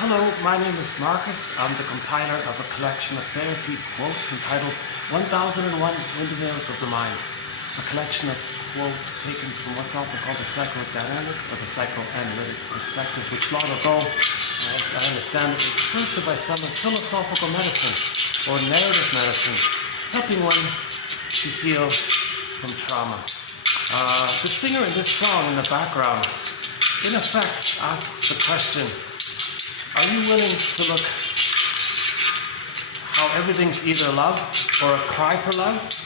Hello, my name is Marcus. I'm the compiler of a collection of therapy quotes entitled 1001 Windmills of the Mind, a collection of quotes taken from what's often called the psychodynamic or the psychoanalytic perspective, which long ago, as I understand it, was referred to by some as philosophical medicine or narrative medicine, helping one to heal from trauma. The singer in this song in the background, in effect, asks the question, are you willing to look how everything's either love or a cry for love?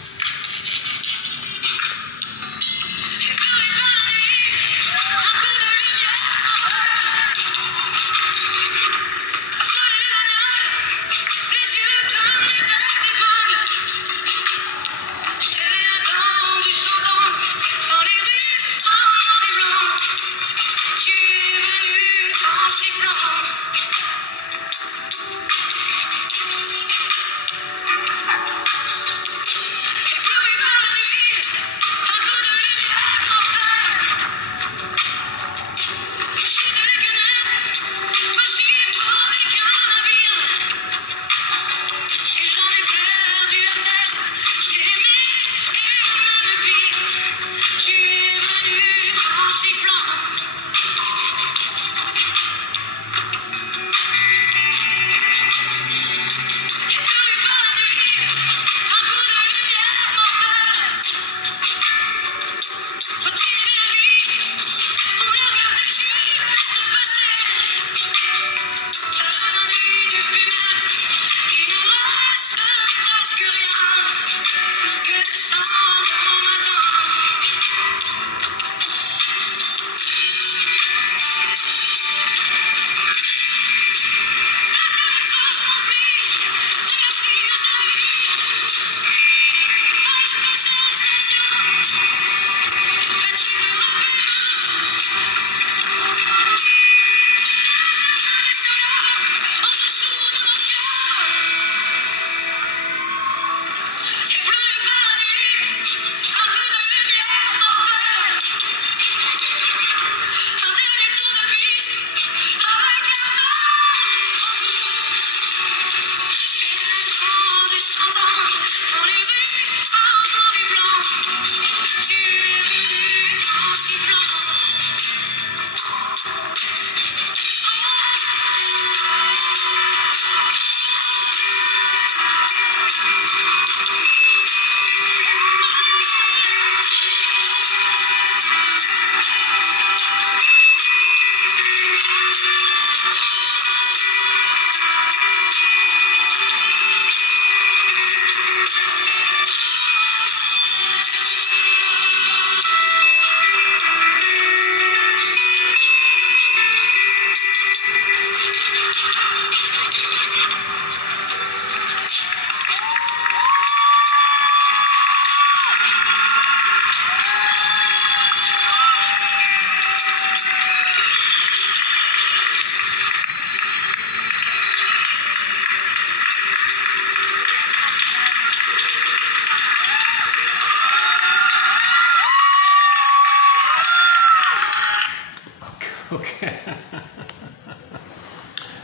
Okay.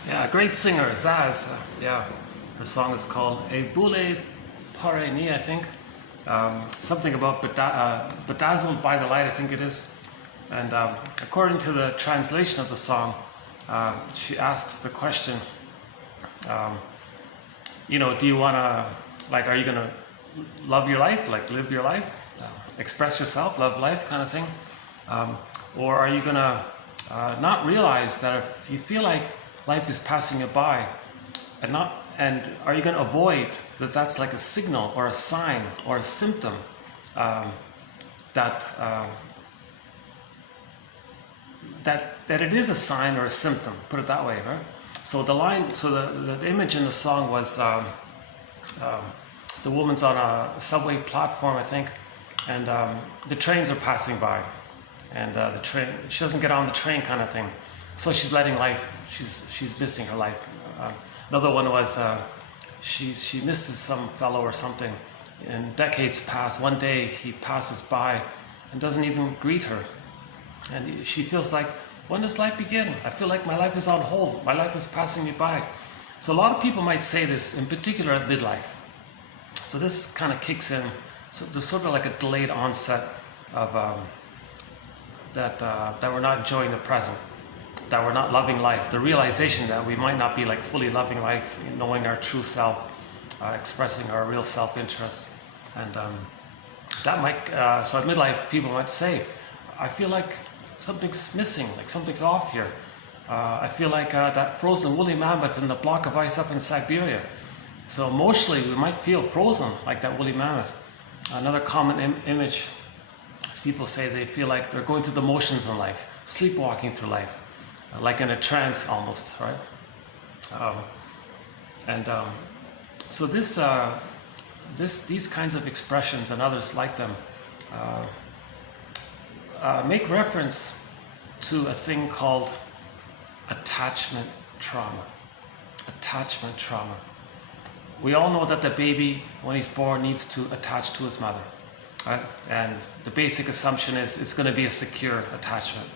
Yeah, great singer, Zaz. Yeah, her song is called A Boule Pareni, I think. Something about bedazzled by the light, I think it is. And according to the translation of the song, she asks the question, do you want to, are you going to love your life, live your life, express yourself, love life kind of thing? Or are you going to not realize that if you feel like life is passing you by, and are you going to avoid that that's like a signal or a sign or a symptom that it is a sign or a symptom, put it that way, right? So the image in the song was the woman's on a subway platform, I think, and the trains are passing by. And the train, she doesn't get on the train kind of thing. So she's letting life, she's missing her life. Another one was, she misses some fellow or something. And decades pass, one day he passes by and doesn't even greet her. And she feels like when does life begin? I feel like my life is on hold. My life is passing me by. So a lot of people might say this, in particular at midlife. So this kind of kicks in. So there's sort of like a delayed onset of that we're not enjoying the present, that we're not loving life. The realization that we might not be like fully loving life, knowing our true self, expressing our real self-interest, and that might. So at midlife, people might say, "I feel like something's missing, like something's off here. I feel like that frozen woolly mammoth in the block of ice up in Siberia." So emotionally, we might feel frozen like that woolly mammoth. Another common image is people say they feel like they're going through the motions in life, sleepwalking through life, like in a trance almost, right? So these kinds of expressions and others like them make reference to a thing called attachment trauma. Attachment trauma. We all know that the baby, when he's born, needs to attach to his mother, right? And the basic assumption is it's going to be a secure attachment,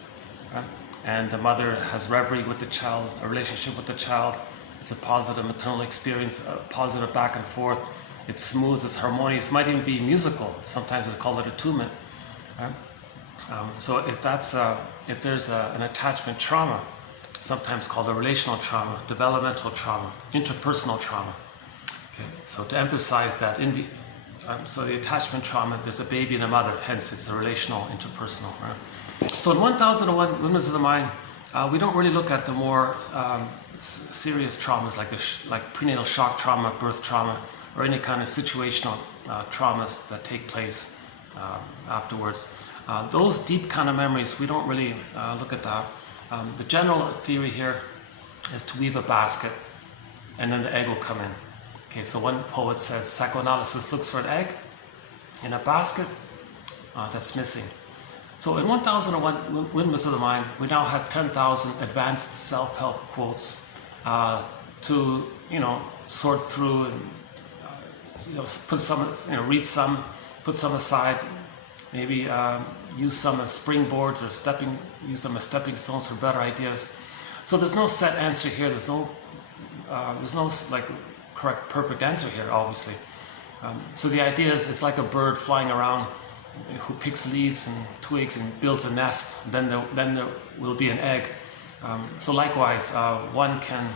right? And the mother has reverie with the child, a relationship with the child. It's a positive maternal experience, a positive back and forth. It's smooth, it's harmonious, it might even be musical. Sometimes we call it attunement, right? So if there's an attachment trauma, sometimes called a relational trauma, developmental trauma, interpersonal trauma. Okay, so to emphasize that so the attachment trauma, there's a baby and a mother, hence it's a relational, interpersonal. Right? So in 1001 Windmills of the Mind, we don't really look at the more serious traumas like prenatal shock trauma, birth trauma, or any kind of situational traumas that take place afterwards. Those deep kind of memories, we don't really look at that. The general theory here is to weave a basket and then the egg will come in. Okay, so one poet says psychoanalysis looks for an egg in a basket that's missing. So in 1001 Windmills of the Mind, we now have 10,000 advanced self-help quotes to sort through and put some, read some, put some aside, maybe use some as springboards or use them as stepping stones for better ideas. So there's no set answer here. There's no like correct, perfect answer here, obviously. So the idea is it's like a bird flying around who picks leaves and twigs and builds a nest. Then there will be an egg. So likewise, one can,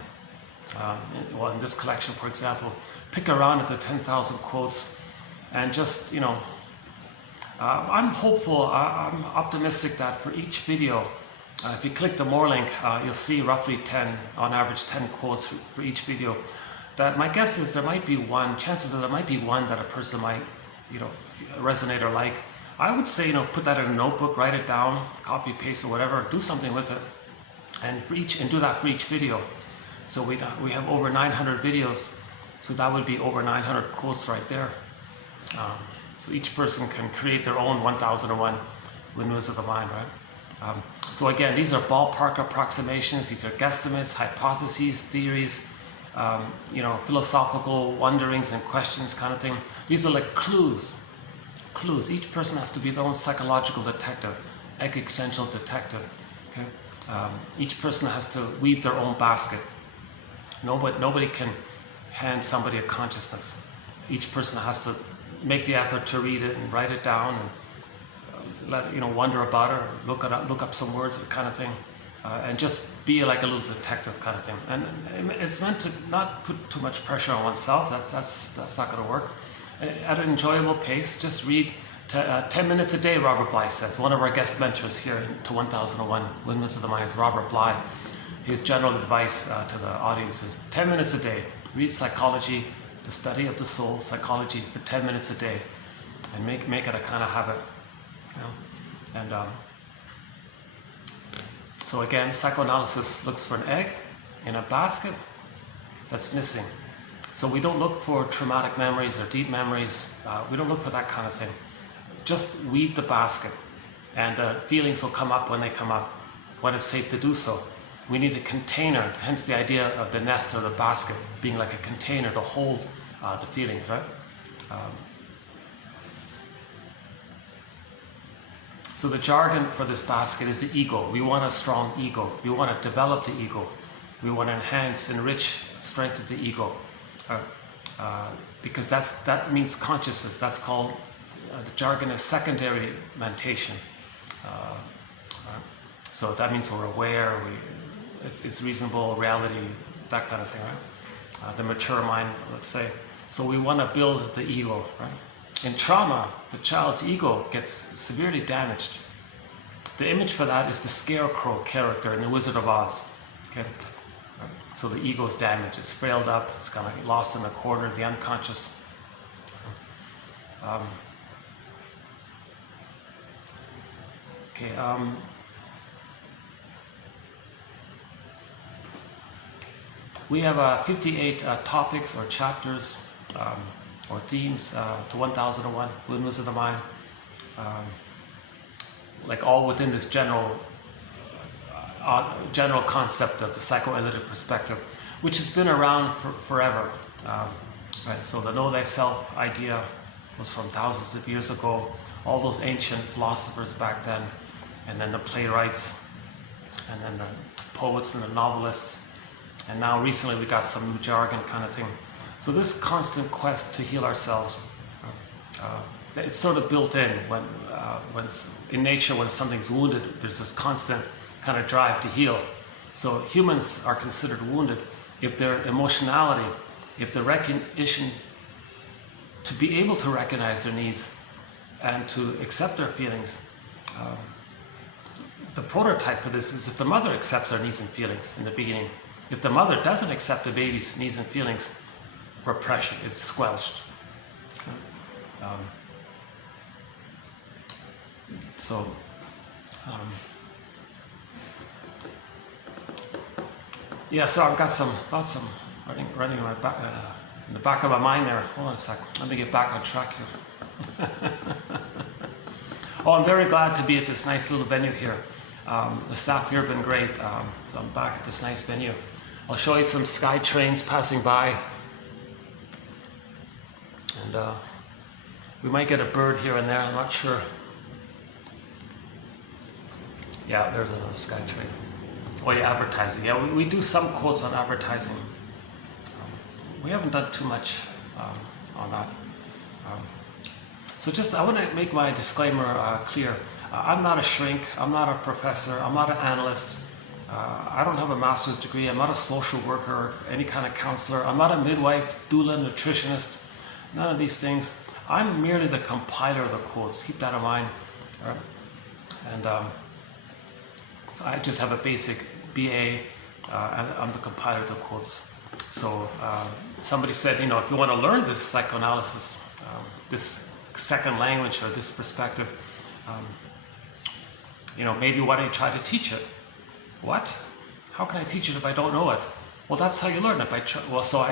in this collection, for example, pick around at the 10,000 quotes and just, I'm hopeful, I'm optimistic that for each video, if you click the more link, you'll see roughly 10, on average 10 quotes for each video. That my guess is there might be one, chances are there might be one that a person might, resonate or like. I would say, put that in a notebook, write it down, copy, paste or whatever, do something with it, and do that for each video. So we have over 900 videos, so that would be over 900 quotes right there. So each person can create their own 1001 Windmills of the Mind, right? So again, these are ballpark approximations, these are guesstimates, hypotheses, theories, philosophical wonderings and questions kind of thing. These are like clues. Each person has to be their own psychological detective, existential detective. Okay? Each person has to weave their own basket. Nobody can hand somebody a consciousness. Each person has to make the effort to read it and write it down and wonder about it, or look up some words, kind of thing, and just be like a little detective kind of thing. And it's meant to not put too much pressure on oneself. That's not going to work. At an enjoyable pace, just read 10 minutes a day, Robert Bly says. One of our guest mentors here to 1001 Windmills of the Mind is Robert Bly. His general advice to the audience is 10 minutes a day. Read psychology, the study of the soul, psychology for 10 minutes a day, and make it a kind of habit. And so again, psychoanalysis looks for an egg in a basket that's missing. So we don't look for traumatic memories or deep memories. We don't look for that kind of thing. Just weave the basket, and the feelings will come up when they come up, when it's safe to do so. We need a container, hence the idea of the nest or the basket being like a container to hold the feelings, right? So the jargon for this basket is the ego. We want a strong ego. We want to develop the ego. We want to enhance, enrich, strengthen the ego. Because that means consciousness. That's called, the jargon is secondary mentation. So that means we're aware, it's reasonable, reality, that kind of thing, right? The mature mind, let's say. So we want to build the ego, right? In trauma, the child's ego gets severely damaged. The image for that is the scarecrow character in The Wizard of Oz. Okay? So the ego is damaged, it's frailed up, it's kind of lost in a corner, the unconscious. We have 58 topics or chapters or themes to 1001 Windmills of the Mind, like all within this general concept of the psychoanalytic perspective, which has been around forever. Right? So the know thyself idea was from thousands of years ago, all those ancient philosophers back then, and then the playwrights, and then the poets and the novelists, and now recently we got some new jargon kind of thing. So this constant quest to heal ourselves, it's sort of built in when in nature, when something's wounded, there's this constant kind of drive to heal. So humans are considered wounded if their emotionality, if the recognition, to be able to recognize their needs and to accept their feelings. The prototype for this is if the mother accepts our needs and feelings in the beginning. If the mother doesn't accept the baby's needs and feelings, repression, it's squelched. Yeah, so I've got some thoughts running in my back, in the back of my mind there. Hold on a second. Let me get back on track here. Oh, I'm very glad to be at this nice little venue here. The staff here have been great, so I'm back at this nice venue. I'll show you some sky trains passing by. And we might get a bird here and there, I'm not sure. Yeah, there's another sky train. Oh yeah, advertising. Yeah, we do some quotes on advertising. We haven't done too much on that. So just, I want to make my disclaimer clear. I'm not a shrink, I'm not a professor, I'm not an analyst. I don't have a master's degree, I'm not a social worker, any kind of counselor. I'm not a midwife, doula, nutritionist, none of these things. I'm merely the compiler of the quotes, keep that in mind. And so I just have a basic BA, and I'm the compiler of the quotes. So somebody said, you know, if you want to learn this psychoanalysis, this second language or this perspective, you know, maybe why don't you try to teach it? What? How can I teach it if I don't know it? Well, that's how you learn it. So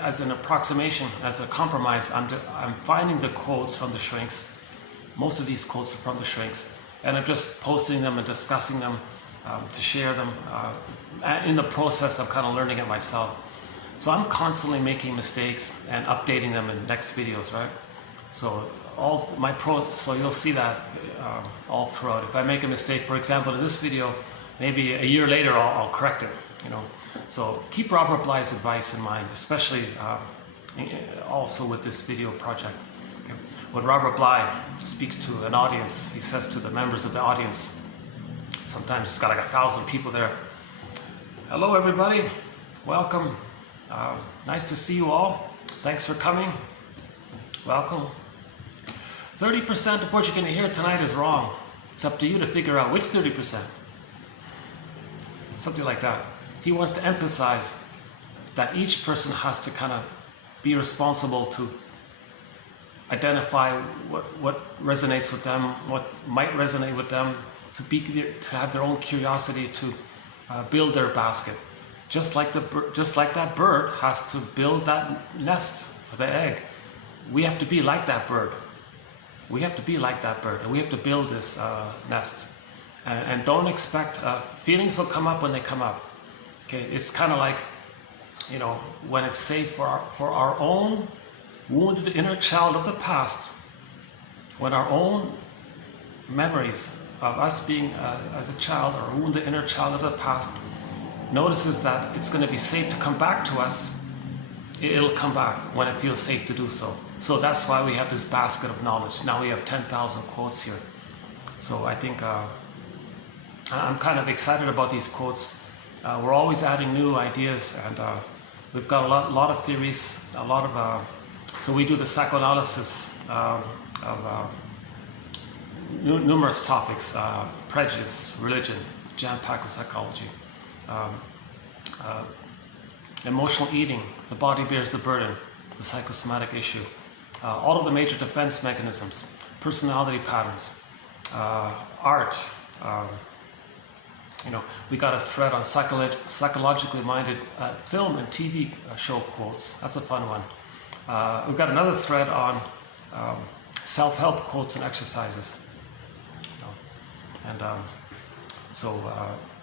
as an approximation, as a compromise, I'm finding the quotes from the shrinks. Most of these quotes are from the shrinks, and I'm just posting them and discussing them to share them. In the process, I'm kind of learning it myself. So I'm constantly making mistakes and updating them in next videos, right? So so you'll see that all throughout. If I make a mistake, for example, in this video, maybe a year later I'll correct it, you know. So keep Robert Bly's advice in mind, especially also with this video project. Okay. When Robert Bly speaks to an audience, he says to the members of the audience, sometimes he's got like 1,000 people there. Hello everybody, welcome. Nice to see you all. Thanks for coming. Welcome. 30% of what you're going to hear tonight is wrong. It's up to you to figure out which 30%. Something like that. He wants to emphasize that each person has to kind of be responsible to identify what resonates with them, what might resonate with them, to have their own curiosity to build their basket. Just like that bird has to build that nest for the egg. We have to be like that bird. We have to be like that bird, and we have to build this nest. And don't expect, feelings will come up when they come up. Okay, it's kind of like, you know, when it's safe for our own wounded inner child of the past, when our own memories of us being as a child, or a wounded inner child of the past, notices that it's going to be safe to come back to us, it'll come back when it feels safe to do so. So that's why we have this basket of knowledge. Now we have 10,000 quotes here. So I think I'm kind of excited about these quotes. We're always adding new ideas, and we've got a lot of theories, a lot of. So we do the psychoanalysis of numerous topics: prejudice, religion, jam-packed with psychology, emotional eating, the body bears the burden, the psychosomatic issue, all of the major defense mechanisms, personality patterns, art. We got a thread on psychologically minded film and TV show quotes. That's a fun one. We've got another thread on self-help quotes and exercises.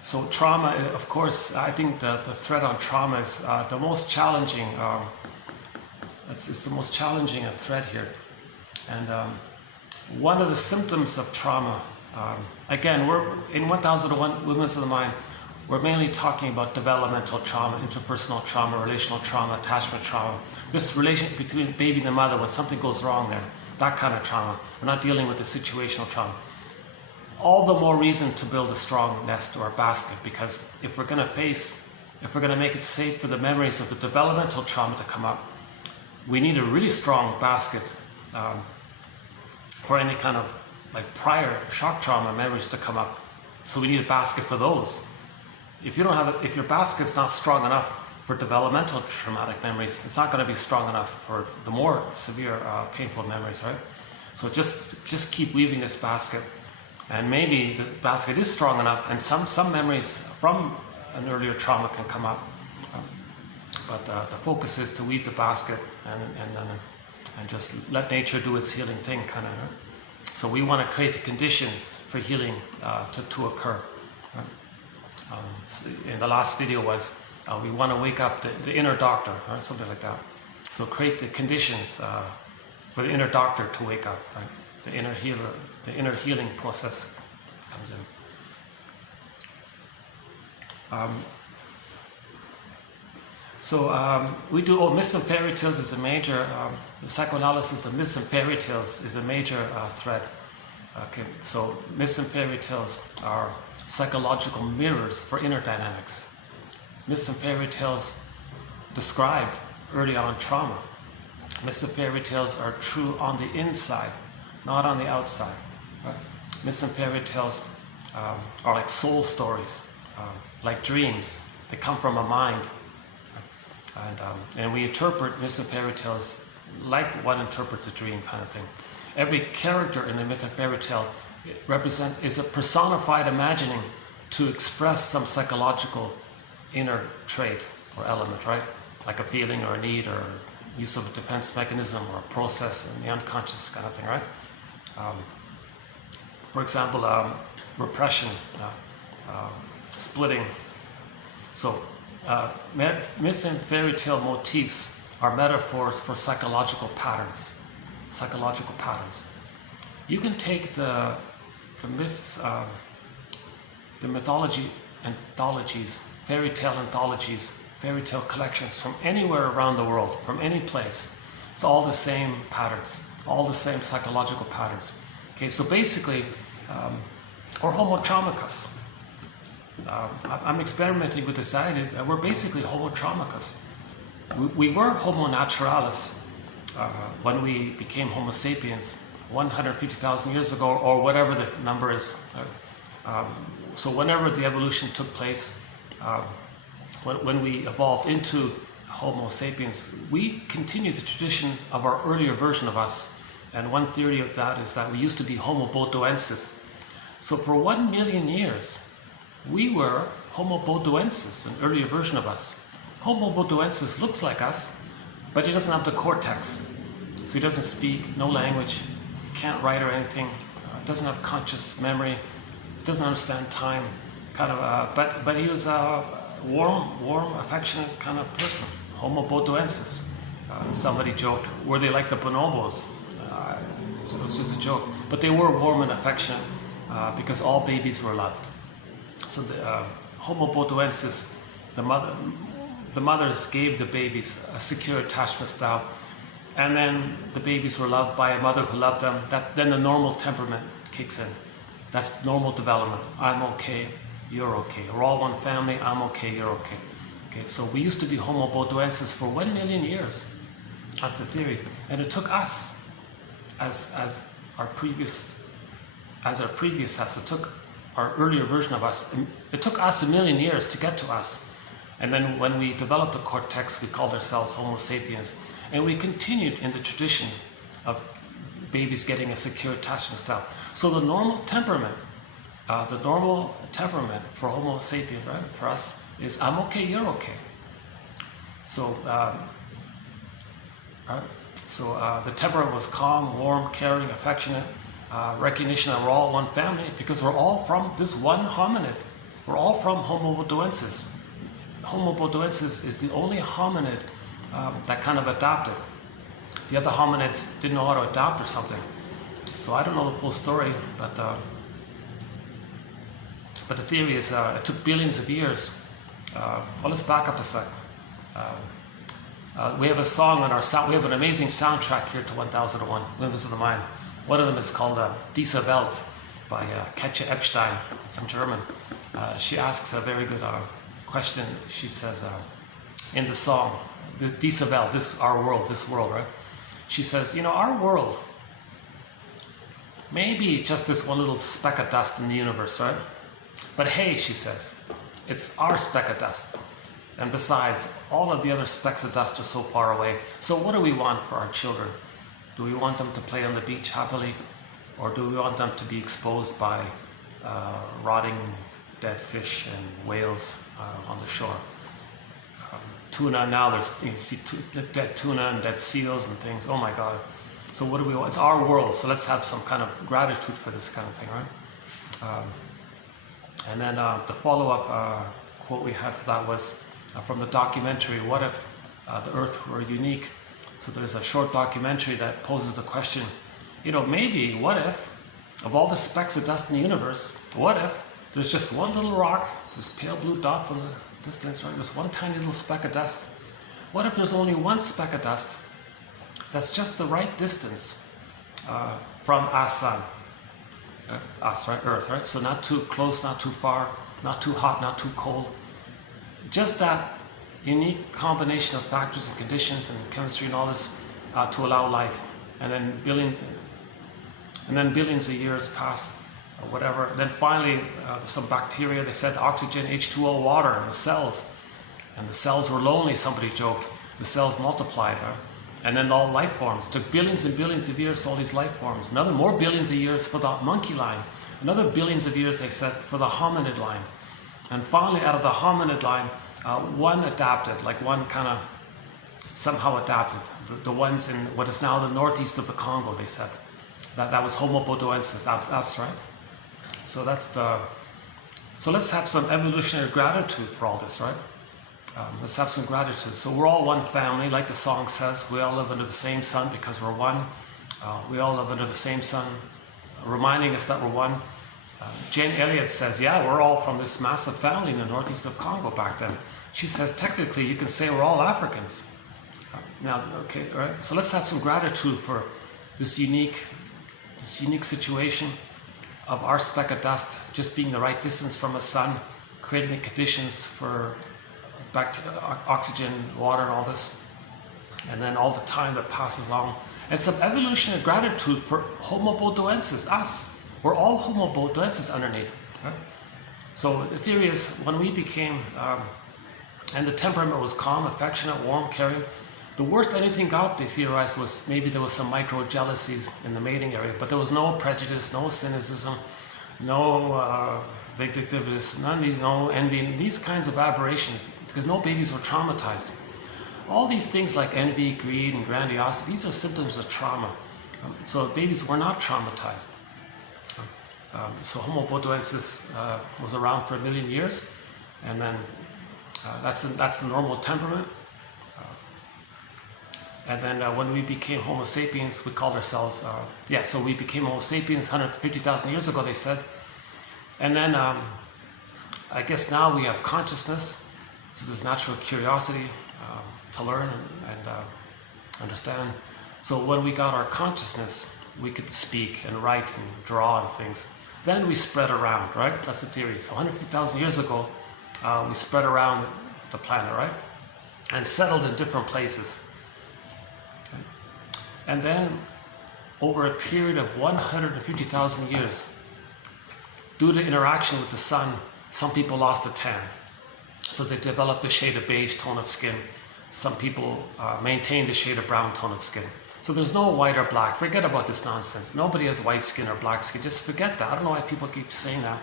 So trauma, of course, I think the thread on trauma is the most challenging. It's the most challenging thread here. And one of the symptoms of trauma, again, we're in 1001 Windmills of the Mind, we're mainly talking about developmental trauma, interpersonal trauma, relational trauma, attachment trauma. This relation between baby and the mother, when something goes wrong there, that kind of trauma. We're not dealing with the situational trauma. All the more reason to build a strong nest or a basket, because if we're going to make it safe for the memories of the developmental trauma to come up, we need a really strong basket for any kind of like prior shock trauma memories to come up. So we need a basket for those. If you don't have if your basket's not strong enough for developmental traumatic memories, it's not going to be strong enough for the more severe painful memories, right? So just keep weaving this basket, and maybe the basket is strong enough, and some memories from an earlier trauma can come up. But the focus is to weave the basket and just let nature do its healing thing, kind of. Right? So we want to create the conditions for healing to occur. Right? In the last video was we want to wake up the inner doctor, or something like that. So create the conditions for the inner doctor to wake up. Right? The inner healer, the inner healing process comes in. We do myths and fairy tales is a major, the psychoanalysis of myths and fairy tales is a major thread. Okay, so myths and fairy tales are psychological mirrors for inner dynamics. Myths and fairy tales describe early on trauma. Myths and fairy tales are true on the inside, not on the outside. Right? Myths and fairy tales are like soul stories, like dreams. They come from a mind. And we interpret myths and fairy tales like one interprets a dream, kind of thing. Every character in a myth and fairy tale is a personified imagining to express some psychological inner trait or element, right? Like a feeling or a need or use of a defense mechanism or a process in the unconscious, kind of thing, right? For example, repression, splitting. So myth and fairy tale motifs are metaphors for psychological patterns. Psychological patterns. You can take the myths, the mythology anthologies, fairy tale anthologies, fairy tale collections from anywhere around the world, from any place. It's all the same patterns, all the same psychological patterns. Okay, so basically, or homo traumicus. I'm experimenting with this idea that we're basically homo traumicus. We were homo naturalis when we became homo sapiens 150,000 years ago, or whatever the number is. So whenever the evolution took place, when we evolved into homo sapiens, we continued the tradition of our earlier version of us. And one theory of that is that we used to be homo bodoensis. So for 1 million years, we were Homo bodoensis, an earlier version of us. Homo bodoensis looks like us, but he doesn't have the cortex. So he doesn't speak, no language, he can't write or anything, doesn't have conscious memory, doesn't understand time, kind of. But he was a warm, affectionate kind of person. Homo bodoensis. Somebody joked, were they like the bonobos? It was just a joke. But they were warm and affectionate. because all babies were loved. So the Homo bodoensis, the mothers gave the babies a secure attachment style, and then the babies were loved by a mother who loved them. Then the normal temperament kicks in. That's normal development. I'm okay, you're okay. We're all one family. I'm okay, you're okay. Okay, so we used to be Homo bodoensis for 1 million years. That's the theory, and it took us, as our previous us. It took our earlier version of us. It took us 1 million years to get to us, and then when we developed the cortex, we called ourselves Homo sapiens, and we continued in the tradition of babies getting a secure attachment style. So the normal temperament for Homo sapiens, right, for us, is I'm okay, you're okay. So, the temperament was calm, warm, caring, affectionate, recognition that we're all one family because we're all from this one hominid. We're all from Homo bodoensis. Homo bodoensis is the only hominid that kind of adapted. The other hominids didn't know how to adapt or something. So I don't know the full story, but the theory is it took billions of years. Well, let's back up a sec. We have a song on our sound. We have an amazing soundtrack here to 1001, Windmills of the Mind. One of them is called Diese Welt by Katja Epstein. It's in German. She asks a very good question. She says in the song, Diese Welt, this our world, this world, right? She says, you know, our world may be just this one little speck of dust in the universe, right? But hey, she says, it's our speck of dust. And besides, all of the other specks of dust are so far away. So what do we want for our children? Do we want them to play on the beach happily? Or do we want them to be exposed by rotting dead fish and whales on the shore? Tuna, now you see dead tuna and dead seals and things. Oh my God. So what do we want? It's our world, so let's have some kind of gratitude for this kind of thing, right? And then the follow-up quote we had for that was from the documentary, What If the Earth Were Unique? So there's a short documentary that poses the question, you know, maybe, what if, of all the specks of dust in the universe, what if there's just one little rock, this pale blue dot from the distance, right? There's one tiny little speck of dust. What if there's only one speck of dust that's just the right distance from our sun? Us, right? Earth, right? So not too close, not too far, not too hot, not too cold. Just that unique combination of factors and conditions and chemistry and all this to allow life. And then billions of years pass, or whatever. And then finally, there's some bacteria. They said oxygen, H2O, water in the cells. And the cells were lonely, somebody joked. The cells multiplied, right? And then all life forms. It took billions and billions of years for all these life forms. Another more billions of years for the monkey line. Another billions of years, they said, for the hominid line. And finally, out of the hominid line, one adapted, like one kind of somehow adapted. The ones in what is now the northeast of the Congo, they said. That was Homo bodoensis, that's us, right? So so let's have some evolutionary gratitude for all this, right? Let's have some gratitude. So we're all one family, like the song says. We all live under the same sun because we're one. We all live under the same sun, reminding us that we're one. Jane Elliott says, yeah, we're all from this massive family in the northeast of Congo back then. She says, technically, you can say we're all Africans. Now, okay, all right. So let's have some gratitude for this unique situation of our speck of dust just being the right distance from the sun, creating the conditions for oxygen, water, and all this, and then all the time that passes along, and some evolutionary gratitude for Homo bodoensis, us. We're all Homo bodoensis underneath. Right? So the theory is when we became, and the temperament was calm, affectionate, warm, caring. The worst anything got, they theorized, was maybe there was some micro jealousies in the mating area, but there was no prejudice, no cynicism, no vindictiveness, none of these, no envy, these kinds of aberrations, because no babies were traumatized. All these things like envy, greed, and grandiosity, these are symptoms of trauma. So babies were not traumatized. So Homo bodoensis was around for 1 million years, and then that's the normal temperament. And then when we became Homo sapiens, we called ourselves, so we became Homo sapiens 150,000 years ago, they said. And then I guess now we have consciousness, so there's natural curiosity to learn and understand. So when we got our consciousness, we could speak and write and draw and things. Then we spread around, right? That's the theory. So 150,000 years ago, we spread around the planet, right? And settled in different places. Okay. And then over a period of 150,000 years, due to interaction with the sun, some people lost a tan. So they developed a shade of beige tone of skin. Some people maintained a shade of brown tone of skin. So there's no white or black. Forget about this nonsense. Nobody has white skin or black skin. Just forget that. I don't know why people keep saying that.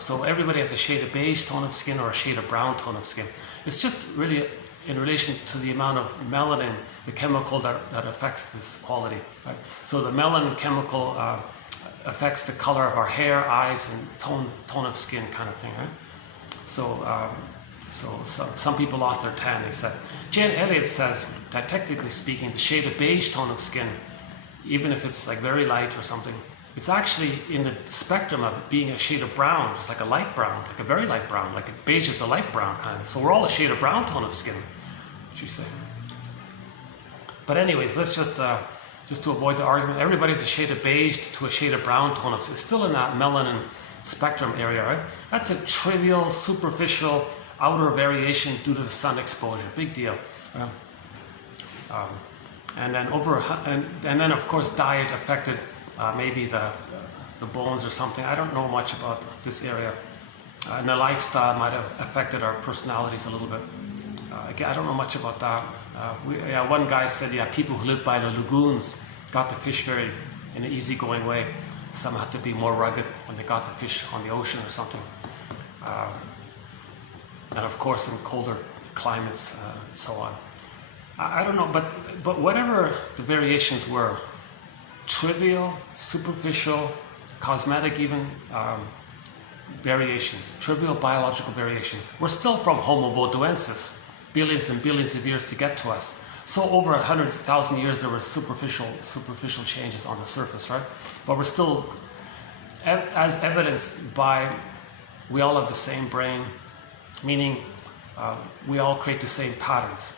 So everybody has a shade of beige tone of skin or a shade of brown tone of skin. It's just really in relation to the amount of melanin, the chemical that affects this quality. Right? So the melanin chemical affects the color of our hair, eyes, and tone of skin kind of thing. Right? So some people lost their tan, they said. Jane Elliott says that technically speaking, the shade of beige tone of skin, even if it's like very light or something, it's actually in the spectrum of it being a shade of brown, just like a light brown, like a very light brown, like a beige is a light brown kind of. So we're all a shade of brown tone of skin, she's saying. But anyways, let's just to avoid the argument, everybody's a shade of beige to a shade of brown tone of skin. It's still in that melanin spectrum area, right? That's a trivial, superficial, outer variation due to the sun exposure. Big deal. And then of course diet affected maybe the bones or something. I don't know much about this area. And the lifestyle might have affected our personalities a little bit. Again, I don't know much about that. One guy said, people who live by the lagoons got the fish very in an easygoing way. Some had to be more rugged when they got the fish on the ocean or something. And of course in colder climates, so on. I don't know, but whatever the variations were, trivial, superficial, cosmetic even, variations, trivial biological variations, we're still from Homo bodoensis, billions and billions of years to get to us. So over 100,000 years there were superficial changes on the surface, right? But we're still, as evidenced by, we all have the same brain, meaning we all create the same patterns.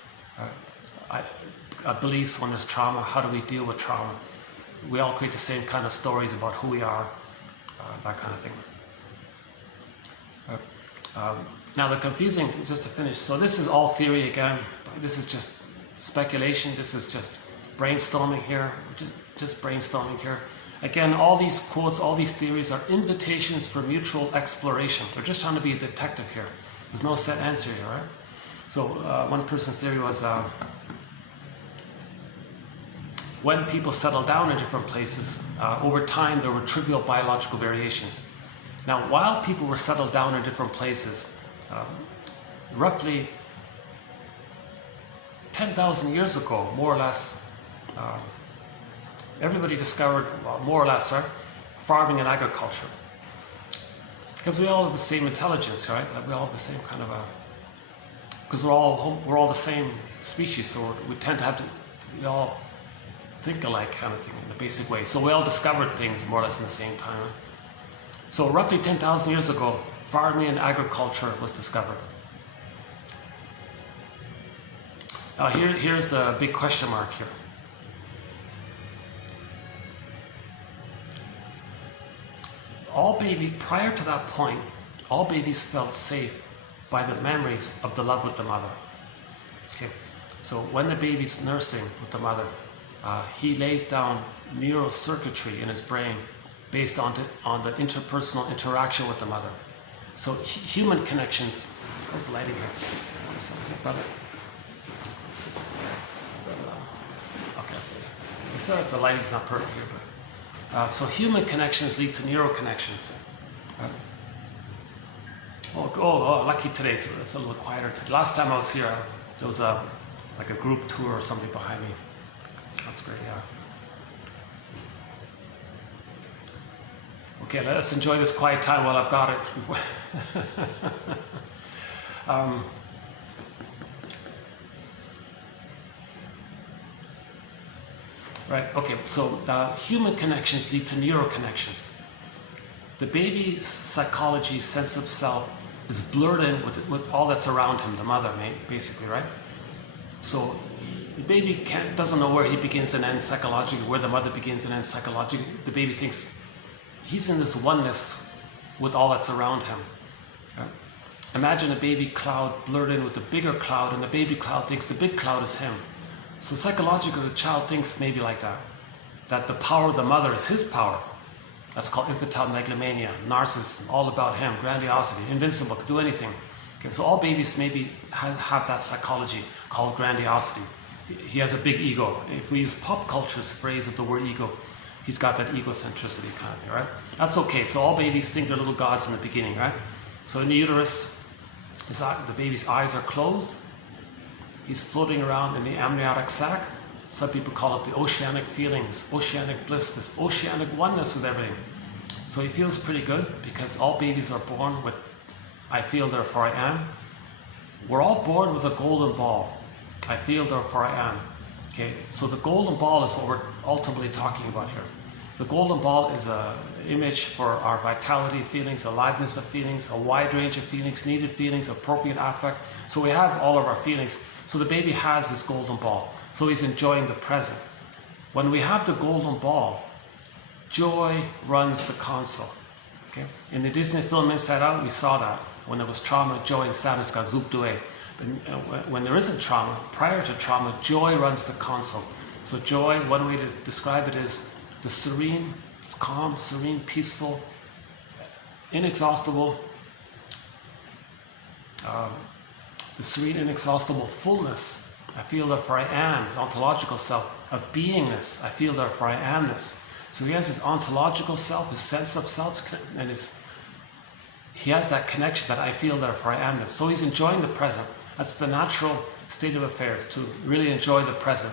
Beliefs when there's trauma, how do we deal with trauma? We all create the same kind of stories about who we are, that kind of thing. Now the confusing, just to finish, so this is all theory again, this is just speculation, this is just brainstorming here, just brainstorming here. Again, all these quotes, all these theories are invitations for mutual exploration. They're just trying to be a detective here. There's no set answer here, right? So one person's theory was when people settled down in different places, over time there were trivial biological variations. Now, while people were settled down in different places, roughly 10,000 years ago, more or less, everybody discovered, well, more or less, right, farming and agriculture. Because we all have the same intelligence, right? We all have the same kind of because we're all the same species, so we tend to have to, we all think alike kind of thing in a basic way. So we all discovered things more or less in the same time, right? So roughly 10,000 years ago, farming and agriculture was discovered. Now here's the big question mark here. Prior to that point, all babies felt safe by the memories of the love with the mother. Okay, so when the baby's nursing with the mother, he lays down neural circuitry in his brain based on the interpersonal interaction with the mother. So human connections. How's the lighting here? Is it better? Okay, that's it. I said the lighting's not perfect here, but so human connections lead to neural connections. Oh, lucky today, so it's a little quieter today. Last time I was here, there was like a group tour or something behind me. That's great, yeah. Okay, let's enjoy this quiet time while I've got it. Right, okay, so human connections lead to neural connections. the baby's psychology, sense of self, is blurred in with all that's around him, the mother, basically, right? So the baby doesn't know where he begins and ends psychologically, where the mother begins and ends psychologically. The baby thinks he's in this oneness with all that's around him. Right? Imagine a baby cloud blurred in with the bigger cloud, and the baby cloud thinks the big cloud is him. So psychologically, the child thinks maybe like that the power of the mother is his power. That's called infantile megalomania, narcissism, all about him, grandiosity, invincible, could do anything. Okay, so all babies maybe have that psychology called grandiosity. He has a big ego. If we use pop culture's phrase of the word ego, he's got that egocentricity kind of thing, right? That's okay. So all babies think they're little gods in the beginning, right? So in the uterus, the baby's eyes are closed. He's floating around in the amniotic sac. Some people call it the oceanic feelings, oceanic bliss, this oceanic oneness with everything. So he feels pretty good because all babies are born with, I feel, therefore I am. We're all born with a golden ball. I feel, therefore I am. Okay, so the golden ball is what we're ultimately talking about here. The golden ball is an image for our vitality feelings, aliveness of feelings, a wide range of feelings, needed feelings, appropriate affect. So we have all of our feelings. So the baby has this golden ball. So he's enjoying the present. When we have the golden ball, joy runs the console. Okay? In the Disney film Inside Out, we saw that. When there was trauma, joy and sadness got zooped away. But when there isn't trauma, prior to trauma, joy runs the console. So joy, one way to describe it is the serene, calm, serene, peaceful, inexhaustible, the serene, inexhaustible fullness. I feel therefore I am, his ontological self of beingness. I feel therefore I amness. So he has his ontological self, his sense of self, and he has that connection that I feel therefore I amness. So he's enjoying the present. That's the natural state of affairs, to really enjoy the present.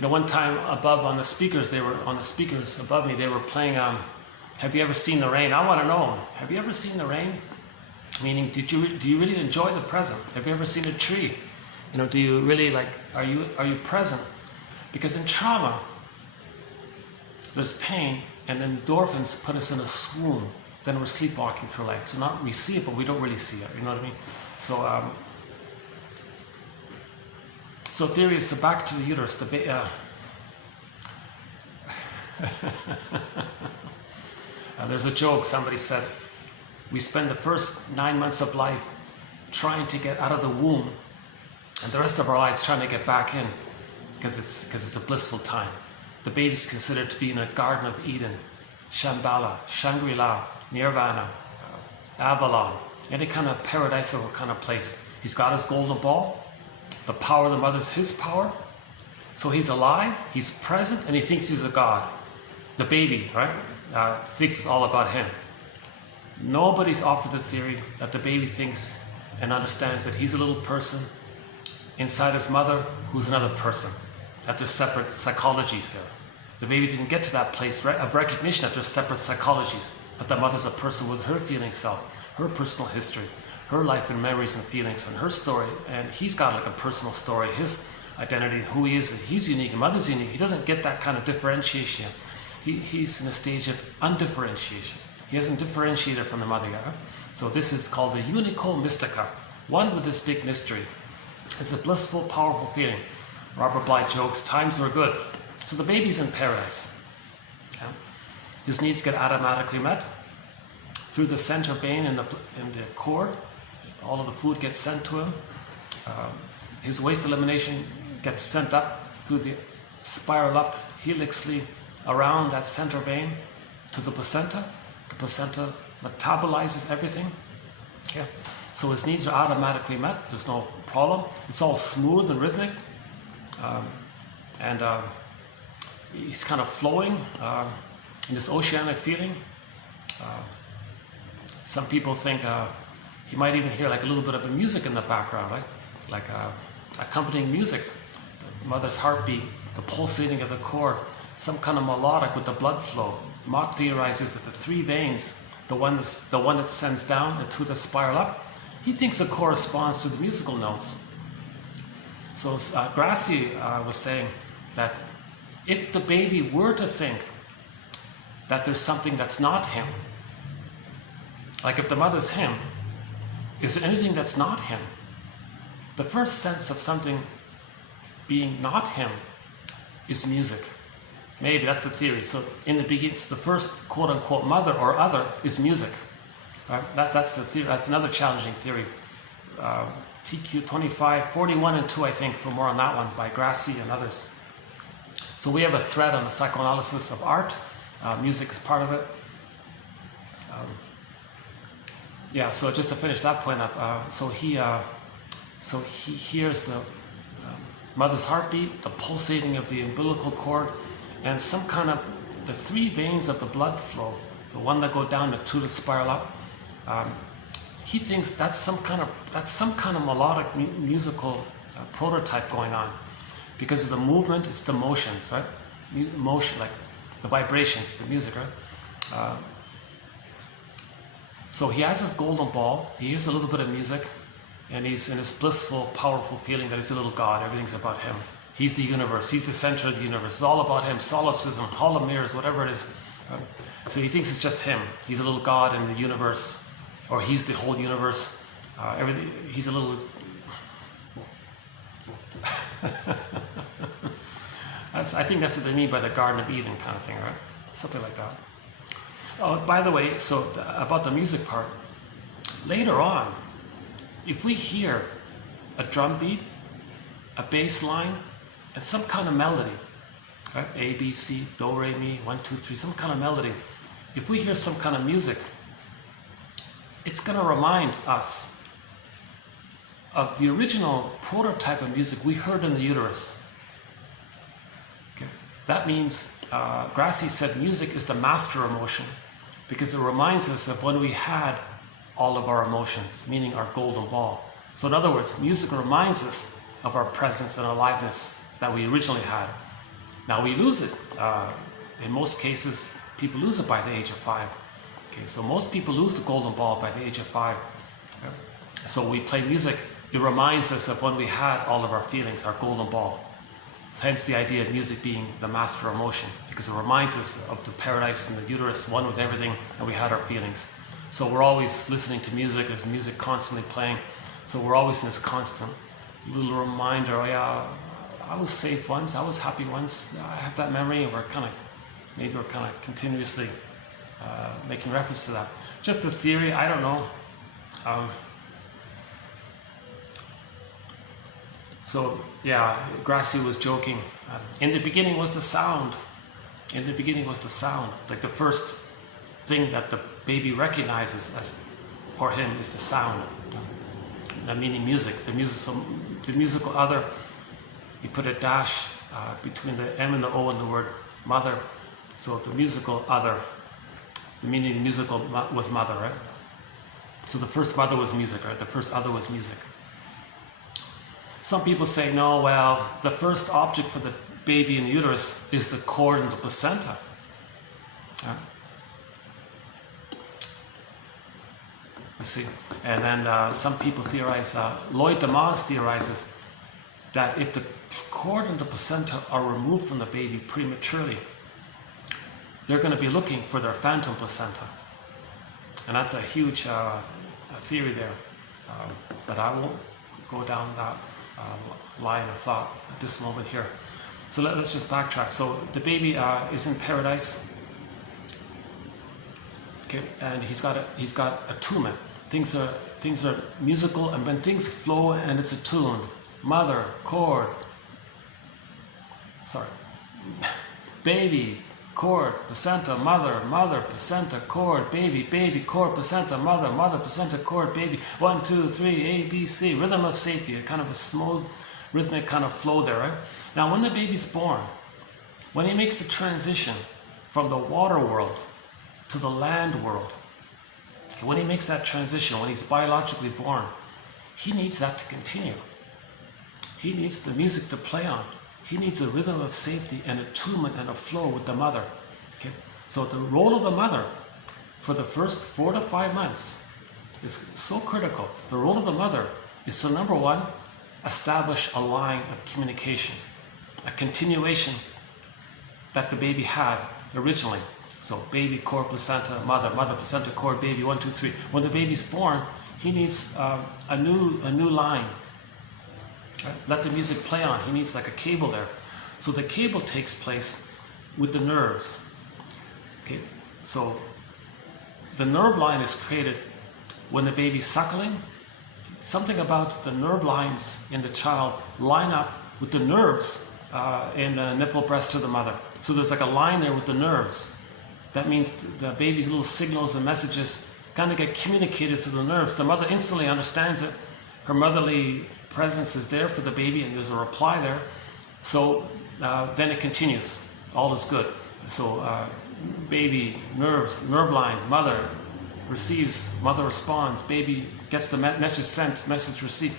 One time above on the speakers, above me, they were playing, have you ever seen the rain? I want to know, have you ever seen the rain? Meaning, do you really enjoy the present? Have you ever seen a tree? Do you really are you present? Because in trauma, there's pain, and endorphins put us in a swoon. Then we're sleepwalking through life. So we see it, but we don't really see it. You know what I mean? So theory is, so back to the uterus. There's a joke. Somebody said, we spend the first 9 months of life trying to get out of the womb, and the rest of our lives trying to get back in, because it's a blissful time. The baby's considered to be in a Garden of Eden, Shambhala, Shangri-La, Nirvana, Avalon, any kind of paradisical kind of place. He's got his golden ball. The power of the mother's his power. So he's alive, he's present, and he thinks he's a god. The baby, right, thinks it's all about him. Nobody's offered the theory that the baby thinks and understands that he's a little person inside his mother who's another person, that there's separate psychologies there. The baby didn't get to that place of recognition that there's separate psychologies, that the mother's a person with her feeling self, her personal history, her life and memories and feelings and her story, and he's got a personal story, his identity, who he is. He's unique, and mother's unique. He doesn't get that kind of differentiation. He's in a stage of undifferentiation. He hasn't differentiated from the mother yet. So this is called the unico mystica, one with this big mystery. It's a blissful, powerful feeling. Robert Bly jokes, times were good. So the baby's in paradise. Yeah. His needs get automatically met through the center vein in the core. All of the food gets sent to him. His waste elimination gets sent up through the spiral up helixly around that center vein to the placenta. The placenta metabolizes everything. Yeah. So his needs are automatically met. There's no problem. It's all smooth and rhythmic. He's kind of flowing in this oceanic feeling. Some people think he might even hear a little bit of the music in the background, right? Accompanying music, the mother's heartbeat, the pulsating of the core, some kind of melodic with the blood flow. Mott theorizes that the three veins, the one that sends down into the spiral up, he thinks it corresponds to the musical notes. So Grassi was saying that if the baby were to think that there's something that's not him, Like if the mother's him, is there anything that's not him? The first sense of something being not him is music. Maybe that's the theory. So in the beginning, the first quote-unquote mother or other is music. Right? That's the theory. That's another challenging theory. TQ 25, 41 and 2, I think, for more on that one by Grassi and others. So we have a thread on the psychoanalysis of art. Music is part of it. Yeah, so just to finish that point up, so he hears the mother's heartbeat, the pulsating of the umbilical cord, and some kind of the three veins of the blood flow, the one that go down the two to spiral up. He thinks that's some kind of melodic musical prototype going on, because of the movement. It's the motions, right? Motion, like the vibrations, the music, right? So he has his golden ball. He hears a little bit of music, and he's in this blissful, powerful feeling that he's a little god. Everything's about him. He's the universe. He's the center of the universe. It's all about him. Solipsism, hall of mirrors, whatever it is. So he thinks it's just him. He's a little god in the universe, or he's the whole universe. Everything. He's a little. I think that's what they mean by the Garden of Eden kind of thing, right? Something like that. Oh, by the way, so about the music part. Later on, if we hear a drum beat, a bass line, and some kind of melody, right? A, B, C, do, re, mi, 1, 2, 3, some kind of melody. If we hear some kind of music, it's going to remind us of the original prototype of music we heard in the uterus. Okay? That means, Grassi said music is the master emotion, because it reminds us of when we had all of our emotions, meaning our golden ball. So in other words, music reminds us of our presence and aliveness that we originally had. Now we lose it. In most cases, people lose it by the age of 5. Okay, so most people lose the golden ball by the age of 5. Okay? So we play music, it reminds us of when we had all of our feelings, our golden ball. So hence the idea of music being the master emotion, because it reminds us of the paradise in the uterus, one with everything, and we had our feelings. So we're always listening to music, there's music constantly playing. So we're always in this constant little reminder, oh yeah, I was safe once, I was happy once, I have that memory, and maybe we're kind of continuously making reference to that. Just the theory, I don't know. So yeah, Grassi was joking. In the beginning was the sound. In the beginning was the sound. Like the first thing that the baby recognizes as for him is the sound. Meaning music. The musical other. He put a dash between the M and the O in the word mother. So the musical other. The meaning musical was mother, right? So the first mother was music, right? The first other was music. Some people say, no, well, the first object for the baby in the uterus is the cord and the placenta. You see, and then some people theorize, Lloyd Demas theorizes that if the cord and the placenta are removed from the baby prematurely, they're going to be looking for their phantom placenta. And that's a huge theory there. But I won't go down that line of thought at this moment here. So let's just backtrack. So the baby is in paradise. Okay, and he's got attunement. Things are musical, and when things flow and it's attuned, mother, cord, baby, cord, placenta, mother, placenta, cord, baby, cord, placenta, mother, placenta, cord, baby. 1, 2, 3, A, B, C. Rhythm of safety, a kind of a smooth, rhythmic kind of flow there, right? Now, when the baby's born, when he makes the transition from the water world to the land world, when he makes that transition, when he's biologically born, he needs that to continue. He needs the music to play on. He needs a rhythm of safety and attunement and a flow with the mother. Okay? So the role of the mother for the first 4 to 5 months is so critical. The role of the mother is to, number one, establish a line of communication, a continuation that the baby had originally. So baby, cord, placenta, mother, mother, placenta, cord, baby, 1, 2, 3. When the baby's born, he needs a new line. Right? Let the music play on. He needs like a cable there. So the cable takes place with the nerves. Okay, so the nerve line is created when the baby's suckling. Something about the nerve lines in the child line up with the nerves in the nipple breast of the mother. So there's like a line there with the nerves. That means the baby's little signals and messages kind of get communicated through the nerves. The mother instantly understands it. Her motherly presence is there for the baby, and there's a reply there. So then it continues. All is good. So baby, nerves, nerve line, mother receives, mother responds, baby gets the message sent, message received,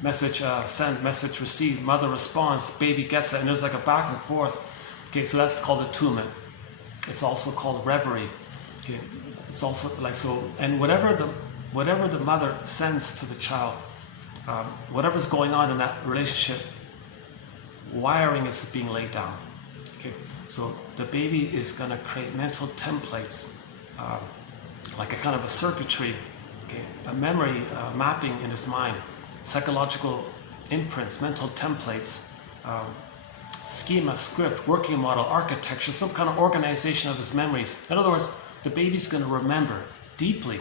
message sent, message received, mother responds, baby gets it, and there's like a back and forth. Okay, so that's called attunement. It's also called reverie. Okay, it's also like so, and whatever the mother sends to the child, whatever's going on in that relationship, wiring is being laid down. Okay, so the baby is going to create mental templates, like a kind of a circuitry, okay, a memory mapping in his mind, psychological imprints, mental templates, schema, script, working model, architecture, some kind of organization of his memories. In other words, the baby's going to remember deeply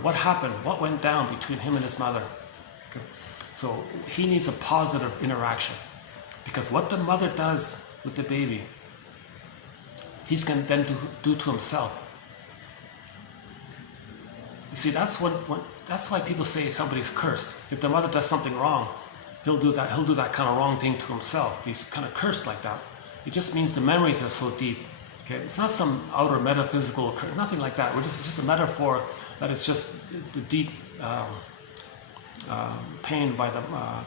what happened, what went down between him and his mother. Okay. So he needs a positive interaction, because what the mother does with the baby, he's going to then do to himself. You see, that's why people say somebody's cursed. If the mother does something wrong, he'll do that kind of wrong thing to himself. He's kind of cursed like that. It just means the memories are so deep. Okay, it's not some outer metaphysical, nothing like that. It's just a metaphor that it's just the deep pain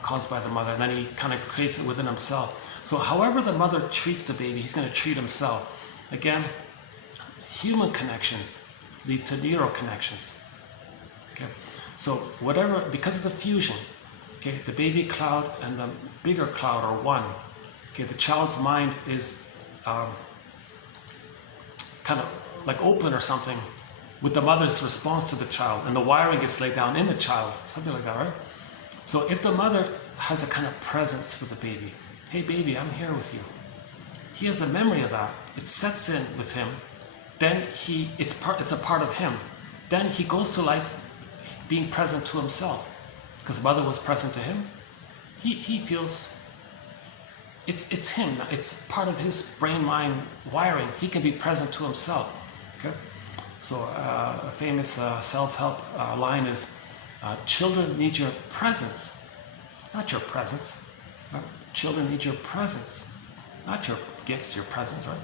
caused by the mother, and then he kind of creates it within himself. So however the mother treats the baby, he's going to treat himself. Again, human connections lead to neural connections. Okay, so whatever, because of the fusion, okay, the baby cloud and the bigger cloud are one. Okay, the child's mind is kind of like open or something with the mother's response to the child, and the wiring gets laid down in the child, something like that, right? So if the mother has a kind of presence for the baby, hey baby, I'm here with you. He has a memory of that. It sets in with him. Then it's a part of him. Then he goes to life being present to himself, because the mother was present to him. He feels it's him. It's part of his brain-mind wiring. He can be present to himself. Okay. So a famous self-help line is, children need your presence, not your presence. Right? Children need your presence, not your gifts, your presence, right?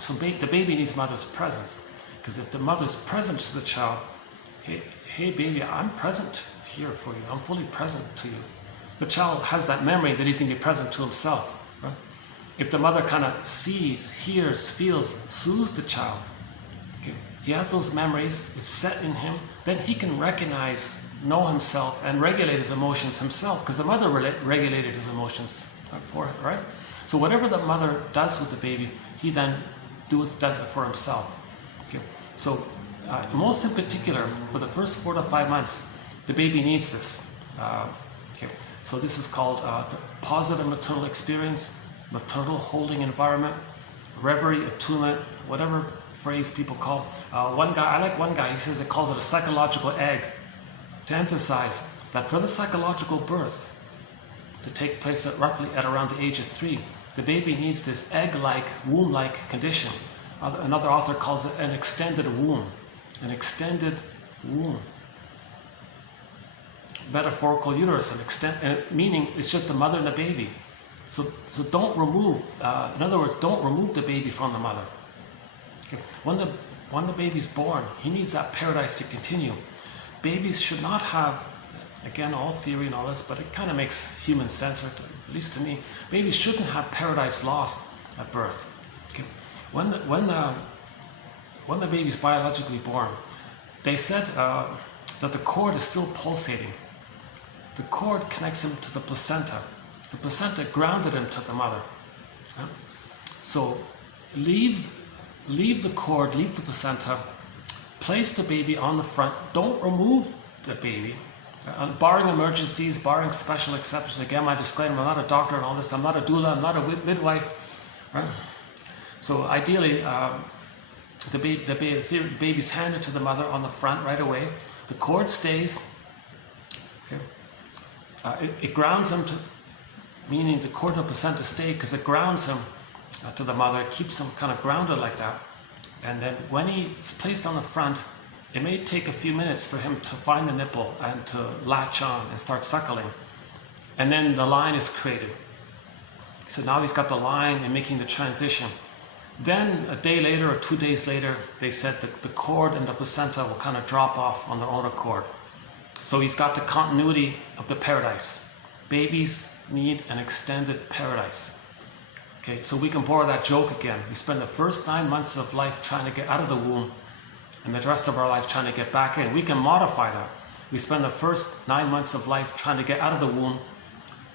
So the baby needs mother's presence, because if the mother's present to the child, hey baby, I'm present here for you, I'm fully present to you. The child has that memory that he's going to be present to himself. Right? If the mother kind of sees, hears, feels, soothes the child, okay, he has those memories, it's set in him, then he can recognize, know himself, and regulate his emotions himself, because the mother regulated his emotions for it, right? So whatever the mother does with the baby, he then does it for himself. Okay. So most in particular, for the first 4 to 5 months, the baby needs this. Okay. So this is called the positive maternal experience, maternal holding environment, reverie, attunement, whatever phrase people call. I like one guy, he says it calls it a psychological egg, to emphasize that for the psychological birth to take place roughly at around the age of 3, the baby needs this egg-like, womb-like condition. Another author calls it an extended womb. An extended womb. Metaphorical uterus, meaning it's just the mother and the baby. So don't remove, in other words, don't remove the baby from the mother. Okay. When the baby's born, he needs that paradise to continue. Babies should not have, again, all theory and all this, but it kind of makes human sense, at least to me. Babies shouldn't have paradise lost at birth. Okay. When the baby's biologically born, they said that the cord is still pulsating. The cord connects him to the placenta. The placenta grounded him to the mother. So leave leave the cord, leave the placenta, place the baby on the front. Don't remove the baby. Barring emergencies, barring special exceptions. Again, my disclaimer, I'm not a doctor and all this. I'm not a doula, I'm not a midwife. Right? So ideally, the baby's handed to the mother on the front right away. The cord stays. Okay. It grounds him to, meaning the cord and the placenta stay because it grounds him to the mother. It keeps him kind of grounded like that. And then when he's placed on the front, it may take a few minutes for him to find the nipple and to latch on and start suckling. And then the line is created. So now he's got the line and making the transition. Then a day later or 2 days later, they said that the cord and the placenta will kind of drop off on their own accord. So he's got the continuity of the paradise. Babies need an extended paradise. Okay, so we can borrow that joke again. We spend the first 9 months of life trying to get out of the womb, and the rest of our life trying to get back in. We can modify that. We spend the first 9 months of life trying to get out of the womb,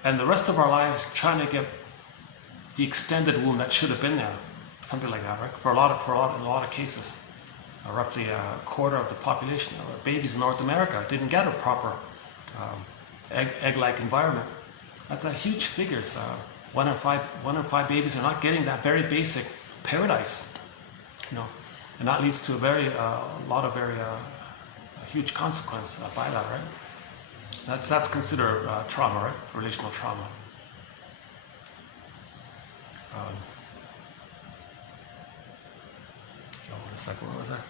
and the rest of our lives trying to get the extended womb that should have been there. Something like that, right? In a lot of cases. Roughly a quarter of the population of babies in North America didn't get a proper egg-like environment. That's huge figures. 1 in 5 babies are not getting that very basic paradise, and that leads to a huge consequence by that, right? That's considered trauma, right? Relational trauma. Where was that?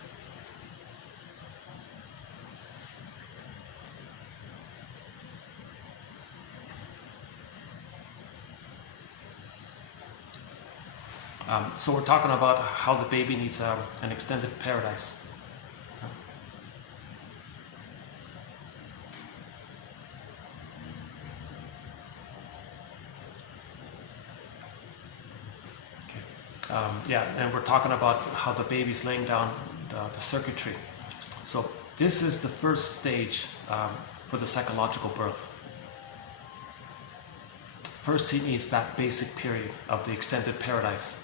So we're talking about how the baby needs an extended paradise. And we're talking about how the baby's laying down the circuitry. So this is the first stage for the psychological birth. First, he needs that basic period of the extended paradise.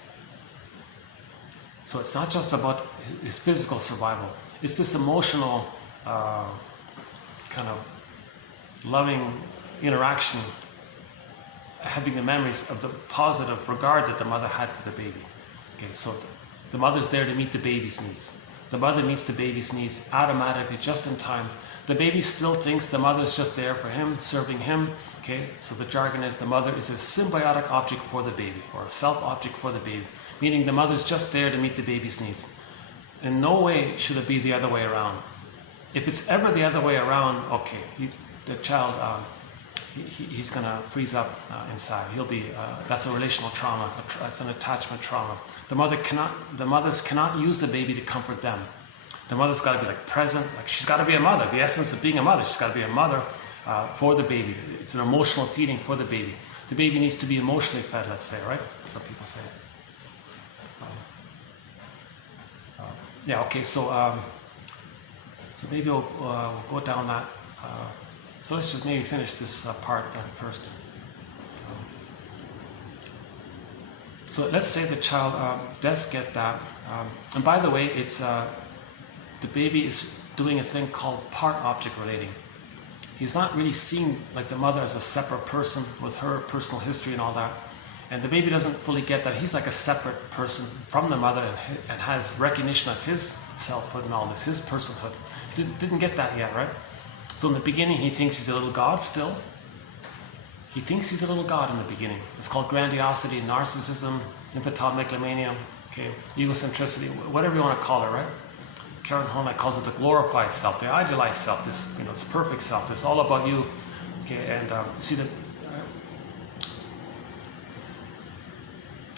So it's not just about his physical survival. It's this emotional, kind of loving interaction, having the memories of the positive regard that the mother had for the baby. Okay, so the mother's there to meet the baby's needs. The mother meets the baby's needs automatically, just in time. The baby still thinks the mother's just there for him, serving him. Okay, so the jargon is the mother is a symbiotic object for the baby, or a self-object for the baby, meaning the mother's just there to meet the baby's needs. In no way should it be the other way around. If it's ever the other way around, okay, the child, he's going to freeze up inside. He'll be, that's a relational trauma, that's an attachment trauma. The mothers cannot use the baby to comfort them. The mother's got to be like present, like she's got to be a mother. The essence of being a mother, she's got to be a mother for the baby. It's an emotional feeding for the baby. The baby needs to be emotionally fed, let's say, right? That's what people say. So maybe we'll go down that. So let's just maybe finish this part then first. So let's say the child does get that. And by the way, it's the baby is doing a thing called part-object relating. He's not really seeing like the mother as a separate person with her personal history and all that. And the baby doesn't fully get that. He's like a separate person from the mother and has recognition of his selfhood and all this, his personhood. He didn't get that yet, right? So in the beginning, he thinks he's a little god still. He thinks he's a little god in the beginning. It's called grandiosity, narcissism, infantile megalomania, okay, egocentricity, whatever you want to call it, right? Karen Horney calls it the glorified self, the idealized self, this, it's perfect self, it's all about you, okay, and see that.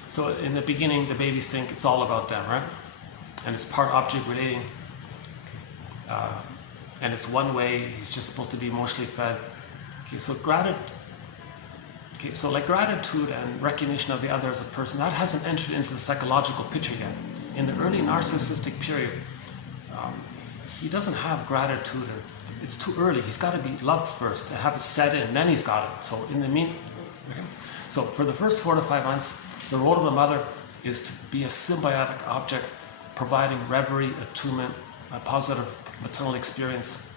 So in the beginning, the babies think it's all about them, right? And it's part-object relating. And it's one way, he's just supposed to be emotionally fed. Okay, so gratitude and recognition of the other as a person, that hasn't entered into the psychological picture yet. In the early narcissistic period, he doesn't have gratitude. It's too early. He's got to be loved first, to have it set in, then he's got it. So so for the first 4 to 5 months, the role of the mother is to be a symbiotic object providing reverie, attunement, a positive maternal experience,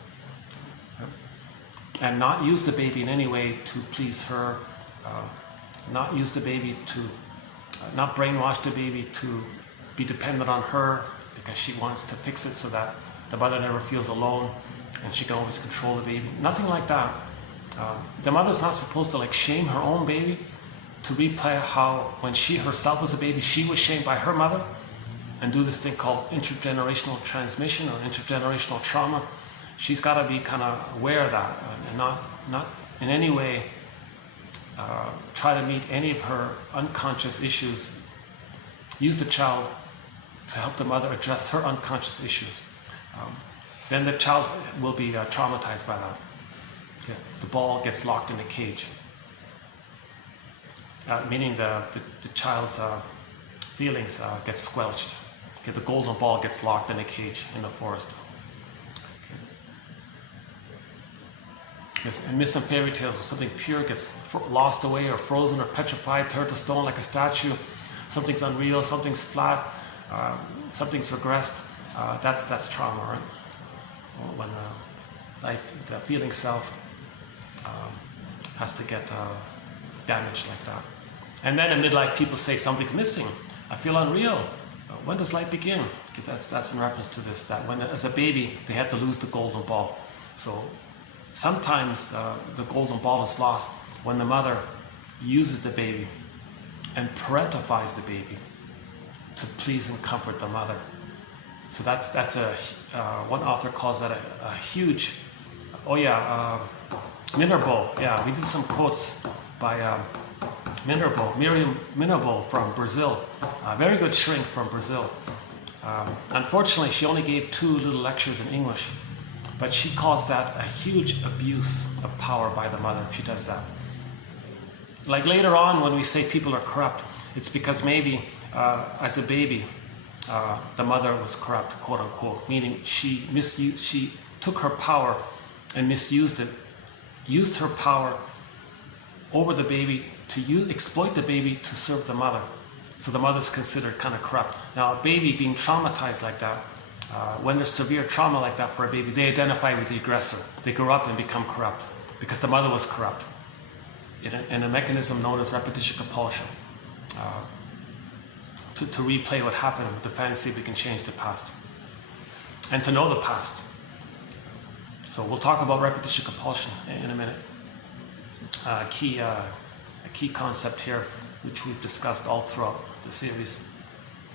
and not use the baby in any way to please her, not use the baby to, not brainwash the baby to be dependent on her because she wants to fix it so that the mother never feels alone and she can always control the baby. Nothing like that. The mother's not supposed to like shame her own baby, to replay how when she herself was a baby, she was shamed by her mother, and do this thing called intergenerational transmission or intergenerational trauma. She's got to be kind of aware of that and not in any way try to meet any of her unconscious issues. Use the child to help the mother address her unconscious issues. Then the child will be traumatized by that. Okay. The ball gets locked in a cage, meaning the child's feelings get squelched. Okay. The golden ball gets locked in a cage in the forest. In myths and fairy tales, when something pure gets lost away or frozen or petrified, turned to stone like a statue, something's unreal, something's flat, something's regressed, that's trauma, right? When the feeling self has to get damaged like that. And then in midlife, people say something's missing. I feel unreal. When does life begin? Okay, that's in reference to this, that when as a baby, they had to lose the golden ball. So sometimes the golden ball is lost when the mother uses the baby and parentifies the baby to please and comfort the mother. So that's one author calls that a huge, Minerbo. Yeah, we did some quotes by Miriam Minerbo from Brazil, a very good shrink from Brazil. Unfortunately, she only gave 2 little lectures in English, but she calls that a huge abuse of power by the mother if she does that. Like later on when we say people are corrupt, it's because maybe as a baby, the mother was corrupt, quote unquote, meaning she took her power and misused it, used her power over the baby to exploit the baby to serve the mother. So the mother's considered kind of corrupt. Now a baby being traumatized like that, when there's severe trauma like that for a baby, they identify with the aggressor. They grow up and become corrupt because the mother was corrupt in a mechanism known as repetition compulsion. To replay what happened with the fantasy we can change the past and to know the past. So we'll talk about repetition compulsion in a minute. A key concept here, which we've discussed all throughout the series.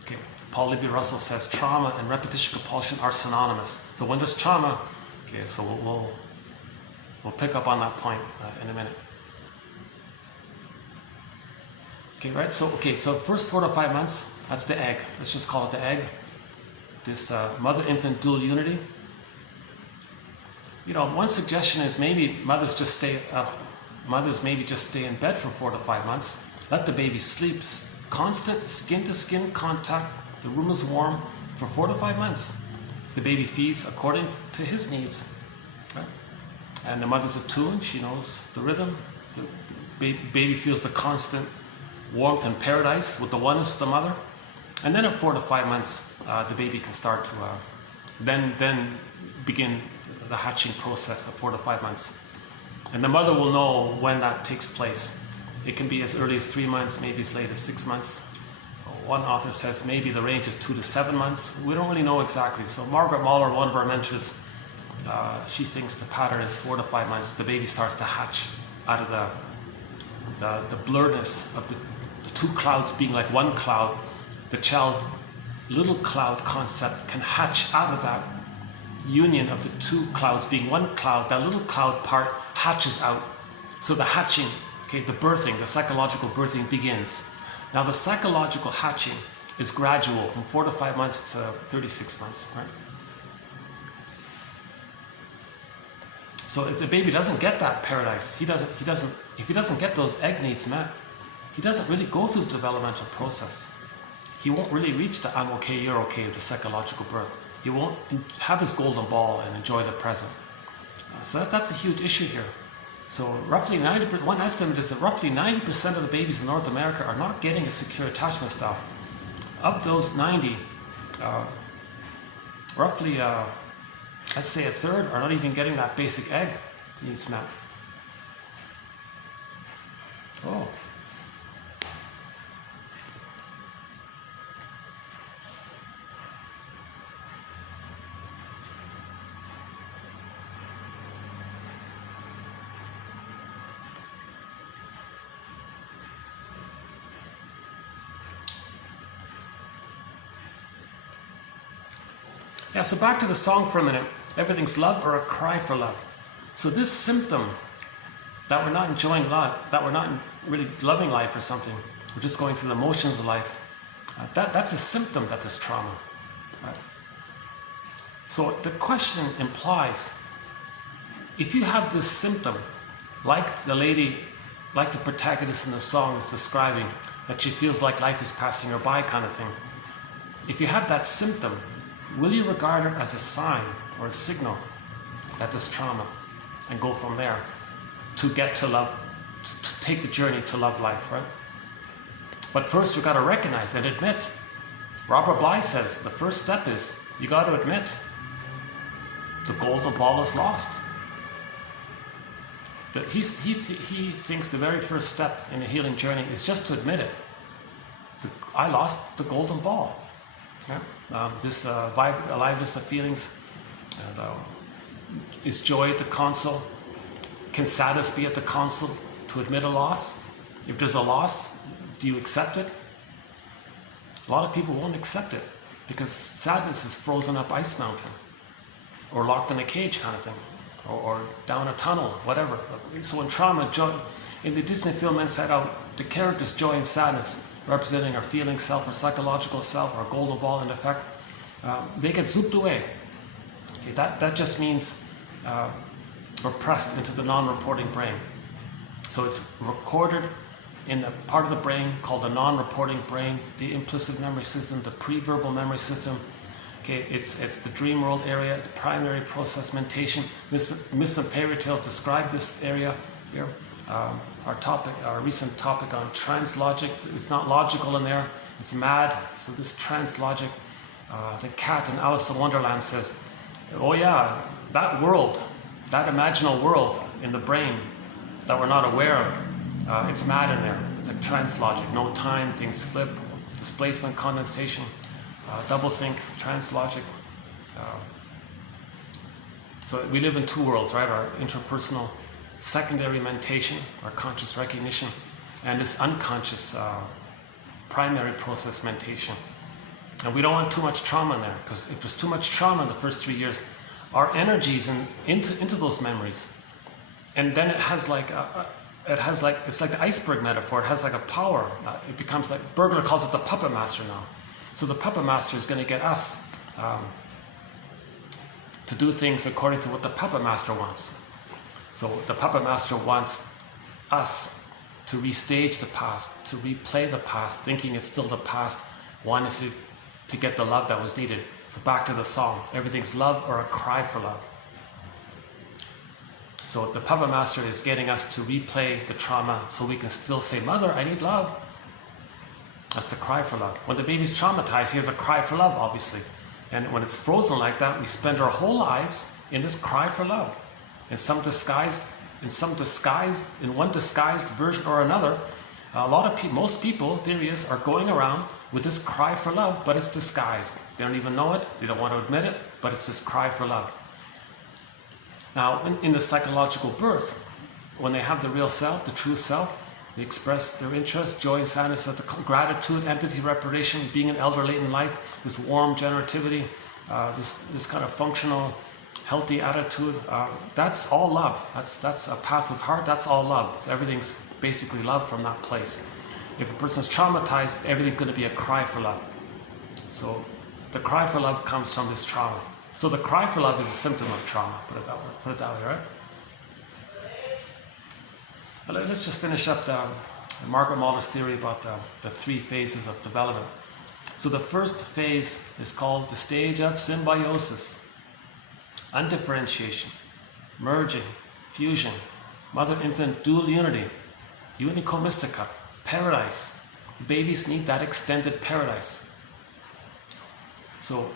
Okay. Paul Libby Russell says trauma and repetition compulsion are synonymous. So when there's trauma, okay, so we'll pick up on that point in a minute. Okay, right. So first 4 to 5 months, that's the egg. Let's just call it the egg. This mother-infant dual unity. You know, one suggestion is maybe mothers maybe just stay in bed for 4 to 5 months. Let the baby sleep, constant skin-to-skin contact. The room is warm for 4 to 5 months. The baby feeds according to his needs. Right? And the mother's attuned, she knows the rhythm. The baby feels the constant warmth and paradise with the oneness of the mother. And then at 4 to 5 months, the baby can start to then begin the hatching process at 4 to 5 months. And the mother will know when that takes place. It can be as early as 3 months, maybe as late as 6 months. One author says maybe the range is 2 to 7 months. We don't really know exactly. So Margaret Mahler, one of our mentors, she thinks the pattern is 4 to 5 months. The baby starts to hatch out of the blurredness of the 2 clouds being like one cloud. The child little cloud concept can hatch out of that union of the 2 clouds being one cloud. That little cloud part hatches out. So the hatching, okay, the birthing, the psychological birthing begins. Now the psychological hatching is gradual from 4 to 5 months to 36 months, right? So if the baby doesn't get that paradise, if he doesn't get those egg needs met, he doesn't really go through the developmental process. He won't really reach the I'm okay, you're okay, the psychological birth. He won't have his golden ball and enjoy the present. So that's a huge issue here. So roughly 90%, one estimate is that roughly 90% of the babies in North America are not getting a secure attachment style. Of those 90, roughly, let's say a third are not even getting that basic egg needs met. Oh. Yeah, so back to the song for a minute. Everything's love or a cry for love. So this symptom that we're not enjoying love, that we're not really loving life or something, we're just going through the motions of life, that's a symptom that there's trauma. Right? So the question implies, if you have this symptom, like the lady, like the protagonist in the song is describing, that she feels like life is passing her by kind of thing, if you have that symptom, will you regard it as a sign or a signal that there's trauma and go from there to get to love, to take the journey to love life, right? But first we've got to recognize and admit. Robert Bly says the first step is you got to admit the golden ball is lost. He thinks the very first step in the healing journey is just to admit it. I lost the golden ball. Yeah? This aliveness of feelings, and, is joy at the console? Can sadness be at the console to admit a loss? If there's a loss, do you accept it? A lot of people won't accept it because sadness is frozen up ice mountain or locked in a cage kind of thing, or down a tunnel, whatever. So in trauma, joy, in the Disney film Inside Out, the characters joy and sadness, representing our feeling self, our psychological self, our golden ball in effect, they get zooped away. Okay, that just means repressed into the non-reporting brain. So it's recorded in the part of the brain called the non-reporting brain, the implicit memory system, the pre-verbal memory system. Okay, it's the dream world area, the primary process mentation. Myths and fairy tales describe this area here. Our recent topic on trance logic, it's not logical in there, it's mad. So this trance logic, the cat in Alice in Wonderland says, oh yeah, that world, that imaginal world in the brain that we're not aware of, it's mad in there. It's like trance logic, no time, things flip, displacement, condensation, doublethink, trance logic. So we live in two worlds, right? Our interpersonal secondary mentation, our conscious recognition, and this unconscious primary process mentation. And we don't want too much trauma in there, because if there's too much trauma in the first 3 years, our energies into those memories, and then it has like it's like the iceberg metaphor. It has like a power. It becomes like, Bergler calls it the puppet master now. So the puppet master is going to get us to do things according to what the puppet master wants. So the puppet master wants us to restage the past, to replay the past, thinking it's still the past, wanting to get the love that was needed. So back to the song, everything's love or a cry for love. So the puppet master is getting us to replay the trauma so we can still say, Mother, I need love. That's the cry for love. When the baby's traumatized, he has a cry for love, obviously. And when it's frozen like that, we spend our whole lives in this cry for love. In one disguised version or another. A lot of people, most people, theory is, are going around with this cry for love, but it's disguised. They don't even know it, they don't want to admit it, but it's this cry for love. Now, in the psychological birth, when they have the real self, the true self, they express their interest, joy and sadness, gratitude, empathy, reparation, being an elder latent light, this warm generativity, this kind of functional, healthy attitude. That's all love. That's a path with heart. That's all love. So everything's basically love from that place. If a person's traumatized, everything's going to be a cry for love. So the cry for love comes from this trauma. So the cry for love is a symptom of trauma. Put it that way, right? Let's just finish up the Margaret Mahler's theory about the 3 phases of development. So the first phase is called the stage of symbiosis, undifferentiation, merging, fusion, mother-infant dual unity, unico mystica, paradise. The babies need that extended paradise. So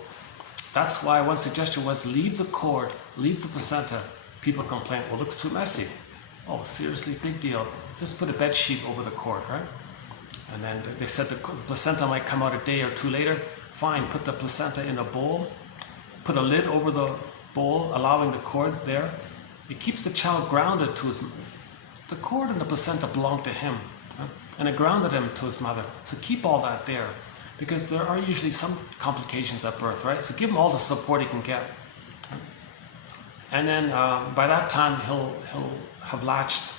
that's why one suggestion was leave the cord, leave the placenta. People complain, well, it looks too messy. Oh, seriously, big deal. Just put a bed sheet over the cord, right? And then they said the placenta might come out a day or two later. Fine, put the placenta in a bowl, put a lid over the bowl, allowing the cord there. It keeps the child grounded to his... The cord and the placenta belong to him, right? And it grounded him to his mother. So keep all that there, because there are usually some complications at birth, right? So give him all the support he can get. Right? And then by that time, he'll have latched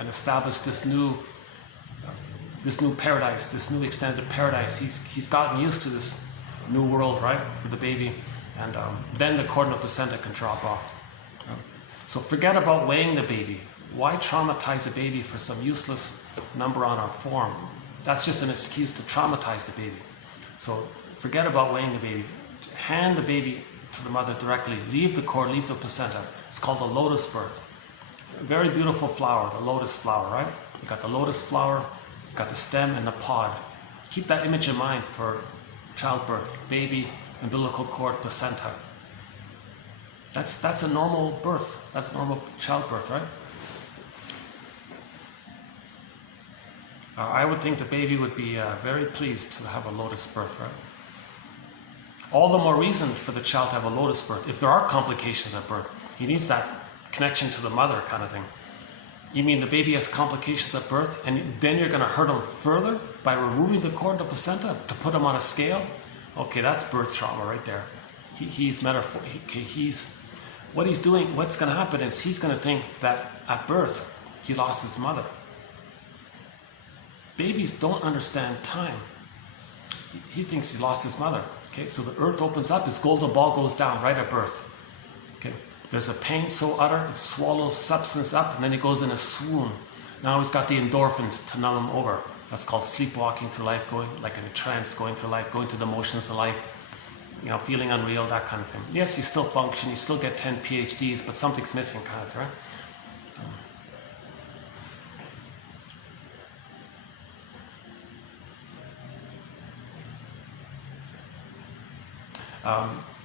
and established this new paradise, this new extended paradise. He's gotten used to this new world, right, for the baby, and then the cord and the placenta can drop off. So forget about weighing the baby. Why traumatize a baby for some useless number on our form? That's just an excuse to traumatize the baby. So forget about weighing the baby. Hand the baby to the mother directly. Leave the cord, leave the placenta. It's called a lotus birth. A very beautiful flower, the lotus flower, right? You got the lotus flower, you got the stem and the pod. Keep that image in mind for childbirth. Baby, umbilical cord, placenta. That's a normal birth. That's a normal childbirth, right? I would think the baby would be very pleased to have a lotus birth, right? All the more reason for the child to have a lotus birth. If there are complications at birth, he needs that connection to the mother kind of thing. You mean the baby has complications at birth and then you're going to hurt him further by removing the cord and the placenta to put him on a scale? Okay, that's birth trauma right there. He's metaphor. What he's doing, what's going to happen is he's going to think that at birth he lost his mother. Babies don't understand time. He thinks he lost his mother. Okay, so the earth opens up, his golden ball goes down right at birth. Okay, there's a pain so utter, it swallows substance up, and then he goes in a swoon. Now he's got the endorphins to numb him over. That's called sleepwalking through life, going like in a trance, going through life, going through the motions of life. You know, feeling unreal, that kind of thing. Yes, you still function, you still get 10 PhDs, but something's missing, kind of, right?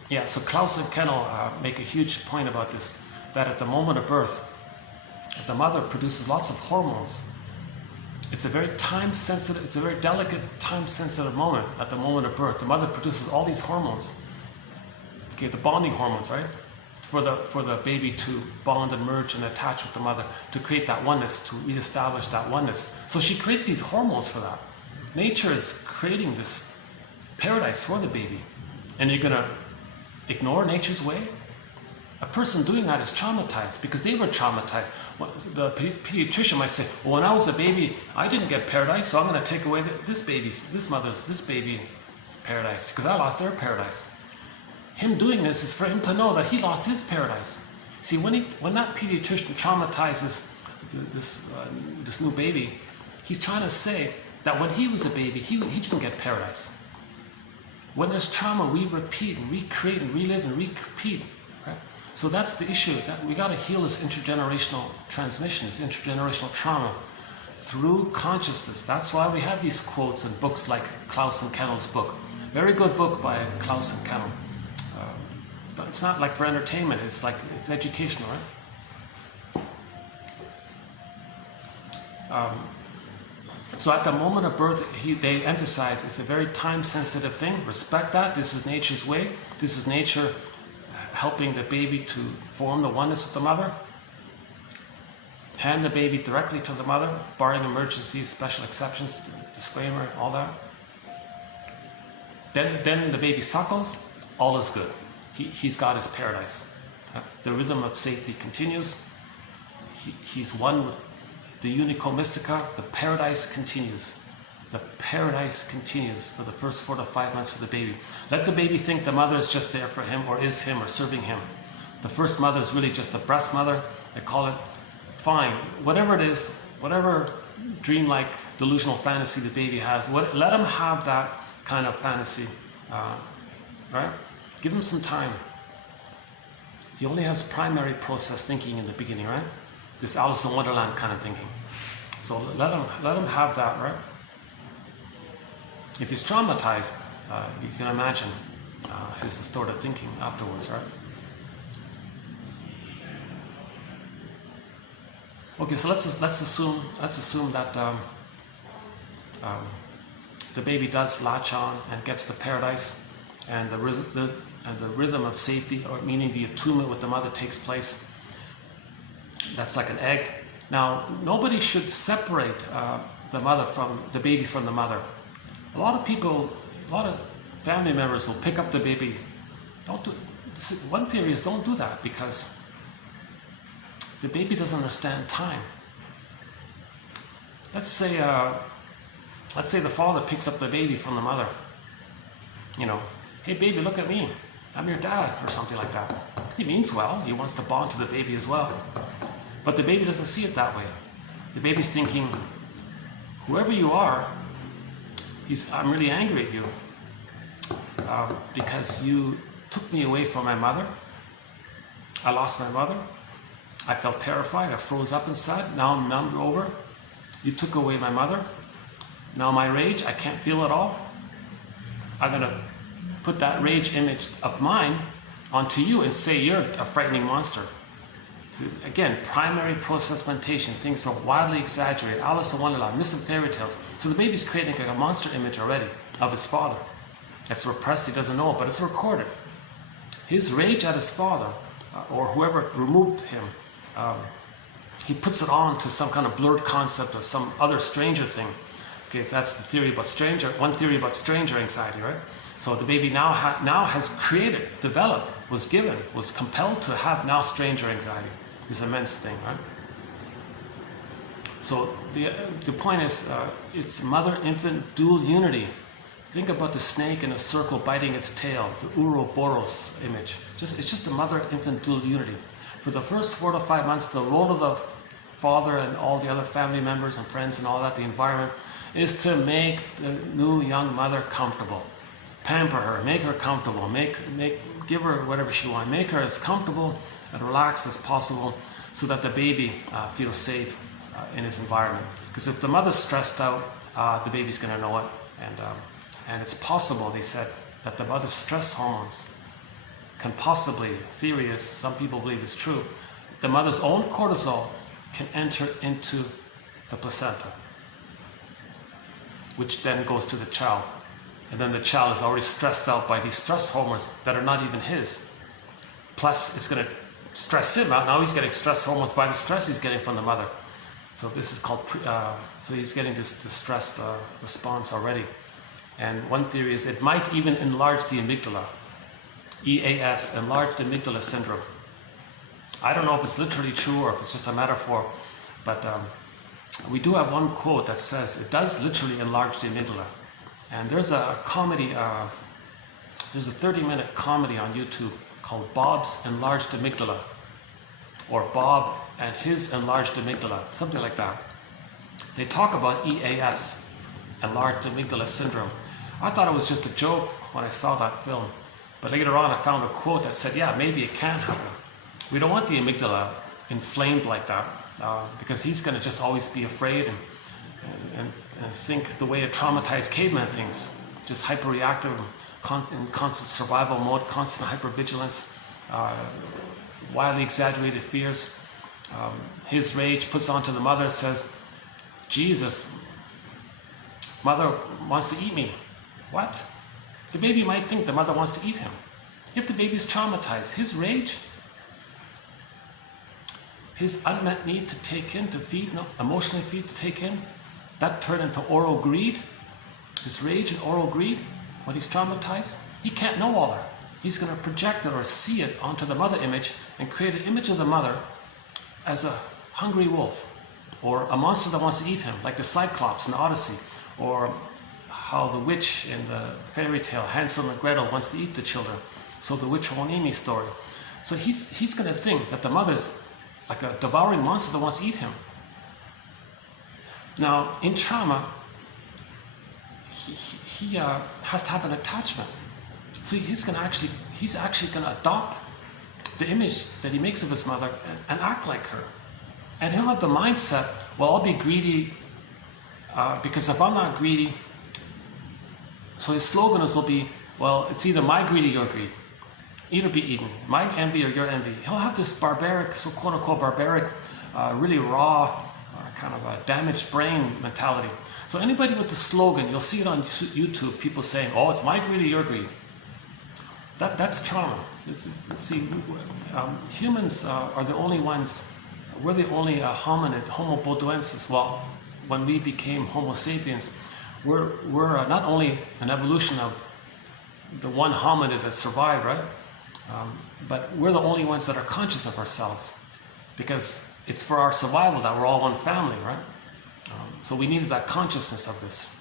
Yeah, so Klaus and Kennel make a huge point about this, that at the moment of birth, the mother produces lots of hormones. It's a very time-sensitive, it's a very delicate, time-sensitive moment at the moment of birth. The mother produces all these hormones, okay, the bonding hormones, right? For the baby to bond and merge and attach with the mother, to create that oneness, to reestablish that oneness. So she creates these hormones for that. Nature is creating this paradise for the baby. And you're going to ignore nature's way? A person doing that is traumatized because they were traumatized. The pediatrician might say, well, when I was a baby, I didn't get paradise, so I'm going to take away this baby's paradise because I lost their paradise. Him doing this is for him to know that he lost his paradise. See, when that pediatrician traumatizes this new baby, he's trying to say that when he was a baby, he didn't get paradise. When there's trauma, we repeat and recreate and relive and repeat. Right? So that's the issue. That we got to heal this intergenerational transmission, this intergenerational trauma through consciousness. That's why we have these quotes in books like Klaus and Kennel's book. Very good book by Klaus and Kennel. It's not like for entertainment. It's educational, right? So at the moment of birth, they emphasize it's a very time-sensitive thing. Respect that. This is nature's way. This is nature helping the baby to form the oneness with the mother. Hand the baby directly to the mother, barring emergencies, special exceptions, disclaimer, all that. Then the baby suckles, all is good. He's got his paradise. The rhythm of safety continues. He's one with the unico mystica. The paradise continues. The paradise continues for the first 4 to 5 months for the baby. Let the baby think the mother is just there for him or is him or serving him. The first mother is really just a breast mother, they call it. Fine, whatever it is, whatever dreamlike delusional fantasy the baby has, let him have that kind of fantasy, right? Give him some time. He only has primary process thinking in the beginning, right? This Alice in Wonderland kind of thinking. So let him have that, right? If he's traumatized, you can imagine his distorted thinking afterwards, right? Okay, so let's assume that the baby does latch on and gets the paradise, and the rhythm of safety, or meaning the attunement with the mother, takes place. That's like an egg. Now, nobody should separate the baby from the mother. A lot of family members will pick up the baby. One theory is don't do that, because the baby doesn't understand time. Let's say the father picks up the baby from the mother. You know, hey baby, look at me, I'm your dad, or something like that. He means well, he wants to bond to the baby as well. But the baby doesn't see it that way. The baby's thinking, whoever you are, I'm really angry at you because you took me away from my mother. I lost my mother. I felt terrified. I froze up inside. Now I'm numbed over. You took away my mother. Now my rage, I can't feel it all. I'm going to put that rage image of mine onto you and say you're a frightening monster. So again, primary process mentation. Things are wildly exaggerated. Alice in Wonderland, missing fairy tales. So the baby's creating like a monster image already of his father. It's repressed, he doesn't know it, but it's recorded. His rage at his father, or whoever removed him, he puts it on to some kind of blurred concept of some other stranger thing. Okay, that's the theory about one theory about stranger anxiety, right? So the baby now has created, developed, was given, was compelled to have now stranger anxiety. This immense thing, right? So the point is, it's mother-infant dual unity. Think about the snake in a circle biting its tail, the Ouroboros image. It's just the mother-infant dual unity. For the first 4 to 5 months, the role of the father and all the other family members and friends and all that, the environment, is to make the new young mother comfortable. Pamper her, make her comfortable, give her whatever she wants, make her as comfortable and relaxed as possible so that the baby feels safe in his environment. Because if the mother's stressed out, the baby's going to know it. And it's possible, they said, that the mother's stress hormones can possibly, theory is, some people believe it's true, the mother's own cortisol can enter into the placenta, which then goes to the child. And then the child is already stressed out by these stress hormones that are not even his. Plus, it's going to stress him out. Now he's getting stress hormones by the stress he's getting from the mother. So this is called, so he's getting this distressed response already. And one theory is it might even enlarge the amygdala. EAS, enlarged amygdala syndrome. I don't know if it's literally true or if it's just a metaphor, but we do have one quote that says it does literally enlarge the amygdala. And there's a comedy, there's a 30-minute comedy on YouTube called Bob's Enlarged Amygdala, or Bob and His Enlarged Amygdala, something like that. They talk about EAS, enlarged amygdala syndrome. I thought it was just a joke when I saw that film, but later on I found a quote that said, yeah, maybe it can happen. We don't want the amygdala inflamed like that, because he's going to just always be afraid and think the way a traumatized caveman thinks, just hyperreactive, in constant survival mode, constant hypervigilance, wildly exaggerated fears. His rage puts onto the mother, says, Jesus, mother wants to eat me. What? The baby might think the mother wants to eat him. If the baby's traumatized, his rage, his unmet need to take in, to feed, emotionally feed, to take in, that turned into oral greed. His rage and oral greed, when he's traumatized, he can't know all that. He's going to project it or see it onto the mother image and create an image of the mother as a hungry wolf, or a monster that wants to eat him, like the Cyclops in the Odyssey, or how the witch in the fairy tale, Hansel and Gretel, wants to eat the children. So the witch won't eat me story. So he's going to think that the mother's like a devouring monster that wants to eat him. Now, in trauma, he has to have an attachment. So he's actually going to adopt the image that he makes of his mother and act like her. And he'll have the mindset, well, I'll be greedy because if I'm not greedy, so his slogan will be, well, it's either my greed or your greed. Eat or be eaten. My envy or your envy. He'll have this barbaric, so quote-unquote barbaric, really raw, kind of a damaged brain mentality. So anybody with the slogan, you'll see it on YouTube, people saying, oh, it's my greed or your greed. That's trauma. See, humans are the only ones, we're the only hominid, Homo bodoensis. Well, when we became Homo sapiens, we're not only an evolution of the one hominid that survived, right? But we're the only ones that are conscious of ourselves, because it's for our survival that we're all one family, right? So we needed that consciousness of this.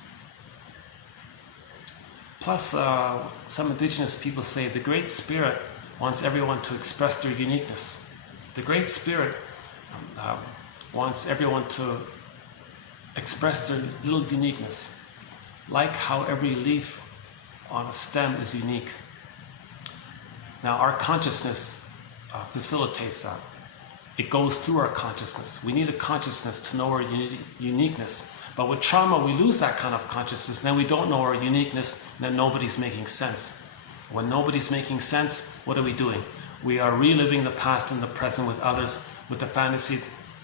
Plus, some indigenous people say the Great Spirit wants everyone to express their uniqueness. The Great Spirit wants everyone to express their little uniqueness, like how every leaf on a stem is unique. Now, our consciousness facilitates that. It goes through our consciousness. We need a consciousness to know our uniqueness. But with trauma, we lose that kind of consciousness. Then we don't know our uniqueness, and then nobody's making sense. When nobody's making sense, what are we doing? We are reliving the past and the present with others, with the fantasy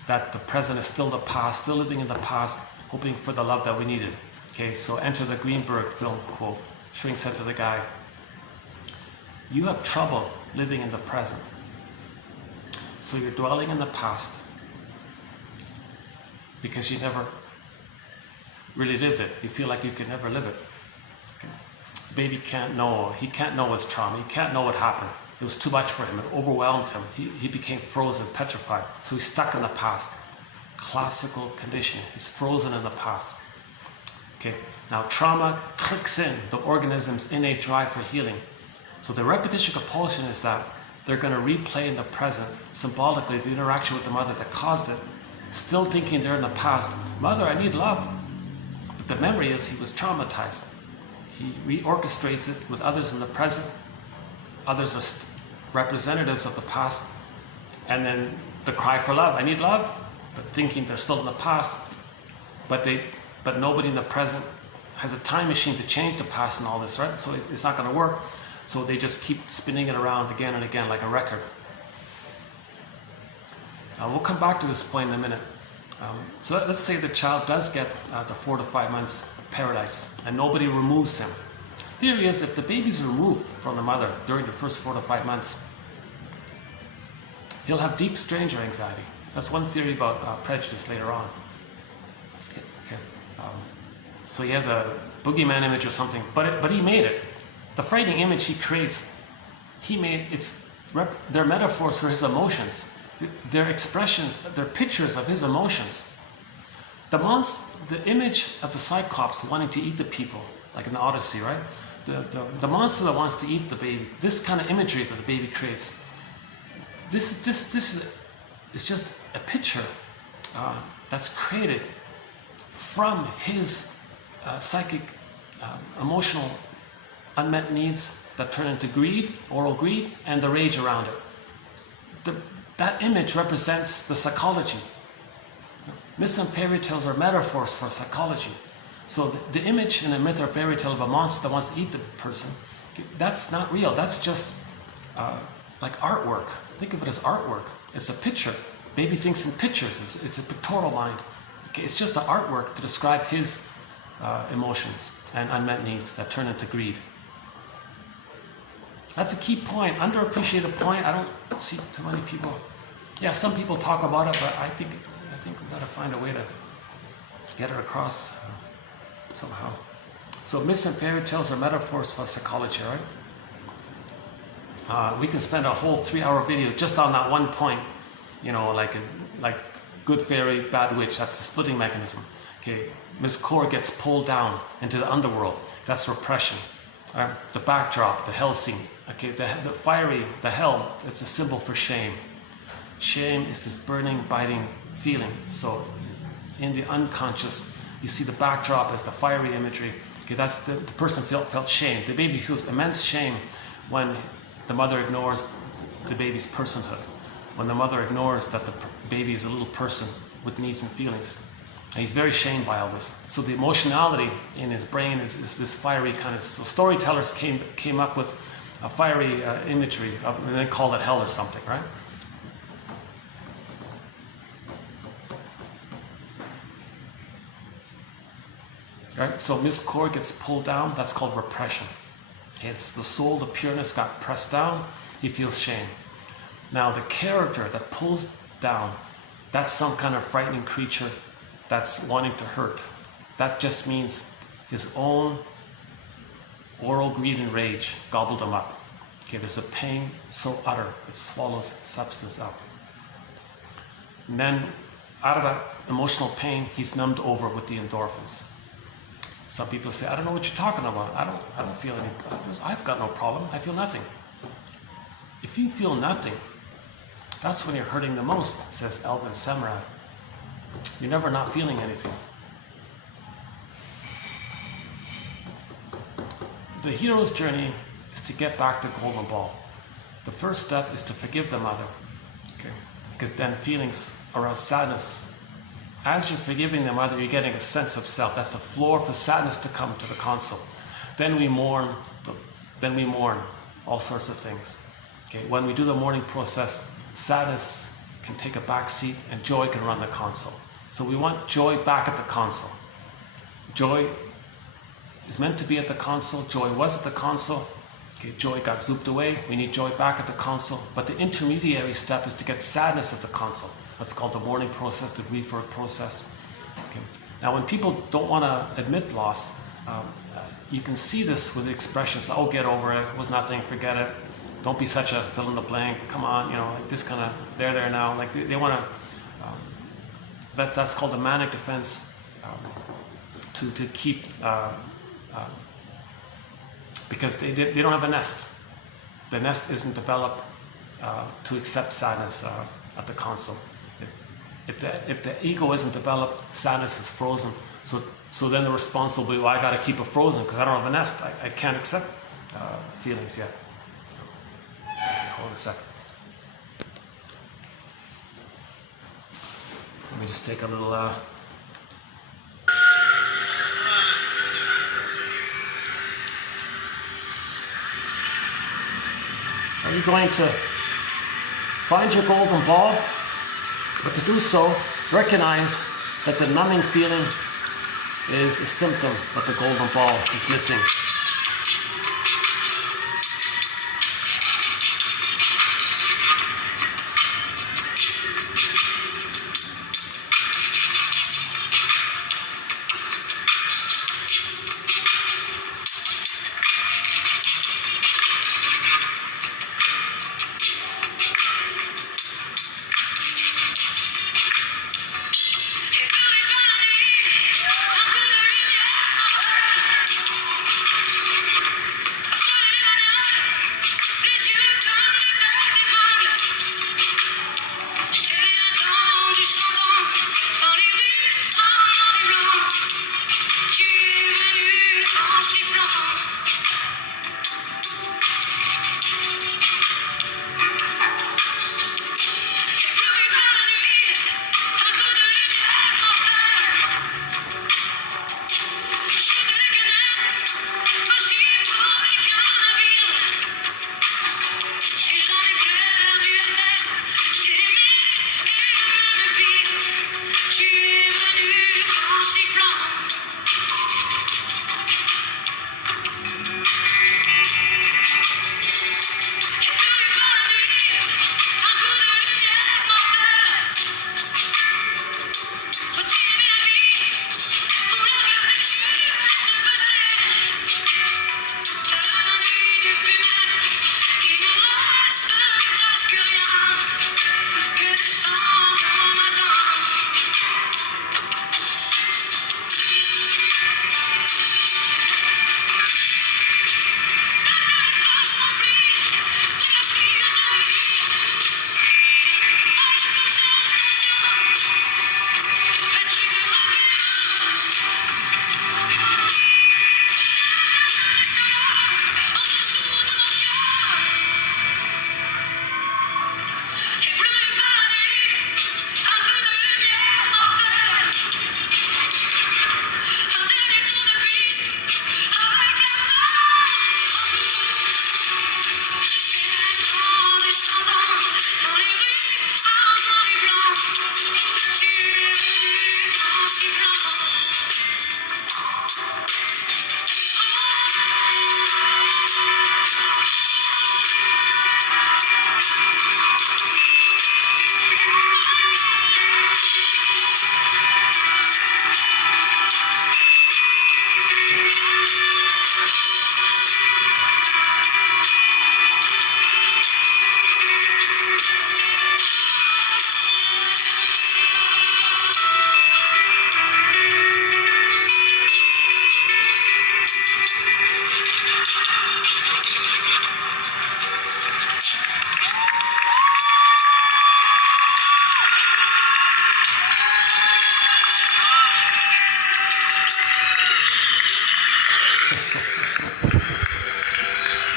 that the present is still the past, still living in the past, hoping for the love that we needed. Okay, so enter the Greenberg film quote. Shrink said to the guy, you have trouble living in the present. So you're dwelling in the past because you never really lived it. You feel like you can never live it. Okay. Baby can't know. He can't know his trauma. He can't know what happened. It was too much for him. It overwhelmed him. He became frozen, petrified. So he's stuck in the past. Classical conditioning. He's frozen in the past. Okay. Now trauma clicks in the organism's innate drive for healing. So the repetition compulsion is that they're going to replay in the present, symbolically, the interaction with the mother that caused it, still thinking they're in the past. Mother, I need love. But the memory is he was traumatized. He reorchestrates it with others in the present. Others are representatives of the past. And then the cry for love, I need love, but thinking they're still in the past. But nobody in the present has a time machine to change the past and all this, right? So it's not going to work. So they just keep spinning it around again and again like a record. We'll come back to this point in a minute. So let's say the child does get the 4 to 5 months paradise and nobody removes him. Theory is if the baby's removed from the mother during the first 4 to 5 months, he'll have deep stranger anxiety. That's one theory about prejudice later on. Okay. So he has a boogeyman image or something, but he made it. The frightening image he creates, they're metaphors for his emotions. They're expressions, they're pictures of his emotions. The image of the Cyclops wanting to eat the people, like in the Odyssey, right? The monster that wants to eat the baby, this kind of imagery that the baby creates, this is just a picture that's created from his psychic, emotional unmet needs that turn into greed, oral greed, and the rage around it. That image represents the psychology. Myths and fairy tales are metaphors for psychology. So the image in a myth or fairy tale of a monster that wants to eat the person, that's not real. That's just like artwork. Think of it as artwork. It's a picture. Baby thinks in pictures. It's a pictorial mind. Okay, it's just the artwork to describe his emotions and unmet needs that turn into greed. That's a key point, underappreciated point. I don't see too many people. Yeah, some people talk about it, but I think we've got to find a way to get it across somehow. So myths and fairy tales are metaphors for psychology, right? We can spend a whole 3-hour video just on that one point. You know, like good fairy, bad witch. That's the splitting mechanism. Okay, Miss Core gets pulled down into the underworld. That's repression. The backdrop, the hell scene. Okay, the fiery, the hell, it's a symbol for shame. Shame is this burning, biting feeling. So in the unconscious, you see the backdrop as the fiery imagery. Okay, that's the person felt shame. The baby feels immense shame when the mother ignores the baby's personhood. When the mother ignores that the baby is a little person with needs and feelings. And he's very shamed by all this. So the emotionality in his brain is this fiery kind of. So storytellers came up with a fiery imagery, and they called it hell or something, right? Right? So miscord gets pulled down. That's called repression. Okay, it's the soul, the pureness got pressed down. He feels shame. Now the character that pulls down, that's some kind of frightening creature that's wanting to hurt. That just means his own oral greed and rage gobbled him up. Okay, there's a pain so utter it swallows substance up. And then out of that emotional pain, he's numbed over with the endorphins. Some people say, I don't know what you're talking about. I don't feel any. I've got no problem. I feel nothing. If you feel nothing, that's when you're hurting the most, says Elvin Semrad. You're never not feeling anything. The hero's journey is to get back to golden ball. The first step is to forgive the mother, okay? Because then feelings around sadness. As you're forgiving the mother, you're getting a sense of self. That's a floor for sadness to come to the console. Then we mourn. All sorts of things. Okay, when we do the mourning process, sadness can take a back seat and joy can run the console. So we want joy back at the console. Joy is meant to be at the console. Joy was at the console. Okay, joy got zooped away. We need joy back at the console. But the intermediary step is to get sadness at the console. That's called the mourning process, the grief-work process. Okay. Now, when people don't want to admit loss, you can see this with the expressions, oh, get over it, it was nothing, forget it. Don't be such a fill in the blank, come on, you know, like this kind of, they're there now. Like they want to, that's called the manic defense, to keep, because they don't have a nest. The nest isn't developed to accept sadness at the console. If the ego isn't developed, sadness is frozen. So then the response will be, well, I got to keep it frozen because I don't have a nest. I can't accept feelings yet. Okay, hold a second. Let me just take a little. Are you going to find your golden ball? But to do so, recognize that the numbing feeling is a symptom that the golden ball is missing.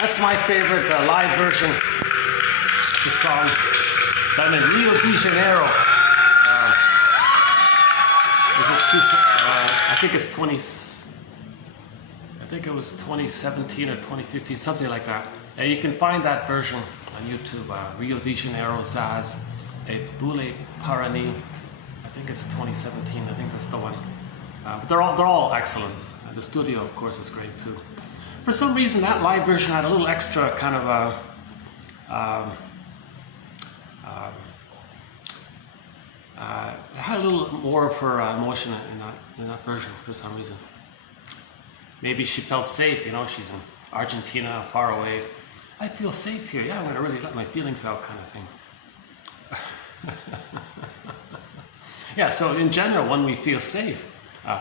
that's my favorite live version of the song. I'm in Rio de Janeiro. I think it's 20. I think it was 2017 or 2015, something like that. You can find that version on YouTube. Rio de Janeiro Zaz, a Boule Parani. I think it's 2017. I think that's the one. But they're all excellent. The studio, of course, is great too. For some reason, that live version had a little extra kind of it had a little more of her emotion in that version for some reason. Maybe she felt safe, you know, she's in Argentina, far away. I feel safe here, yeah, I'm gonna really let my feelings out kind of thing. Yeah, so in general, when we feel safe,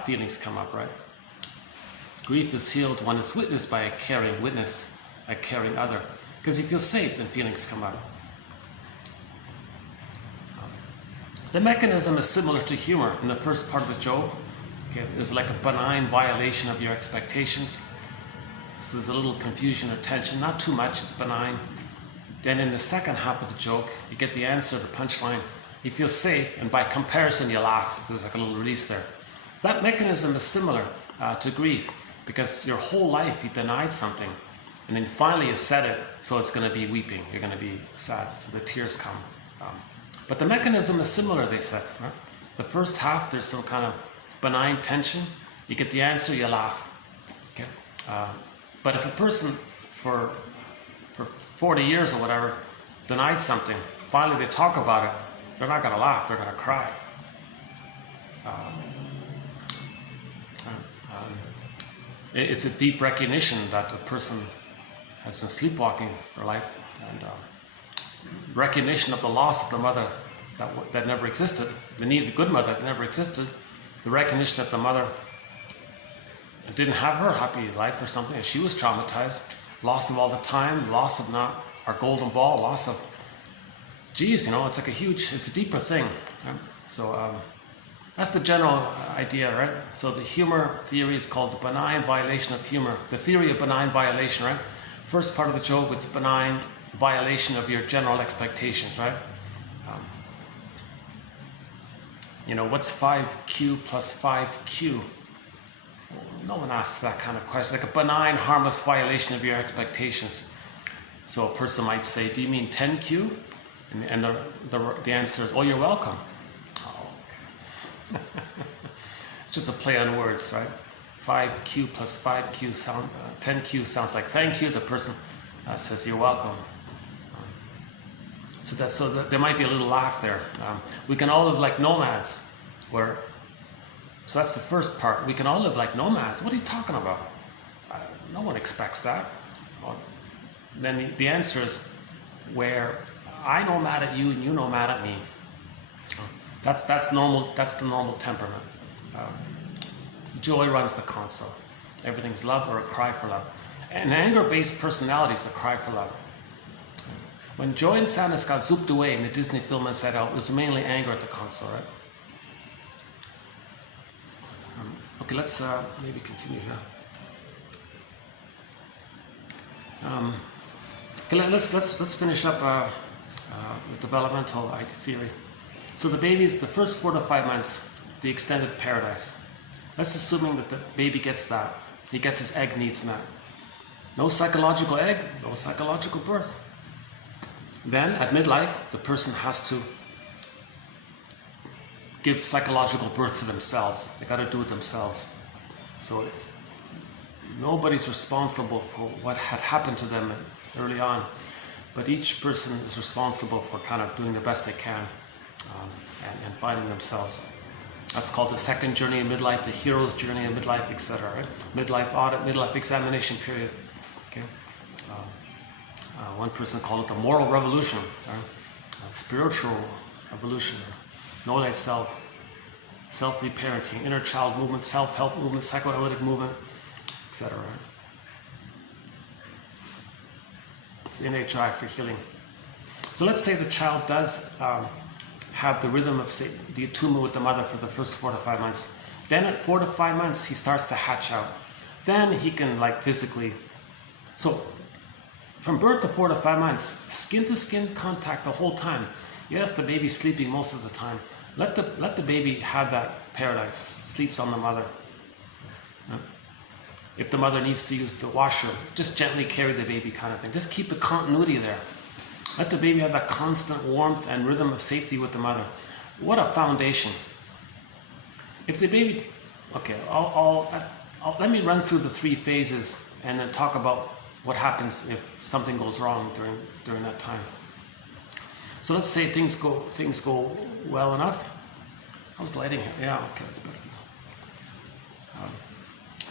feelings come up, right? Grief is healed when it's witnessed by a caring witness, a caring other. Because you feel safe, then feelings come up. The mechanism is similar to humor. In the first part of the joke, okay, there's like a benign violation of your expectations. So there's a little confusion or tension, not too much, it's benign. Then in the second half of the joke, you get the answer, the punchline. You feel safe, and by comparison, you laugh. There's like a little release there. That mechanism is similar to grief, because your whole life you denied something, and then finally you said it, so it's going to be weeping. You're going to be sad, so the tears come. But the mechanism is similar, they said. Right? The first half, there's some kind of benign tension. You get the answer, you laugh. Okay? But if a person for 40 years or whatever denied something, finally they talk about it, they're not going to laugh, they're going to cry. It's a deep recognition that a person has been sleepwalking their life, and recognition of the loss of the mother that never existed, the need of the good mother that never existed, the recognition that the mother didn't have her happy life or something, and she was traumatized, loss of all the time, loss of not our golden ball, loss of, geez, you know, it's like it's a deeper thing. Right? So that's the general idea, right? So the humor theory is called the benign violation of humor. The theory of benign violation, right? First part of the joke, it's benign violation of your general expectations, right? You know, what's 5Q plus 5Q? No one asks that kind of question. Like a benign, harmless violation of your expectations. So a person might say, do you mean 10Q? And the answer is, oh, you're welcome. Oh, okay. It's just a play on words, right? 5Q plus 5Q 10Q sounds like thank you. The person says you're welcome. So there might be a little laugh there. We can all live like nomads, so that's the first part. We can all live like nomads. What are you talking about? No one expects that. Well, then the answer is where I know mad at you and you know mad at me. That's normal. That's the normal temperament. Joy runs the console. Everything's love or a cry for love. An anger-based personality is a cry for love. When joy and sadness got zooped away in the Disney film Inside Out, it was mainly anger at the console, right? Okay, let's maybe continue here. Okay, let's finish up with developmental theory. So the baby's the first 4 to 5 months, the extended paradise. Let's assuming that the baby gets that. He gets his egg needs met. No psychological egg, no psychological birth. Then at midlife, the person has to give psychological birth to themselves. They got to do it themselves. So nobody's responsible for what had happened to them early on, but each person is responsible for kind of doing the best they can and finding themselves. That's called the second journey in midlife, the hero's journey in midlife, etc. Right? Midlife audit, midlife examination period. Okay. One person called it the moral revolution, spiritual evolution, know thyself, self-reparenting, inner child movement, self-help movement, psychoanalytic movement, etc. It's innate drive for healing. So let's say the child does have the rhythm of the attunement with the mother for the first 4 to 5 months. Then at 4 to 5 months, he starts to hatch out. Then he can physically. So From birth to 4 to 5 months, skin to skin contact the whole time. Yes, the baby's sleeping most of the time. Let the baby have that paradise, sleeps on the mother. If the mother needs to use the washroom, just gently carry the baby kind of thing. Just keep the continuity there. Let the baby have that constant warmth and rhythm of safety with the mother. What a foundation. If the baby, okay, let me run through the 3 phases and then talk about what happens if something goes wrong during that time. So let's say things go well enough. How's lighting here? Yeah, okay, that's better.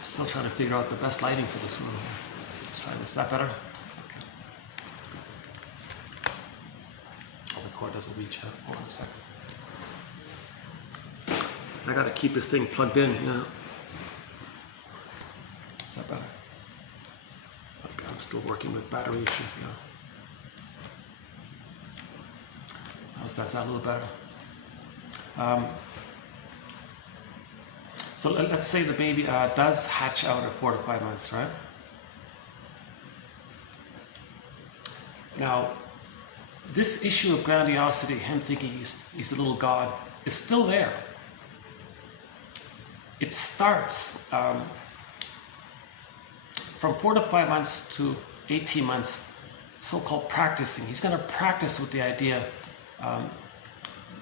Still trying to figure out the best lighting for this room. Let's try this. Is that better? Okay. Oh, the cord doesn't reach. Hold on a second. I got to keep this thing plugged in. Yeah. Is that better? I'm still working with battery issues. Yeah. How's that? Is that a little better? So let's say the baby does hatch out at 4 to 5 months, right? Now, this issue of grandiosity, him thinking he's a little god, is still there. It starts from 4 to 5 months to 18 months, so-called practicing. He's going to practice with the idea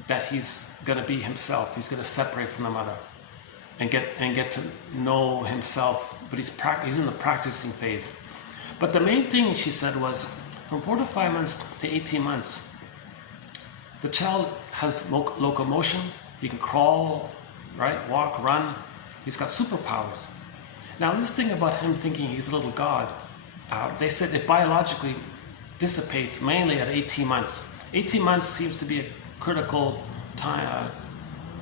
that he's going to be himself. He's going to separate from the mother and get to know himself. But he's in the practicing phase. But the main thing she said was from 4 to 5 months to 18 months, the child has locomotion. He can crawl, right, walk, run. He's got superpowers. Now this thing about him thinking he's a little god, they said it biologically dissipates mainly at 18 months. 18 months seems to be a critical time,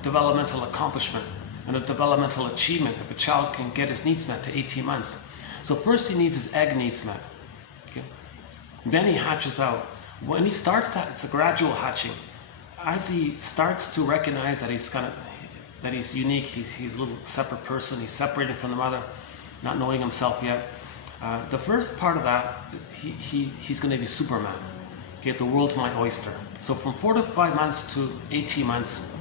developmental accomplishment and a developmental achievement if a child can get his needs met to 18 months. So first he needs his egg needs met. Okay? Then he hatches out. When he starts that, it's a gradual hatching. As he starts to recognize that he's unique, he's a little separate person, he's separated from the mother, not knowing himself yet. The first part of that, he's going to be Superman. Okay, the world's my oyster. So from 4 to 5 months to 18 months,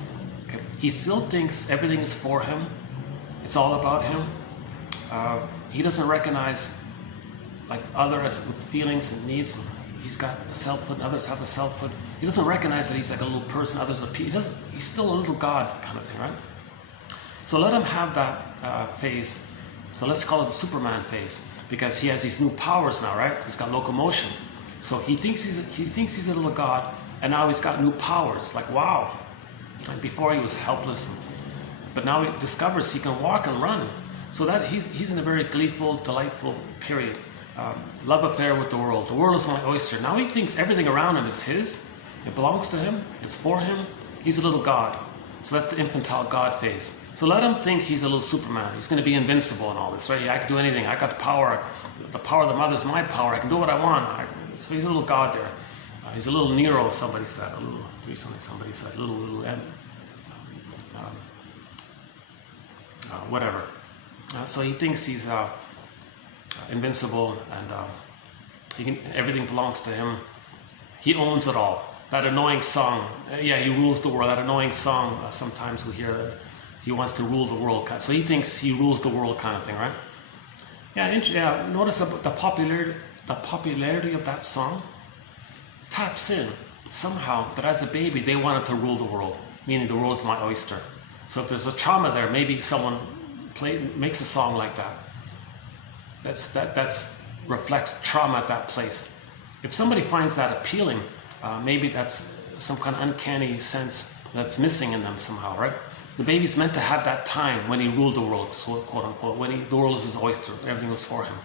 okay, he still thinks everything is for him. It's all about him. He doesn't recognize like others with feelings and needs. He's got a selfhood, and others have a selfhood. He doesn't recognize that he's like a little person, others are people. He's still a little god kind of thing, right? So let him have that phase. So let's call it the Superman phase, because he has these new powers now, right? He's got locomotion. So he thinks he's a little god, and now he's got new powers. Like wow! And before he was helpless, but now he discovers he can walk and run. So that he's in a very gleeful, delightful period. Love affair with the world. The world is my oyster. Now he thinks everything around him is his. It belongs to him. It's for him. He's a little god. So that's the infantile god phase. So let him think he's a little Superman. He's going to be invincible and all this, right? Yeah, I can do anything. I got the power. The power of the mother is my power. I can do what I want. So he's a little god there. He's a little Nero, somebody said. Recently somebody said. Little whatever. So he thinks he's invincible, and everything belongs to him. He owns it all. That annoying song, yeah, he rules the world. That annoying song, sometimes we hear, he wants to rule the world. So he thinks he rules the world kind of thing, right? Yeah, notice the popularity of that song taps in somehow that as a baby they wanted to rule the world, meaning the world's my oyster. So if there's a trauma there, maybe someone makes a song like that. That reflects trauma at that place. If somebody finds that appealing, maybe that's some kind of uncanny sense that's missing in them somehow, right? The baby's meant to have that time when he ruled the world, so quote unquote, when the world was his oyster, everything was for him.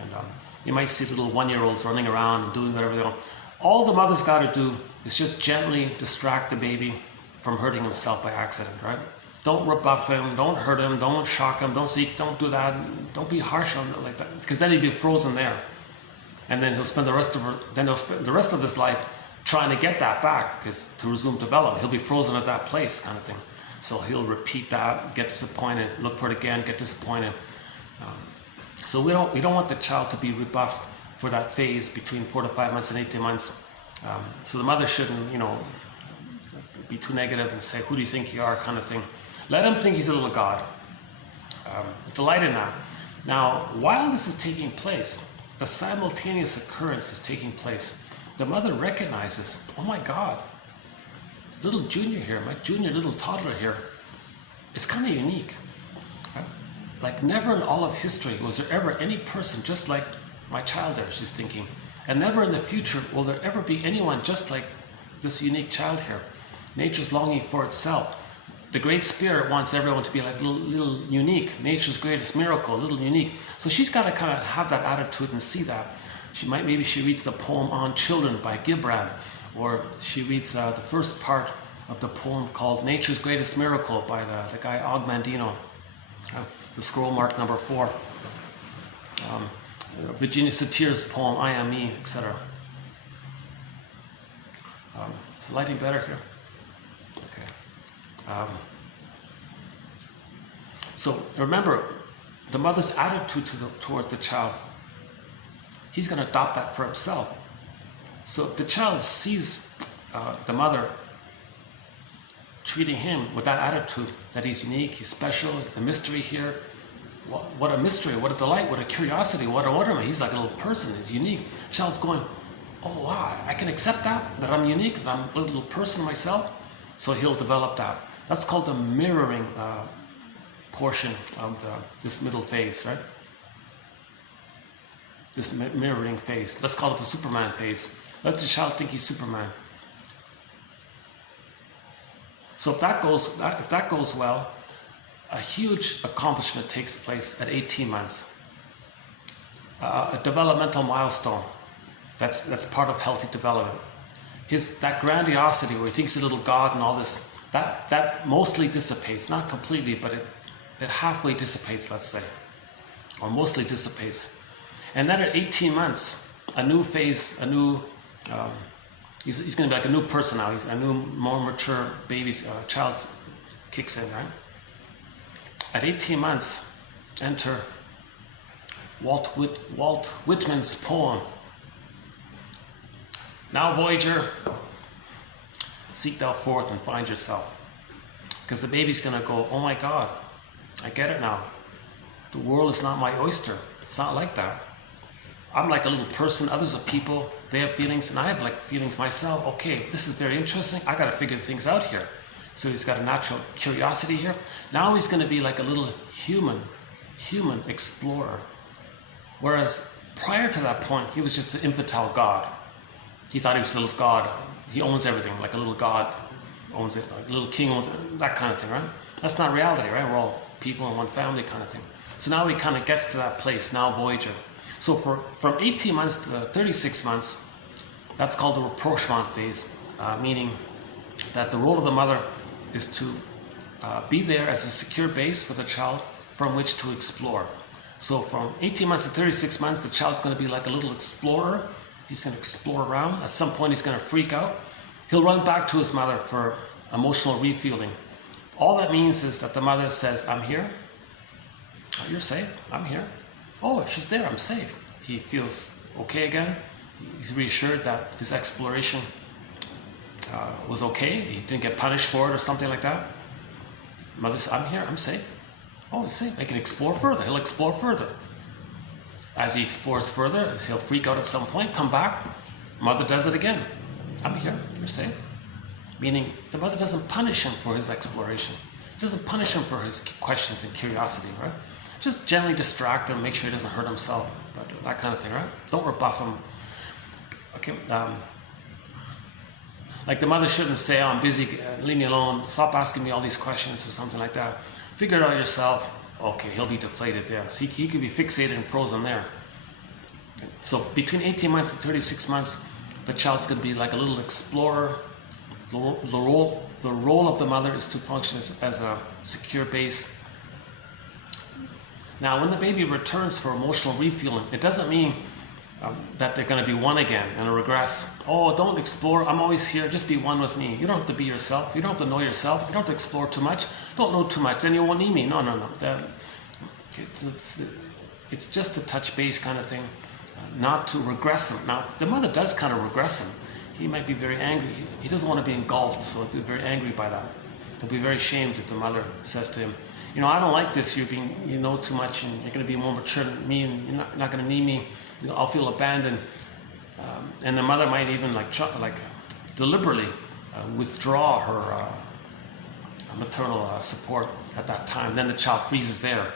And you might see little 1-year-olds running around and doing whatever they want. All the mother's got to do is just gently distract the baby from hurting himself by accident, right? Don't rebuff him, don't hurt him, don't shock him, don't do that, don't be harsh on it like that, because then he'd be frozen there. And then he'll spend the rest of his life trying to get that back, because to resume development, he'll be frozen at that place kind of thing. So he'll repeat that, get disappointed, look for it again, get disappointed. So we don't want the child to be rebuffed for that phase between 4 to 5 months and 18 months. So the mother shouldn't, you know, be too negative and say, who do you think you are, kind of thing. Let him think he's a little god. Delight in that. Now, while this is taking place, a simultaneous occurrence is taking place. The mother recognizes, oh my God, little junior here, my junior little toddler here, is kind of unique. Like never in all of history was there ever any person just like my child there, she's thinking. And never in the future will there ever be anyone just like this unique child here. Nature's longing for itself. The Great Spirit wants everyone to be like little unique. Nature's greatest miracle, a little unique. So she's got to kind of have that attitude and see that. Maybe she reads the poem On Children by Gibran, or she reads the first part of the poem called Nature's Greatest Miracle by the guy Og Mandino, the scroll mark number 4. Virginia Satir's poem I Am Me, etc. Is the lighting better here? Okay. So remember, the mother's attitude towards the child, he's going to adopt that for himself. So if the child sees the mother treating him with that attitude, that he's unique, he's special, he's a mystery here, what a mystery, what a delight, what a curiosity, what a wonderment, he's like a little person, he's unique. The child's going, oh wow, I can accept that I'm unique, that I'm a little person myself. So he'll develop that. That's called the mirroring portion of this middle phase, right? This mirroring phase. Let's call it the Superman phase. Let the child think he's Superman. So if that goes well, a huge accomplishment takes place at 18 months. A developmental milestone. That's part of healthy development. That grandiosity where he thinks he's a little god and all this, that mostly dissipates, not completely, but it halfway dissipates, let's say, or mostly dissipates. And then at 18 months, a new phase, he's going to be like a new person now. He's a new, more mature child kicks in, right? At 18 months, enter Walt Whitman's poem. Now, Voyager, seek thou forth and find yourself. Because the baby's going to go, oh my God, I get it now. The world is not my oyster. It's not like that. I'm like a little person, others are people, they have feelings, and I have like feelings myself. Okay, this is very interesting. I got to figure things out here. So he's got a natural curiosity here. Now he's going to be like a little human explorer. Whereas prior to that point, he was just an infantile god. He thought he was a little god. He owns everything, like a little god owns it, like a little king owns it, that kind of thing, right? That's not reality, right? We're all people in one family kind of thing. So now he kind of gets to that place, now Voyager. So from 18 months to 36 months, that's called the rapprochement phase, meaning that the role of the mother is to be there as a secure base for the child from which to explore. So from 18 months to 36 months, the child's going to be like a little explorer. He's going to explore around. At some point, he's going to freak out. He'll run back to his mother for emotional refueling. All that means is that the mother says, I'm here. Oh, you're safe. I'm here. Oh, she's there. I'm safe. He feels okay again. He's reassured that his exploration was okay. He didn't get punished for it or something like that. Mother says, I'm here. I'm safe. Oh, he's safe. I can explore further. He'll explore further. As he explores further, he'll freak out at some point, come back. Mother does it again. I'm here. You're safe. Meaning the mother doesn't punish him for his exploration. She doesn't punish him for his questions and curiosity, right? Just gently distract him, make sure he doesn't hurt himself, but that kind of thing, right? Don't rebuff him. Okay. Like the mother shouldn't say, oh, I'm busy, leave me alone, stop asking me all these questions or something like that. Figure it out yourself. Okay, he'll be deflated there. He could be fixated and frozen there. So between 18 months and 36 months, the child's going to be like a little explorer. The role of the mother is to function as a secure base. Now, when the baby returns for emotional refueling, it doesn't mean that they're going to be one again and regress. Oh, don't explore. I'm always here. Just be one with me. You don't have to be yourself. You don't have to know yourself. You don't have to explore too much. Don't know too much. Then you won't need me. No. It's just a touch base kind of thing. not to regress him. Now, the mother does kind of regress him. He might be very angry. He doesn't want to be engulfed, so he'll be very angry by that. He'll be very ashamed if the mother says to him, you know, I don't like this. You know too much, and you're going to be more mature than me, and you're not going to need me. You know, I'll feel abandoned. And the mother might even deliberately withdraw her maternal support at that time. Then the child freezes there.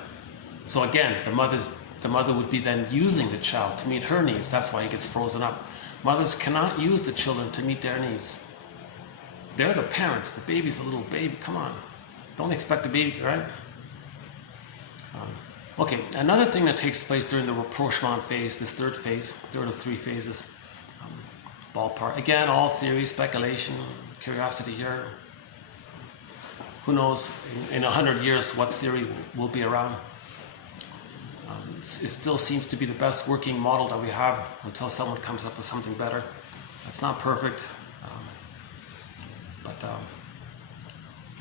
So again, the mother would be then using the child to meet her needs. That's why he gets frozen up. Mothers cannot use the children to meet their needs. They're the parents. The baby's a little baby. Come on. Don't expect the baby, right? Okay, another thing that takes place during the rapprochement phase, this third of three phases, ballpark. Again, all theory, speculation, curiosity here. Who knows in 100 years what theory will be around. It still seems to be the best working model that we have until someone comes up with something better. It's not perfect.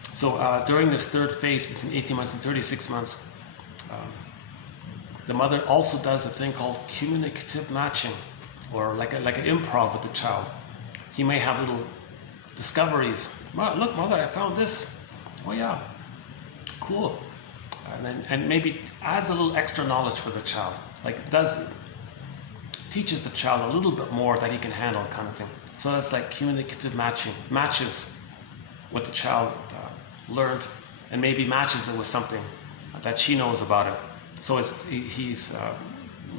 So during this third phase, between 18 months and 36 months, the mother also does a thing called communicative matching, or like an improv with the child. He may have little discoveries. Look, mother, I found this. Oh yeah, cool. And maybe adds a little extra knowledge for the child. Teaches the child a little bit more that he can handle, kind of thing. So that's like communicative matching. Matches what the child learned, and maybe matches it with something that she knows about it. So he's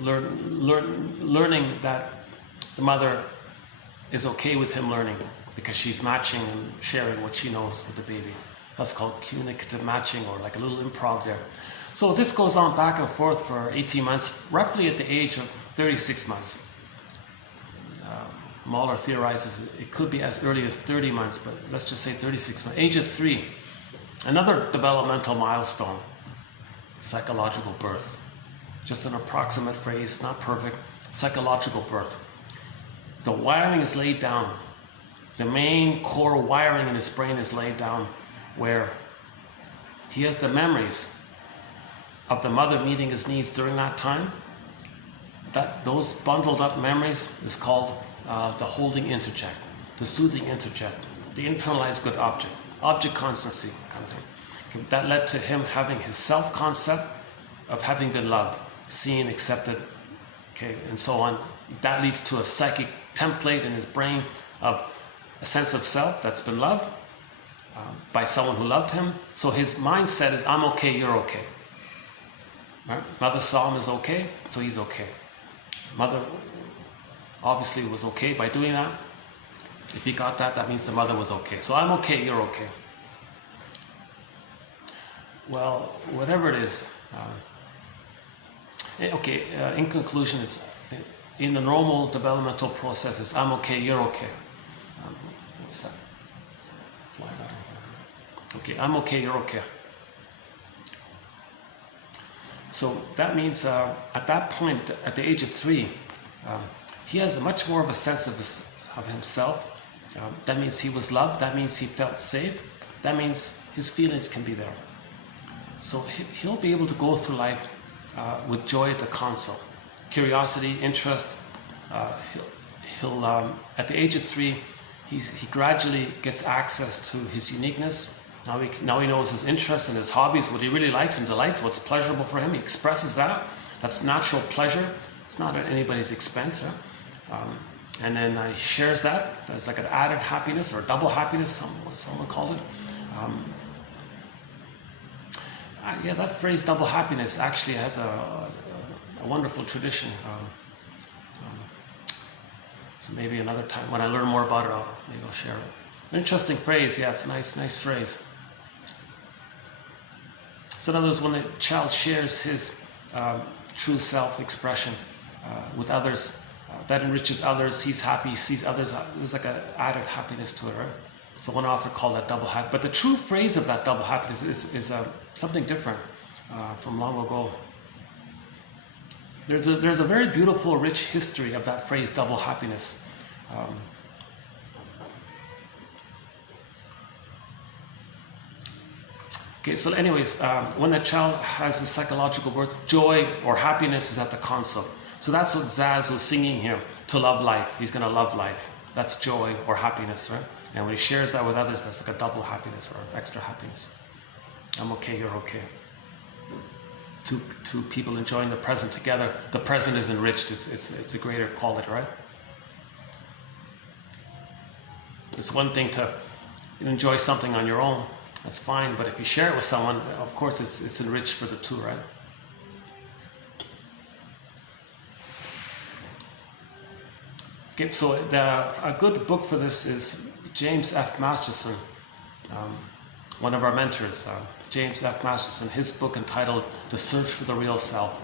learning that the mother is okay with him learning because she's matching and sharing what she knows with the baby. That's called communicative matching, or like a little improv there. So this goes on back and forth for 18 months, roughly at the age of 36 months. Mahler theorizes it could be as early as 30 months, but let's just say 36 months. Age of 3, another developmental milestone, psychological birth. Just an approximate phrase, not perfect. Psychological birth. The wiring is laid down. The main core wiring in his brain is laid down, where he has the memories of the mother meeting his needs during that time. Those bundled up memories is called the holding interject, the soothing interject, the internalized good object constancy kind of thing. That led to him having his self-concept of having been loved, seen, accepted, okay, and so on. That leads to a psychic template in his brain of a sense of self that's been loved by someone who loved him. So his mindset is, I'm okay, you're okay. Right? Mother saw him as okay, so he's okay. Mother obviously was okay by doing that. If he got that, that means the mother was okay. So I'm okay, you're okay. Well, whatever it is. In conclusion, it's in the normal developmental processes, I'm okay, you're okay. Okay, I'm okay, you're okay. So that means at that point, at the age of 3, he has much more of a sense of himself. That means he was loved. That means he felt safe. That means his feelings can be there. So he'll be able to go through life with joy at the console, curiosity, interest. He'll at the age of 3, he gradually gets access to his uniqueness. Now he knows his interests and his hobbies, what he really likes and delights, what's pleasurable for him. He expresses that. That's natural pleasure. It's not at anybody's expense. And then he shares that. There's like an added happiness or double happiness, someone called it. Yeah, that phrase double happiness actually has a wonderful tradition. So maybe another time when I learn more about it, maybe I'll share it. An interesting phrase. Yeah, it's a nice phrase. So in other words, when the child shares his true self-expression with others, that enriches others, he's happy, he sees others, there's like an added happiness to it, right? So one author called that double happiness. But the true phrase of that double happiness is something different from long ago. There's a very beautiful, rich history of that phrase, double happiness. Okay, so anyways, when the child has a psychological birth, joy or happiness is at the console. So that's what Zaz was singing here, to love life. He's going to love life. That's joy or happiness, right? And when he shares that with others, that's like a double happiness or extra happiness. I'm okay, you're okay. Two people enjoying the present together. The present is enriched. It's a greater quality, right? It's one thing to enjoy something on your own. That's fine, but if you share it with someone, of course it's enriched for the two, right? Okay, so a good book for this is James F. Masterson, one of our mentors, James F. Masterson, his book entitled The Search for the Real Self.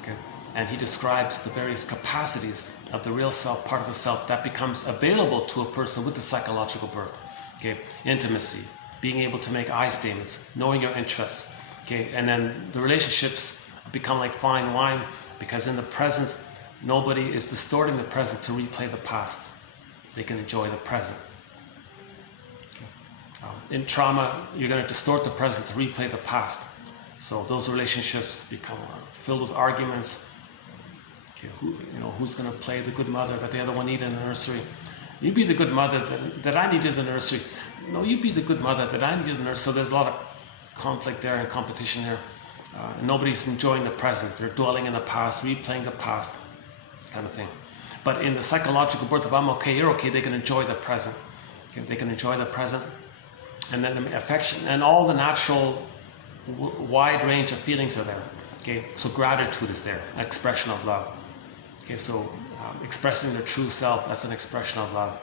Okay? And he describes the various capacities of the real self, part of the self, that becomes available to a person with the psychological birth. Okay? Intimacy, being able to make I statements, knowing your interests. Okay? And then the relationships become like fine wine, because in the present, nobody is distorting the present to replay the past. They can enjoy the present. In trauma, you're going to distort the present to replay the past. So those relationships become filled with arguments. Okay, who's going to play the good mother that the other one needed in the nursery? You be the good mother that I needed in the nursery. No, you be the good mother that I needed in the nursery. So there's a lot of conflict there and competition there. Nobody's enjoying the present. They're dwelling in the past, replaying the past, kind of thing. But in the psychological birth of I'm okay, you're okay, they can enjoy the present. Okay, they can enjoy the present. And then affection and all the natural wide range of feelings are there. Okay, so gratitude is there, an expression of love. Okay, so expressing their true self, that's an expression of love.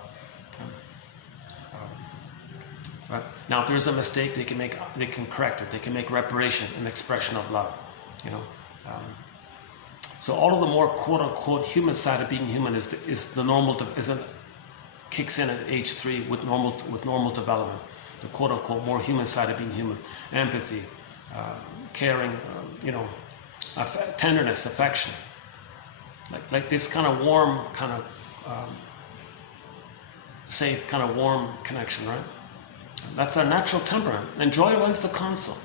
Right. Now, if there's a mistake, they can correct it. They can make reparation, an expression of love. So all of the more quote unquote human side of being human is the normal, kicks in at age 3 with normal development. The quote-unquote more human side of being human, empathy, caring, tenderness, affection, like this kind of warm, kind of safe, kind of warm connection, right? That's our natural temperament, and joy runs the console.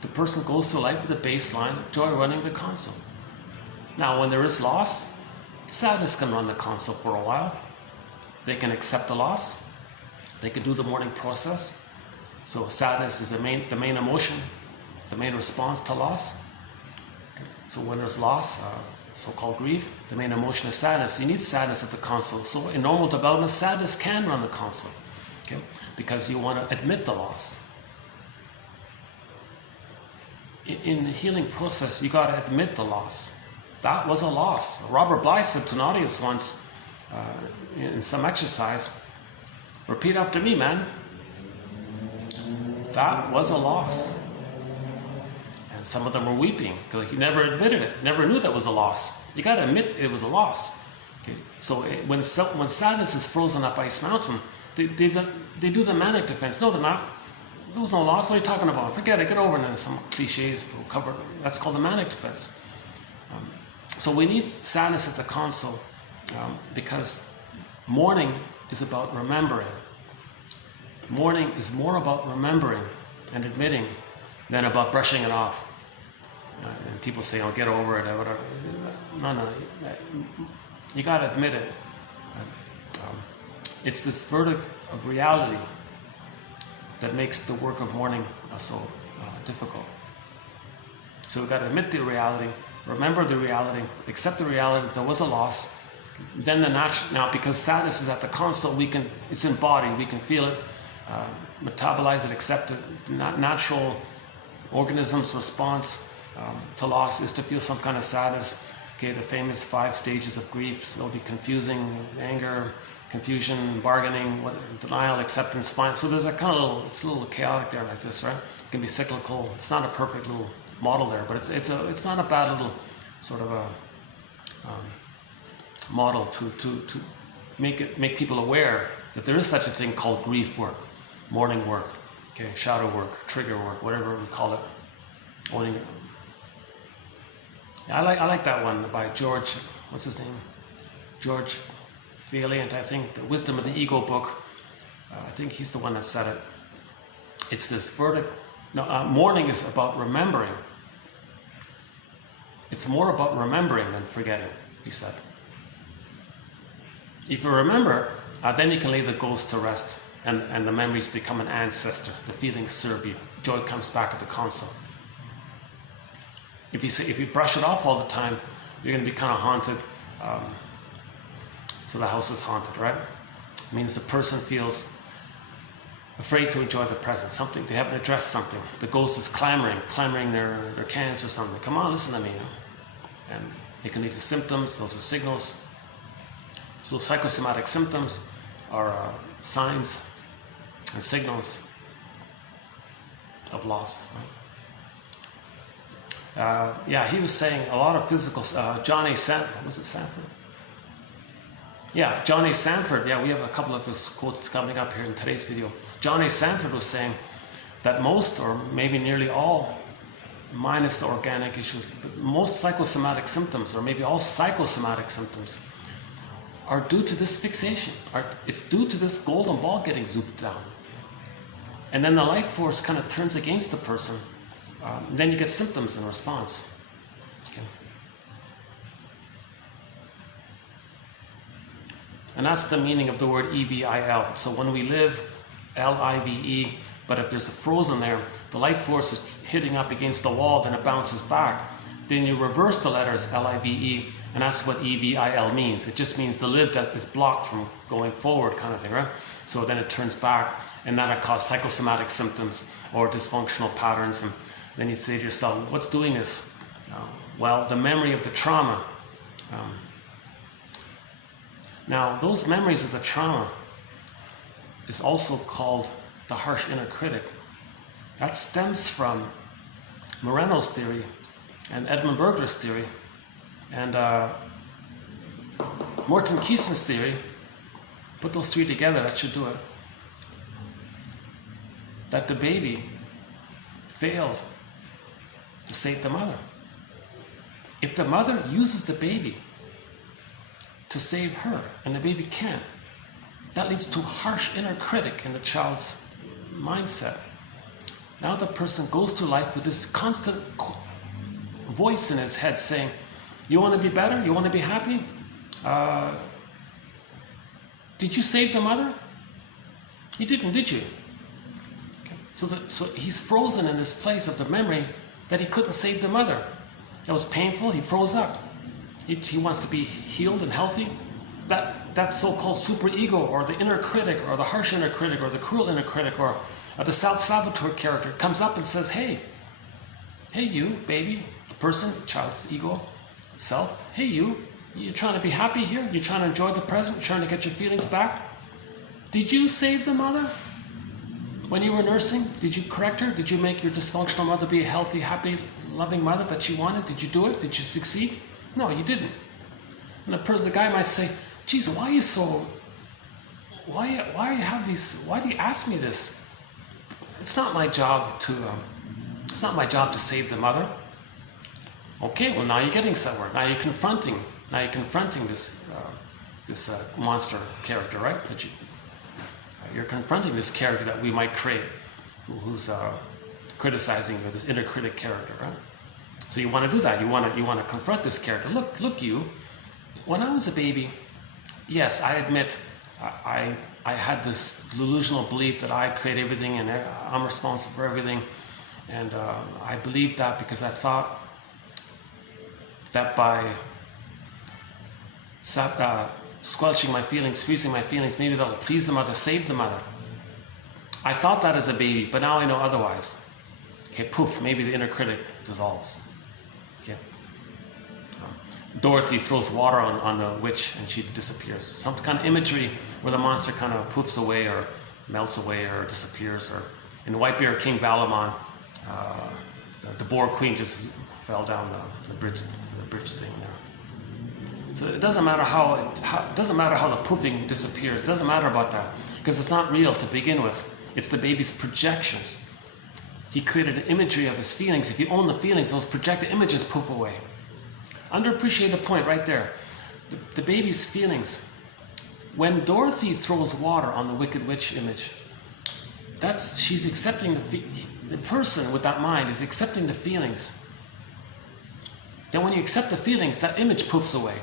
The person goes through life with a baseline, joy running the console. Now, when there is loss, sadness can run the console for a while. They can accept the loss. They can do the mourning process. So sadness is the main emotion, the main response to loss. Okay. So when there's loss, so-called grief, the main emotion is sadness. You need sadness at the console. So in normal development, sadness can run the console, okay? Because you want to admit the loss. In the healing process, you got to admit the loss. That was a loss. Robert Bly said to an audience once in some exercise, repeat after me, man. That was a loss. And some of them were weeping because he never admitted it, never knew that was a loss. You got to admit it was a loss. Okay? So when sadness is frozen up Ice Mountain, they do the manic defense. No, they're not. There was no loss. What are you talking about? Forget it. Get over it. And some cliches will cover. That's called the manic defense. So we need sadness at the console because mourning is about remembering. Mourning is more about remembering and admitting than about brushing it off. And people say, "Oh, get over it," or whatever. No. You got to admit it. It's this verdict of reality that makes the work of mourning so difficult. So we've got to admit the reality, remember the reality, accept the reality that there was a loss. Then now, because sadness is at the console, it's embodied, we can feel it, metabolize it, accept it. Natural organism's response to loss is to feel some kind of sadness. Okay, the famous 5 stages of grief. So it'll be confusing, anger, confusion, bargaining, denial, acceptance, fine. So there's a kind of it's a little chaotic there like this, right? It can be cyclical. It's not a perfect little model there, but it's not a bad little sort of a model to make people aware that there is such a thing called grief work, mourning work, okay, shadow work, trigger work, whatever we call it. Owning it. Yeah, I like that one by George. What's his name? George Valiant, I think. The Wisdom of the Ego book. I think he's the one that said it. It's this verdict. No, mourning is about remembering. It's more about remembering than forgetting, he said. If you remember, then you can lay the ghost to rest, and the memories become an ancestor. The feelings serve you. Joy comes back at the console. If you brush it off all the time, you're going to be kind of haunted. So the house is haunted, right? It means the person feels afraid to enjoy the present. Something they haven't addressed something. The ghost is clamoring their cans or something. Come on, listen to me. And it can lead to symptoms. Those are signals. So psychosomatic symptoms are signs and signals of loss. Yeah, he was saying a lot of physical. John A. Sanford, was it Sanford? Yeah, John A. Sanford. Yeah, we have a couple of his quotes coming up here in today's video. John A. Sanford was saying that most, or maybe nearly all, minus the organic issues, but most psychosomatic symptoms, or maybe all psychosomatic symptoms, are due to this fixation. It's due to this golden ball getting zooped down. And then the life force kind of turns against the person. Then you get symptoms in response. Okay. And that's the meaning of the word EVIL. So when we live, L-I-V-E, but if there's a frozen there, the life force is hitting up against the wall, then it bounces back. Then you reverse the letters L-I-V-E, and that's what EVIL means. It just means the lived is blocked from going forward, kind of thing, right? So then it turns back, and that'll cause psychosomatic symptoms or dysfunctional patterns. And then you say to yourself, what's doing this? Well, the memory of the trauma. Now, those memories of the trauma is also called the harsh inner critic. That stems from Moreno's theory and Edmund Berger's theory and Morton Keeson's theory. Put those three together, that should do it. That the baby failed to save the mother. If the mother uses the baby to save her and the baby can't, that leads to a harsh inner critic in the child's mindset. Now the person goes through life with this constant voice in his head saying, you want to be better? You want to be happy? Did you save the mother? You didn't, did you? Okay. So he's frozen in this place of the memory that he couldn't save the mother. It was painful, he froze up. He wants to be healed and healthy. That so-called superego, or the inner critic, or the harsh inner critic, or the cruel inner critic, or the self-saboteur character comes up and says, hey you, baby, person, child's ego, self, hey you're trying to be happy here? You're trying to enjoy the present? You're trying to get your feelings back? Did you save the mother? When you were nursing, did you correct her? Did you make your dysfunctional mother be a healthy, happy, loving mother that she wanted? Did you do it? Did you succeed? No, you didn't. And the guy might say, geez, why do you ask me this? It's not my job to save the mother. Okay, well now you're getting somewhere. Now you're confronting this monster character, right? You're confronting this character that we might create, who's criticizing you, this inner critic character, right? So you want to do that. You want to confront this character. Look, you. When I was a baby, yes, I admit I had this delusional belief that I create everything and I'm responsible for everything, and I believed that because I thought that by squelching my feelings, freezing my feelings, maybe that'll please the mother, save the mother. I thought that as a baby, but now I know otherwise. Okay, poof, maybe the inner critic dissolves. Okay. Dorothy throws water on the witch and she disappears. Some kind of imagery where the monster kind of poofs away or melts away or disappears. Or in Whitebeard King Valamon, the boar queen just fell down the bridge thing there. So it doesn't matter how the poofing disappears. It doesn't matter about that because it's not real to begin with. It's the baby's projections. He created an imagery of his feelings. If you own the feelings, those projected images poof away. Underappreciated point right there. The baby's feelings. When Dorothy throws water on the Wicked Witch image, she's accepting the person with that mind is accepting the feelings Then when you accept the feelings, that image poofs away.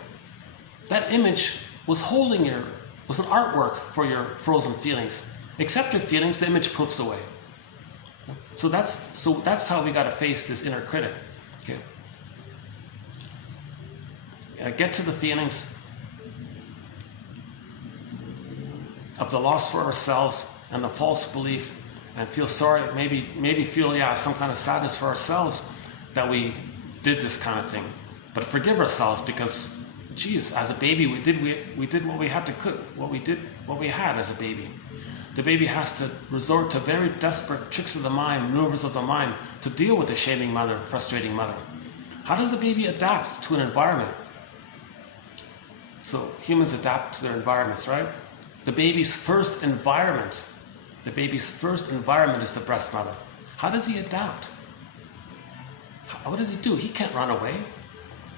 That image was was an artwork for your frozen feelings. Accept your feelings, the image poofs away. So that's how we got to face this inner critic. Okay. Get to the feelings of the loss for ourselves and the false belief, and feel sorry, maybe feel some kind of sadness for ourselves that we did this kind of thing. But forgive ourselves because, geez, as a baby we did what we had to cook, what we had as a baby. The baby has to resort to very desperate tricks of the mind, maneuvers of the mind to deal with the shaming mother, frustrating mother. How does the baby adapt to an environment? So humans adapt to their environments, right? The baby's first environment is the breast mother. How does he adapt? What does he do? He can't run away.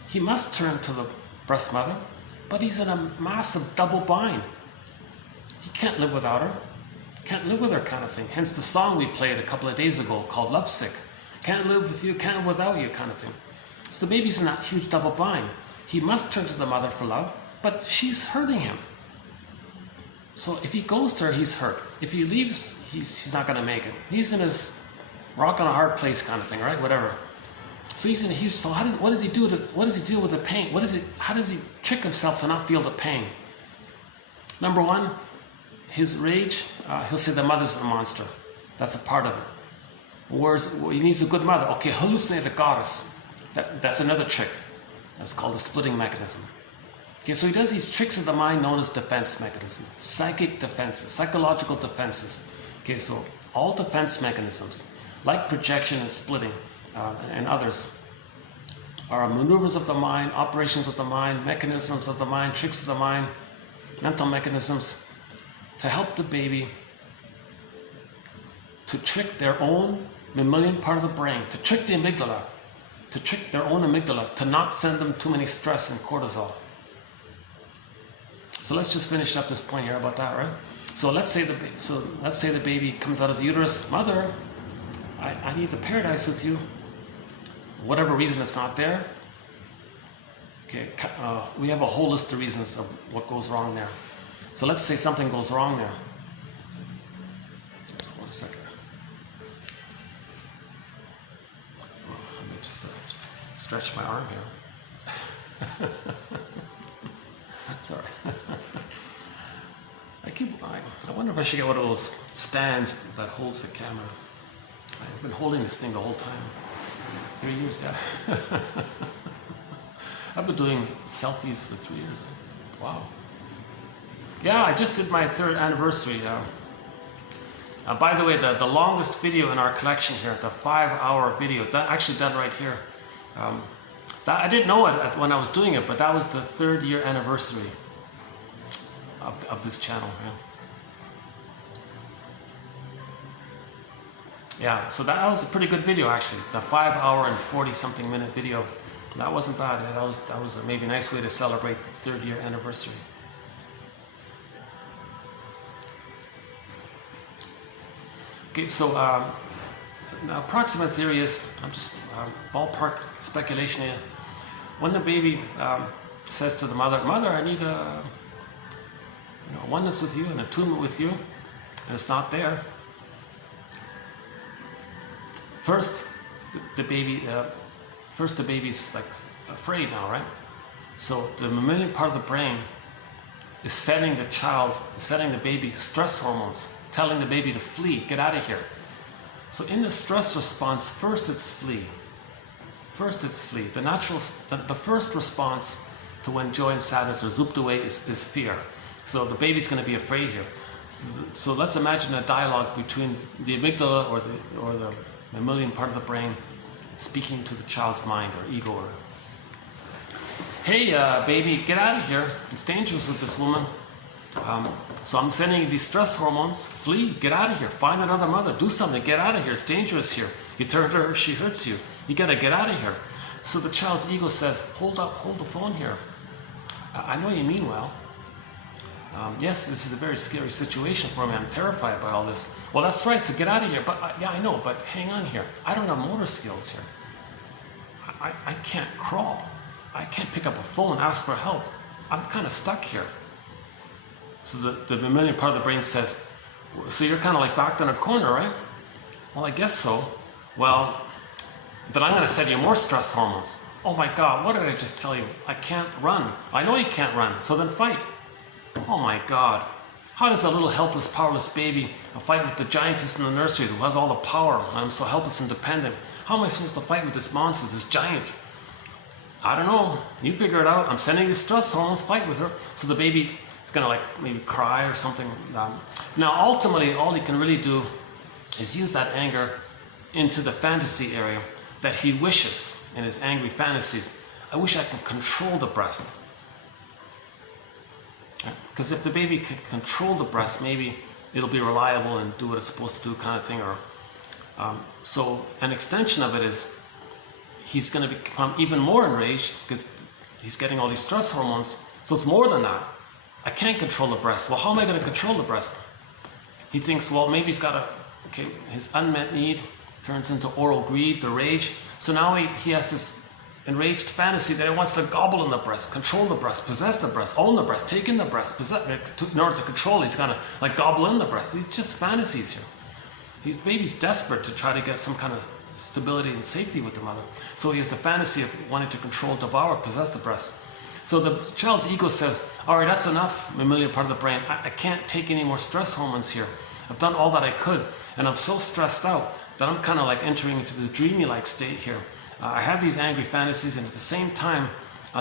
He must turn to the breast mother, but he's in a massive double bind. He can't live without her. Can't live with her kind of thing. Hence the song we played a couple of days ago called Lovesick. Can't live with you, can't live without you kind of thing. So the baby's in that huge double bind. He must turn to the mother for love, but she's hurting him. So if he goes to her, he's hurt. If he leaves, he's not going to make it. He's in his rock on a hard place kind of thing, right? Whatever. So he's in a huge. So what does he do with the pain? How does he trick himself to not feel the pain? Number one, his rage. He'll say the mother's a monster. That's a part of it. Whereas he needs a good mother. Okay, hallucinate a goddess. That's another trick. That's called a splitting mechanism. Okay, so he does these tricks of the mind known as defense mechanisms, psychic defenses, psychological defenses. Okay, so all defense mechanisms, like projection and splitting and others, are maneuvers of the mind, operations of the mind, mechanisms of the mind, tricks of the mind, mental mechanisms to help the baby to trick their own mammalian part of the brain, to trick the amygdala, to trick their own amygdala, to not send them too many stress and cortisol. So let's just finish up this point here about that, right? So let's say the baby comes out of the uterus. Mother, I need the paradise with you. Whatever reason it's not there. Okay, we have a whole list of reasons of what goes wrong there. So let's say something goes wrong there. Just 1 second. Let me just stretch my arm here. Sorry. I wonder if I should get one of those stands that holds the camera. I've been holding this thing the whole time. 3 years, yeah. I've been doing selfies for 3 years. Wow. Yeah, I just did my 3rd anniversary. By the way, the longest video in our collection here, the 5-hour video, actually done right here. I didn't know it when I was doing it, but that was the 3rd year anniversary of this channel. Yeah, so that was a pretty good video actually. The 5-hour and 40-something minute video. That wasn't bad. That was maybe a nice way to celebrate the 3rd year anniversary. Okay, so the approximate theory is, I'm just ballpark speculation here. When the baby says to the mother, I need a oneness with you, an attunement with you, and it's not there. First, the baby's like afraid now, right? So the mammalian part of the brain is sending the baby stress hormones, telling the baby to flee, get out of here. So in the stress response, first it's flee. The first response to when joy and sadness are zooped away is fear. So the baby's going to be afraid here. So let's imagine a dialogue between the amygdala or the mammalian part of the brain speaking to the child's mind or ego. Hey, baby, get out of here. It's dangerous with this woman. So I'm sending you these stress hormones. Flee, get out of here. Find another mother. Do something. Get out of here. It's dangerous here. You turn to her, she hurts you. You gotta get out of here. So the child's ego says, hold the phone here. I know you mean well. Yes, this is a very scary situation for me. I'm terrified by all this. Well, that's right. So get out of here. But yeah, I know. But hang on here. I don't have motor skills here. I can't crawl. I can't pick up a phone and ask for help. I'm kind of stuck here. So the mammalian part of the brain says, so you're kind of like backed in a corner, right? Well, I guess so. Well, then I'm going to send you more stress hormones. Oh my God, what did I just tell you? I can't run. I know you can't run, so then fight. Oh my God. How does a little helpless, powerless baby fight with the giantess in the nursery who has all the power and I'm so helpless and dependent? How am I supposed to fight with this monster, this giant? I don't know. You figure it out. I'm sending you stress hormones, fight with her. So the baby is going to like maybe cry or something. Now ultimately all he can really do is use that anger into the fantasy area that he wishes in his angry fantasies. I wish I can control the breast. Because if the baby can control the breast, maybe it'll be reliable and do what it's supposed to do, kind of thing. Or so an extension of it is he's going to become even more enraged because he's getting all these stress hormones. So it's more than that. I can't control the breast. Well, how am I going to control the breast? He thinks, well, maybe he's got his unmet need turns into oral greed, the rage. So now he has this enraged fantasy that he wants to gobble in the breast, control the breast, possess the breast, own the breast, take in the breast, in order to control, he's gonna like gobble in the breast. It's just fantasies here. His baby's desperate to try to get some kind of stability and safety with the mother. So he has the fantasy of wanting to control, devour, possess the breast. So the child's ego says, all right, that's enough, mammalian part of the brain. I can't take any more stress hormones here. I've done all that I could, and I'm so stressed out that I'm kind of like entering into this dreamy-like state here. I have these angry fantasies, and at the same time,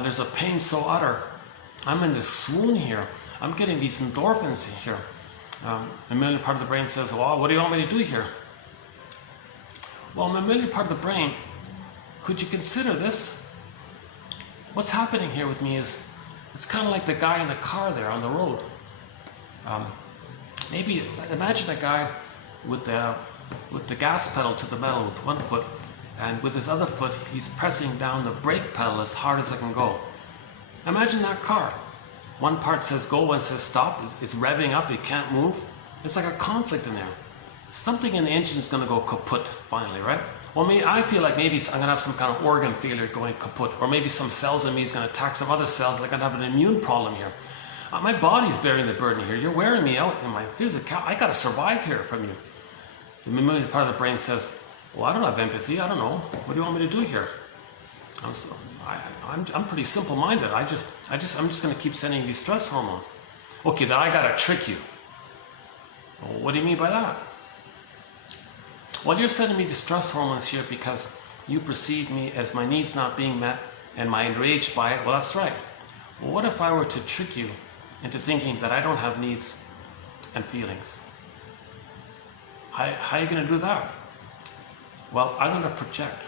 there's a pain so utter. I'm in this swoon here. I'm getting these endorphins here. Mammalian part of the brain says, well, what do you want me to do here? Well, mammalian part of the brain, could you consider this? What's happening here with me is, it's kind of like the guy in the car there on the road. Maybe imagine a guy with the gas pedal to the metal with one foot, and with his other foot he's pressing down the brake pedal as hard as it can go. Imagine that car. One part says go, one says stop. It's revving up, it can't move. It's like a conflict in there. Something in the engine is going to go kaput finally, right? Well, I feel like maybe I'm going to have some kind of organ failure going kaput, or maybe some cells in me is going to attack some other cells, and I'm going to have an immune problem here. My body's bearing the burden here. You're wearing me out in my physical. I got to survive here from you. The mammalian part of the brain says, well, I don't have empathy. I don't know. What do you want me to do here? I'm pretty simple-minded. I'm just going to keep sending these stress hormones. Okay, then I got to trick you. Well, what do you mean by that? Well, you're sending me the stress hormones here because you perceive me as my needs not being met and my enraged by it. Well, that's right. Well, what if I were to trick you into thinking that I don't have needs and feelings? How are you going to do that? Well, I'm going to project.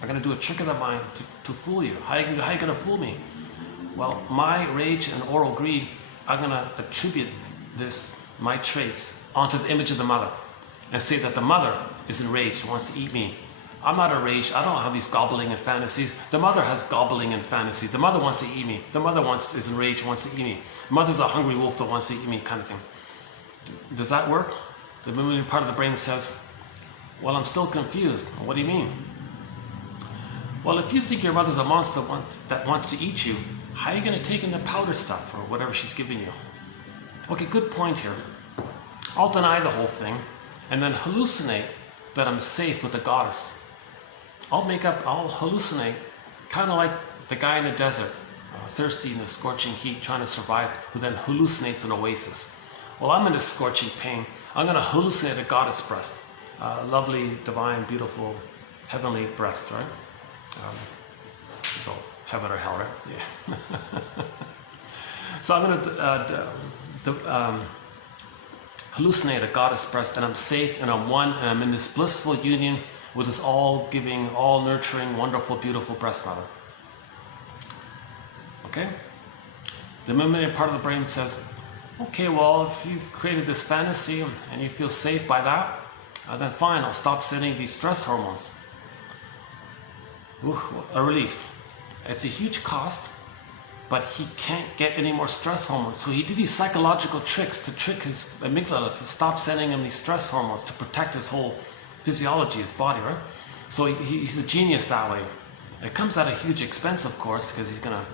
I'm going to do a trick of the mind to fool you. How are you going to fool me? Well, my rage and oral greed, I'm going to attribute my traits onto the image of the mother and say that the mother is enraged, wants to eat me. I'm not enraged. I don't have these gobbling and fantasies. The mother has gobbling and fantasy. The mother wants to eat me. The mother is enraged, wants to eat me. The mother's a hungry wolf that wants to eat me, kind of thing. Does that work? The mammalian part of the brain says, well, I'm still confused. What do you mean? Well, if you think your mother's a monster that wants to eat you, how are you going to take in the powder stuff or whatever she's giving you? Okay, good point here. I'll deny the whole thing and then hallucinate that I'm safe with the goddess. I'll hallucinate, kind of like the guy in the desert, thirsty in the scorching heat, trying to survive, who then hallucinates an oasis. Well, I'm in this scorching pain. I'm going to hallucinate a goddess breast. Lovely, divine, beautiful, heavenly breast, right? So, heaven or hell, right? Yeah. So I'm going to hallucinate a goddess breast, and I'm safe, and I'm one, and I'm in this blissful union with this all-giving, all-nurturing, wonderful, beautiful breast mother. Okay? The mammalian part of the brain says, okay, well, if you've created this fantasy and you feel safe by that, then fine, I'll stop sending these stress hormones. Ooh, a relief. It's a huge cost, but he can't get any more stress hormones. So he did these psychological tricks to trick his amygdala to stop sending him these stress hormones to protect his whole physiology, his body, right? So he's a genius that way. It comes at a huge expense, of course, because he's gonna,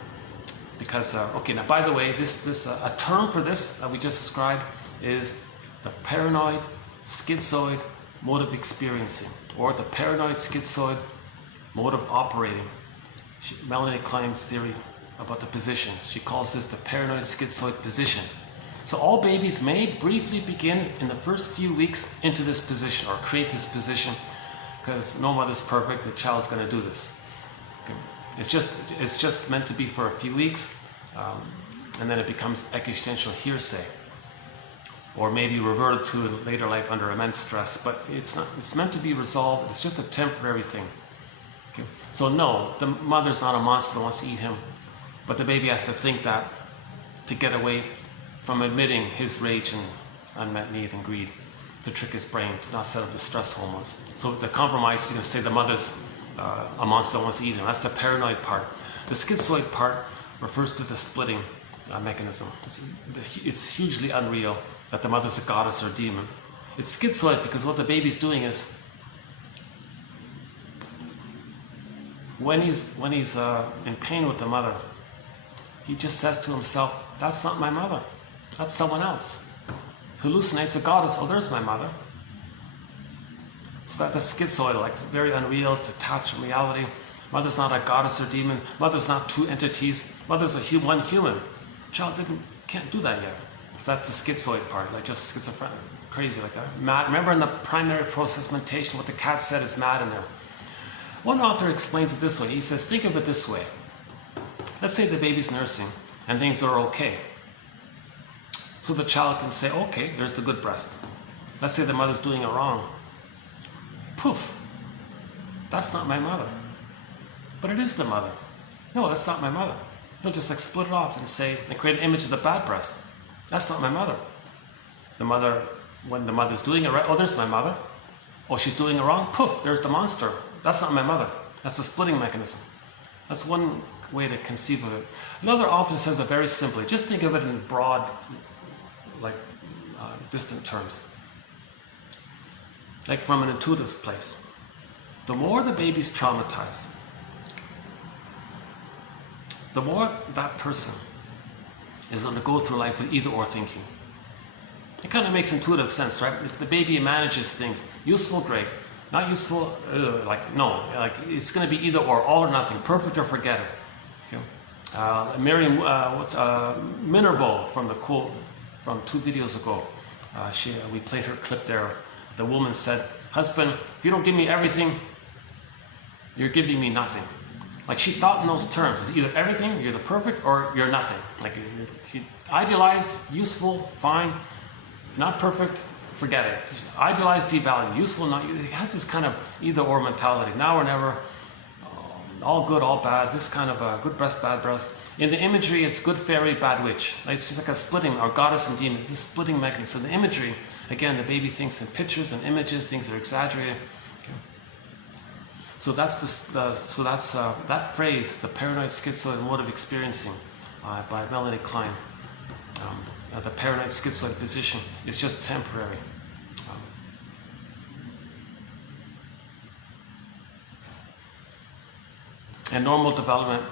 okay, now by the way, a term for this that we just described is the paranoid schizoid mode of experiencing, or the paranoid schizoid mode of operating. Melanie Klein's theory about the positions. She calls this the paranoid schizoid position. So all babies may briefly begin in the first few weeks into this position, or create this position, because no mother's perfect, the child's going to do this. Okay. It's just meant to be for a few weeks, and then it becomes existential hearsay, or maybe reverted to in later life under immense stress. But it's meant to be resolved. It's just a temporary thing. Okay. So no, the mother's not a monster that wants to eat him, but the baby has to think that to get away from admitting his rage and unmet need and greed, to trick his brain to not set up the stress hormones. So the compromise is going to say the mother's a monster that wants to eat him. That's the paranoid part. The schizoid part refers to the splitting mechanism. It's hugely unreal that the mother's a goddess or a demon. It's schizoid because what the baby's doing is, when he's in pain with the mother, he just says to himself, that's not my mother, that's someone else. Hallucinates a goddess, oh, there's my mother. So that's schizoid, like it's very unreal, it's detached from reality. Mother's not a goddess or demon, mother's not two entities, mother's one human. Child can't do that yet. So that's the schizoid part, like just schizophrenic, crazy like that. Mad. Remember in the primary process mentation, what the cat said is mad in there. One author explains it this way. He says, think of it this way. Let's say the baby's nursing and things are okay. So the child can say, okay, there's the good breast. Let's say the mother's doing it wrong. Poof, that's not my mother. But it is the mother. No, that's not my mother. He'll just like split it off and say, and create an image of the bad breast. That's not my mother. The mother, when the mother's doing it right, oh, there's my mother. Oh, she's doing it wrong. Poof, there's the monster. That's not my mother. That's the splitting mechanism. That's one way to conceive of it. Another author says it very simply. Just think of it in broad, distant terms. Like from an intuitive place. The more the baby's traumatized, the more that person is going to go through life with either or thinking. It kind of makes intuitive sense, right? If the baby manages things, useful, great. Not useful, no. Like it's going to be either or, all or nothing, perfect or forget it. Okay. Miriam Minerbo from the quote from 2 videos ago, we played her clip there. The woman said, husband, if you don't give me everything, you're giving me nothing. Like she thought in those terms, it's either everything, you're the perfect, or you're nothing. Like idealized, useful, fine, not perfect, forget it. Just idealized, devalue, useful, not. It has this kind of either or mentality. Now or never, all good, all bad, this kind of good breast, bad breast. In the imagery, it's good fairy, bad witch. Like it's just like a splitting, or goddess and demon. It's a splitting mechanism. So the imagery, again, the baby thinks in pictures and images, things are exaggerated. Okay. So that's that phrase, the paranoid schizoid mode of experiencing, by Melanie Klein. The paranoid schizoid position is just temporary. In normal development,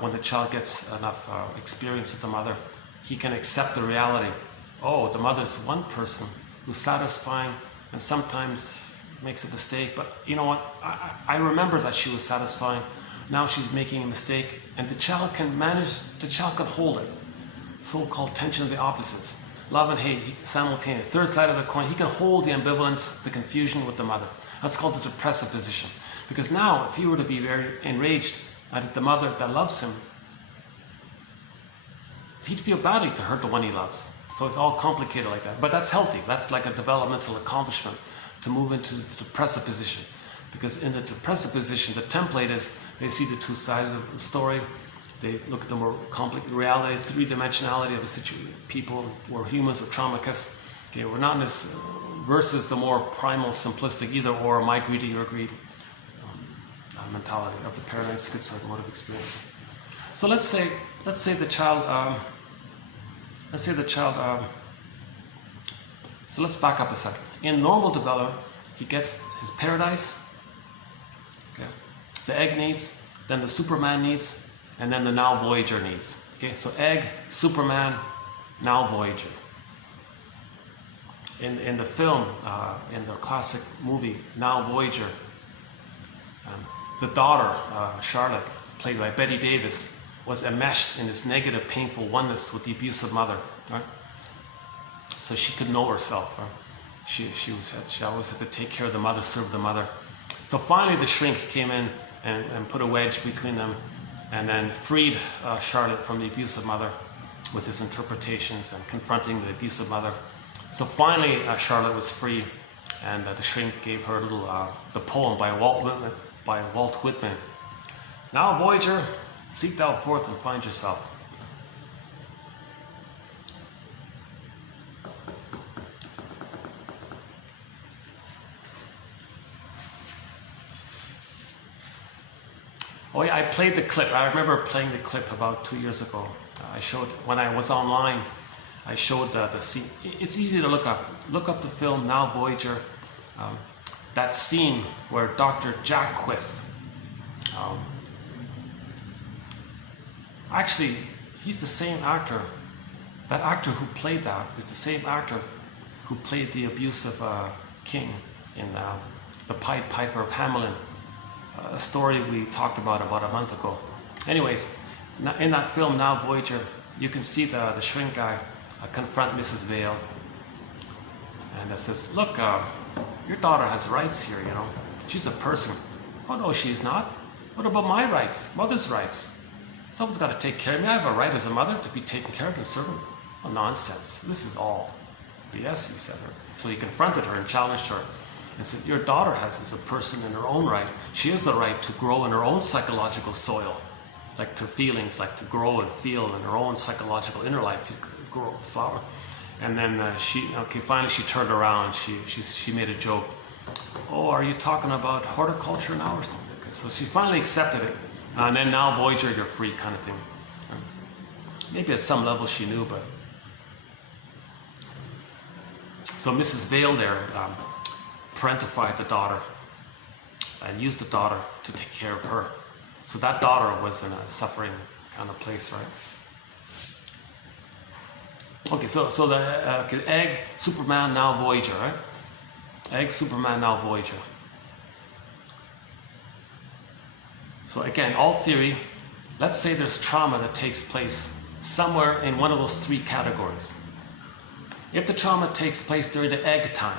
when the child gets enough experience with the mother, he can accept the reality. Oh, the mother's one person who's satisfying and sometimes makes a mistake, but you know what? I remember that she was satisfying. Now she's making a mistake, and the child can hold it. So-called tension of the opposites. Love and hate, simultaneous. Third side of the coin, he can hold the ambivalence, the confusion with the mother. That's called the depressive position. Because now, if he were to be very enraged at the mother that loves him, he'd feel badly to hurt the one he loves. So it's all complicated like that. But that's healthy. That's like a developmental accomplishment to move into the depressive position. Because in the depressive position, the template is they see the two sides of the story. They look at the more complex reality, three-dimensionality of a situation. People, we're humans, we're traumatists. Okay, we're not in this versus the more primal, simplistic either or, my greed or your greed mentality of the paranoid schizoid mode of experience. So let's say the child. So let's back up a second. In normal development, he gets his paradise. Okay, the egg needs, then the Superman needs, and then the now Voyager needs. Okay, so egg, Superman, now Voyager. In the film, in the classic movie, Now Voyager, the daughter, Charlotte, played by Betty Davis, was enmeshed in this negative, painful oneness with the abusive mother. Right? So she could know herself. Right? She always had to take care of the mother, serve the mother. So finally the shrink came in and put a wedge between them, and then freed Charlotte from the abusive mother with his interpretations and confronting the abusive mother. So finally Charlotte was free, and the shrink gave her a little, the poem by Walt Whitman. Now Voyager, seek thou forth and find yourself. Oh yeah, I played the clip. I remember playing the clip about 2 years ago. I showed, when I was online, I showed the scene. It's easy to look up. Look up the film Now Voyager. That scene where Dr. Yapko, actually, he's the same actor. That actor who played that is the same actor who played the abusive king in The Pied Piper of Hamelin, a story we talked about a month ago. Anyways, in that film Now Voyager, you can see the shrink guy confront Mrs. Vale, and says, look, your daughter has rights here, you know. She's a person. Oh no, she's not. What about my rights? Mother's rights? Someone's got to take care of me. I have a right as a mother to be taken care of and served. Oh, nonsense. This is all BS, he said her. So he confronted her and challenged her and said, your daughter has, as a person in her own right, she has the right to grow in her own psychological soil, like her feelings, like to grow and feel in her own psychological inner life, grow a flower. And then finally she turned around, she made a joke. Oh, are you talking about horticulture now or something? Okay, so she finally accepted it. And then Now Voyager, you're free kind of thing. Maybe at some level she knew, but... So Mrs. Vale there parentified the daughter and used the daughter to take care of her. So that daughter was in a suffering kind of place, right? Okay, so the egg, Superman, now Voyager, right? Egg, Superman, now Voyager. So again, all theory, let's say there's trauma that takes place somewhere in one of those three categories. If the trauma takes place during the egg time,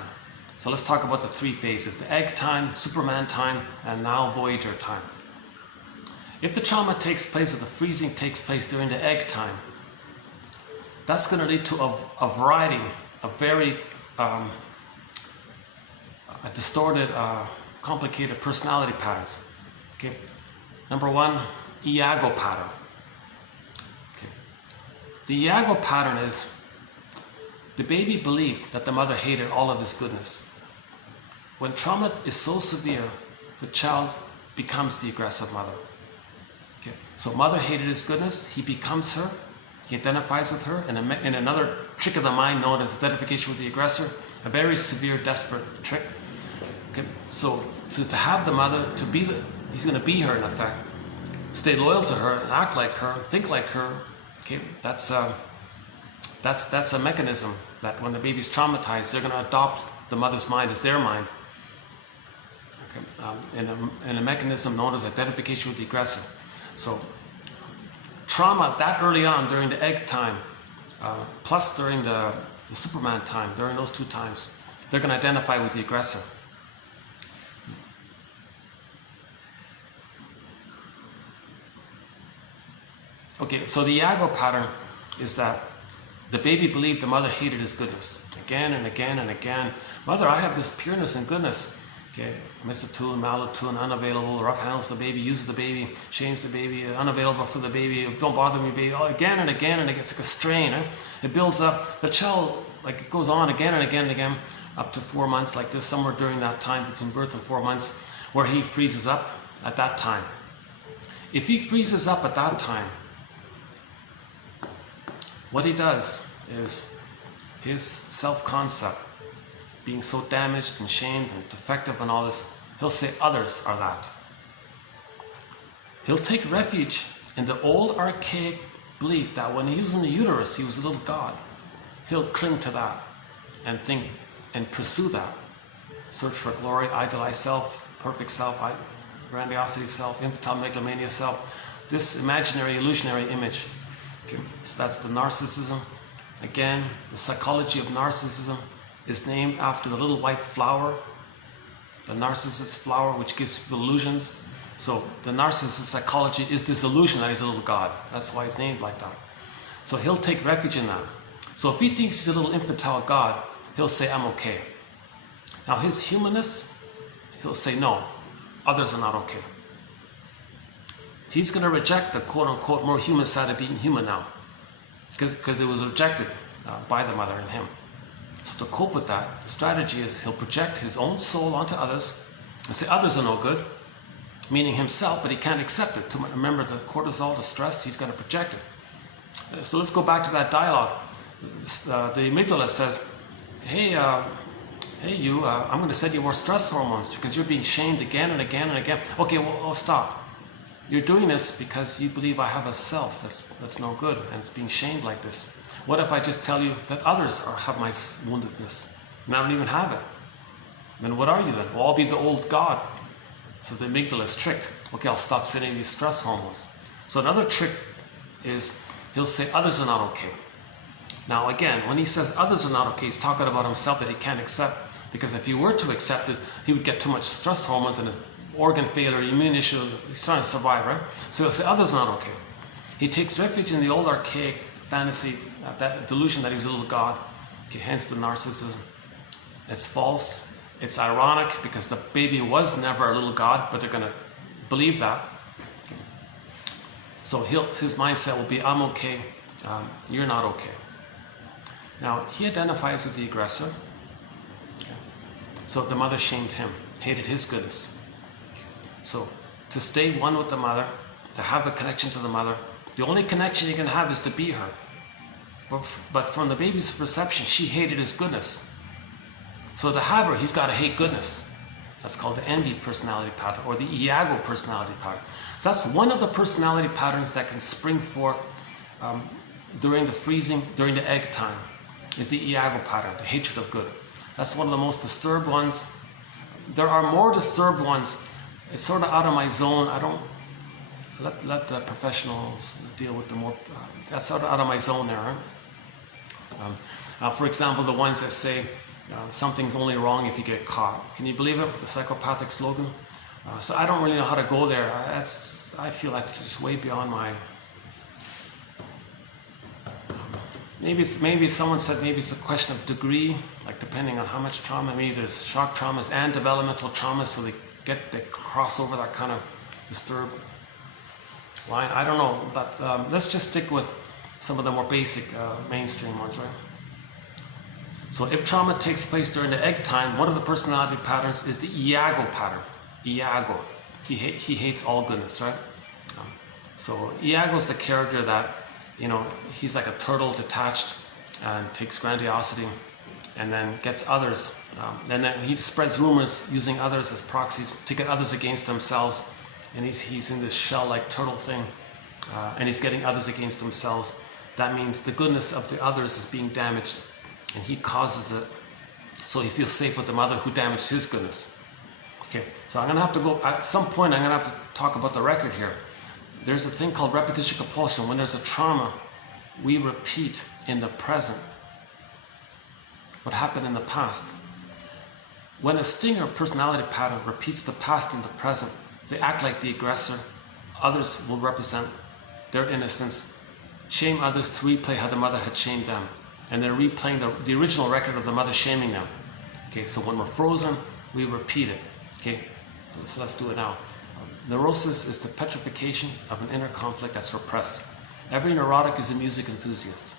so let's talk about the three phases, the egg time, Superman time, and now Voyager time. If the trauma takes place, or the freezing takes place during the egg time, that's going to lead to a variety of very distorted, complicated personality patterns. Okay. Number one, Iago pattern. Okay. The Iago pattern is the baby believed that the mother hated all of his goodness. When trauma is so severe, the child becomes the aggressive mother. Okay. So mother hated his goodness, he becomes her. He identifies with her in another trick of the mind known as identification with the aggressor, a very severe, desperate trick. Okay, so to have the mother, he's going to be her in effect, stay loyal to her, and act like her, think like her. Okay, that's a mechanism that when the baby's traumatized, they're going to adopt the mother's mind as their mind. Okay, in a mechanism known as identification with the aggressor. So trauma that early on during the egg time, plus during the Superman time, during those two times, they're going to identify with the aggressor. Okay, so the Iago pattern is that the baby believed the mother hated his goodness. Again and again and again. Mother, I have this pureness and goodness. Okay, mistletoe, malatoon, unavailable, rough handles the baby, uses the baby, shames the baby, unavailable for the baby, don't bother me, baby. Oh, again and again, and it gets like a strain. Eh? It builds up. The child, like, it goes on again and again and again, up to 4 months like this, somewhere during that time between birth and 4 months, where he freezes up at that time. If he freezes up at that time, what he does is his self-concept, being so damaged and shamed and defective and all this, he'll say others are that. He'll take refuge in the old archaic belief that when he was in the uterus, he was a little god. He'll cling to that and think and pursue that. Search for glory, idealized self, perfect self, grandiosity self, infantile megalomania self. This imaginary, illusionary image. Okay, so that's the narcissism. Again, the psychology of narcissism is named after the little white flower, the narcissus flower, which gives illusions. So the narcissist psychology is this illusion that he's a little god. That's why it's named like that. So he'll take refuge in that. So if he thinks he's a little infantile god, he'll say, I'm okay. Now his humanness, he'll say, no, others are not okay. He's going to reject the quote-unquote more human side of being human now, because it was rejected by the mother and him. So to cope with that, the strategy is he'll project his own soul onto others and say others are no good, meaning himself, but he can't accept it. To remember the cortisol, the stress, he's going to project it. So let's go back to that dialogue. The amygdala says, hey you, I'm going to send you more stress hormones because you're being shamed again and again and again. Okay, well, stop. You're doing this because you believe I have a self that's no good and it's being shamed like this. What if I just tell you that others have my woundedness and I don't even have it? Then what are you then? Well, I'll be the old god. So the amygdala is tricked. Okay, I'll stop sending these stress hormones. So another trick is he'll say others are not okay. Now again, when he says others are not okay, he's talking about himself that he can't accept, because if he were to accept it, he would get too much stress hormones and his organ failure, immune issue, he's trying to survive, right? So he'll say others are not okay. He takes refuge in the old archaic fantasy, that delusion that he was a little god, okay, hence the narcissism. It's false. It's ironic because the baby was never a little god, but they're going to believe that. So his mindset will be, I'm okay, you're not okay. Now, he identifies with the aggressor. Okay. So the mother shamed him, hated his goodness. So to stay one with the mother, to have a connection to the mother, the only connection you can have is to be her. But from the baby's perception, she hated his goodness. So to have her, he's got to hate goodness. That's called the envy personality pattern, or the Iago personality pattern. So that's one of the personality patterns that can spring forth during the freezing, during the egg time, is the Iago pattern, the hatred of good. That's one of the most disturbed ones. There are more disturbed ones. It's sort of out of my zone. I don't let the professionals deal with the more. That's sort of out of my zone there. Right? For example, the ones that say something's only wrong if you get caught. Can you believe it? The psychopathic slogan. So I don't really know how to go there. I feel that's just way beyond my. Maybe someone said maybe it's a question of degree, like depending on how much trauma. Maybe there's shock traumas and developmental traumas, so they cross over that kind of disturbed line. I don't know, but let's just stick with some of the more basic mainstream ones, right? So if trauma takes place during the egg time, one of the personality patterns is the Iago pattern. Iago, he hates all goodness, right? So Iago's the character that, he's like a turtle detached and takes grandiosity and then gets others. And then he spreads rumors using others as proxies to get others against themselves. And he's in this shell-like turtle thing, and he's getting others against themselves. That means the goodness of the others is being damaged, and he causes it, so he feels safe with the mother who damaged his goodness. Okay, so I'm going to have to go, at some point I'm going to have to talk about the record here. There's a thing called repetition compulsion. When there's a trauma, we repeat in the present what happened in the past. When a stinger personality pattern repeats the past in the present, they act like the aggressor. Others will represent their innocence, shame others to replay how the mother had shamed them. And they're replaying the original record of the mother shaming them. Okay, so when we're frozen, we repeat it. Okay, so let's do it now. Neurosis is the petrification of an inner conflict that's repressed. Every neurotic is a music enthusiast.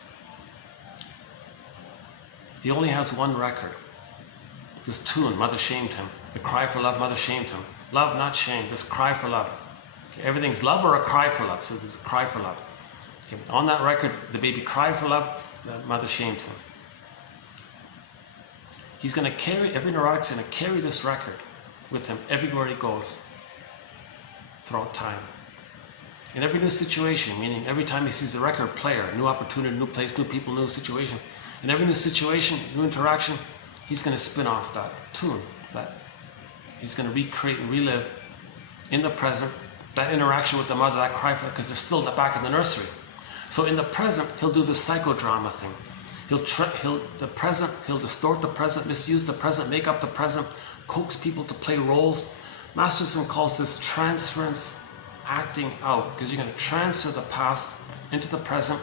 He only has one record. This tune, mother shamed him. The cry for love, mother shamed him. Love, not shame, this cry for love. Okay, everything's love or a cry for love, so there's a cry for love. Okay, on that record, the baby cried for love, the mother shamed him. He's going to carry, every neurotic's going to carry this record with him everywhere he goes throughout time. In every new situation, meaning every time he sees a record player, new opportunity, new place, new people, new situation, in every new situation, new interaction, he's going to spin off that tune, that he's going to recreate and relive in the present that interaction with the mother, that cry for, because they're still back in the nursery. So in the present, he'll do this psychodrama thing. He'll distort the present, misuse the present, make up the present, coax people to play roles. Masterson calls this transference acting out, because you're going to transfer the past into the present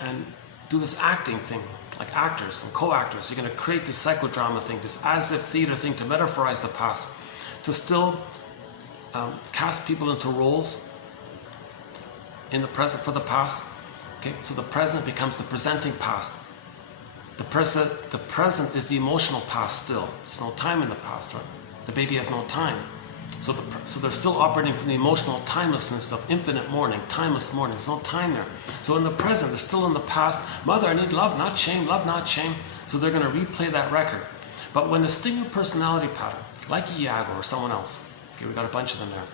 and do this acting thing, like actors and co-actors. You're going to create this psychodrama thing, this as-if theater thing to metaphorize the past, to still cast people into roles in the present for the past. Okay, so the present becomes the presenting past. The present is the emotional past still. There's no time in the past, right? The baby has no time. So they're still operating from the emotional timelessness of infinite mourning, timeless mourning. There's no time there. So in the present, they're still in the past. Mother, I need love, not shame, love, not shame. So they're going to replay that record. But when the stinger personality pattern, like Iago or someone else, okay, we got a bunch of them there.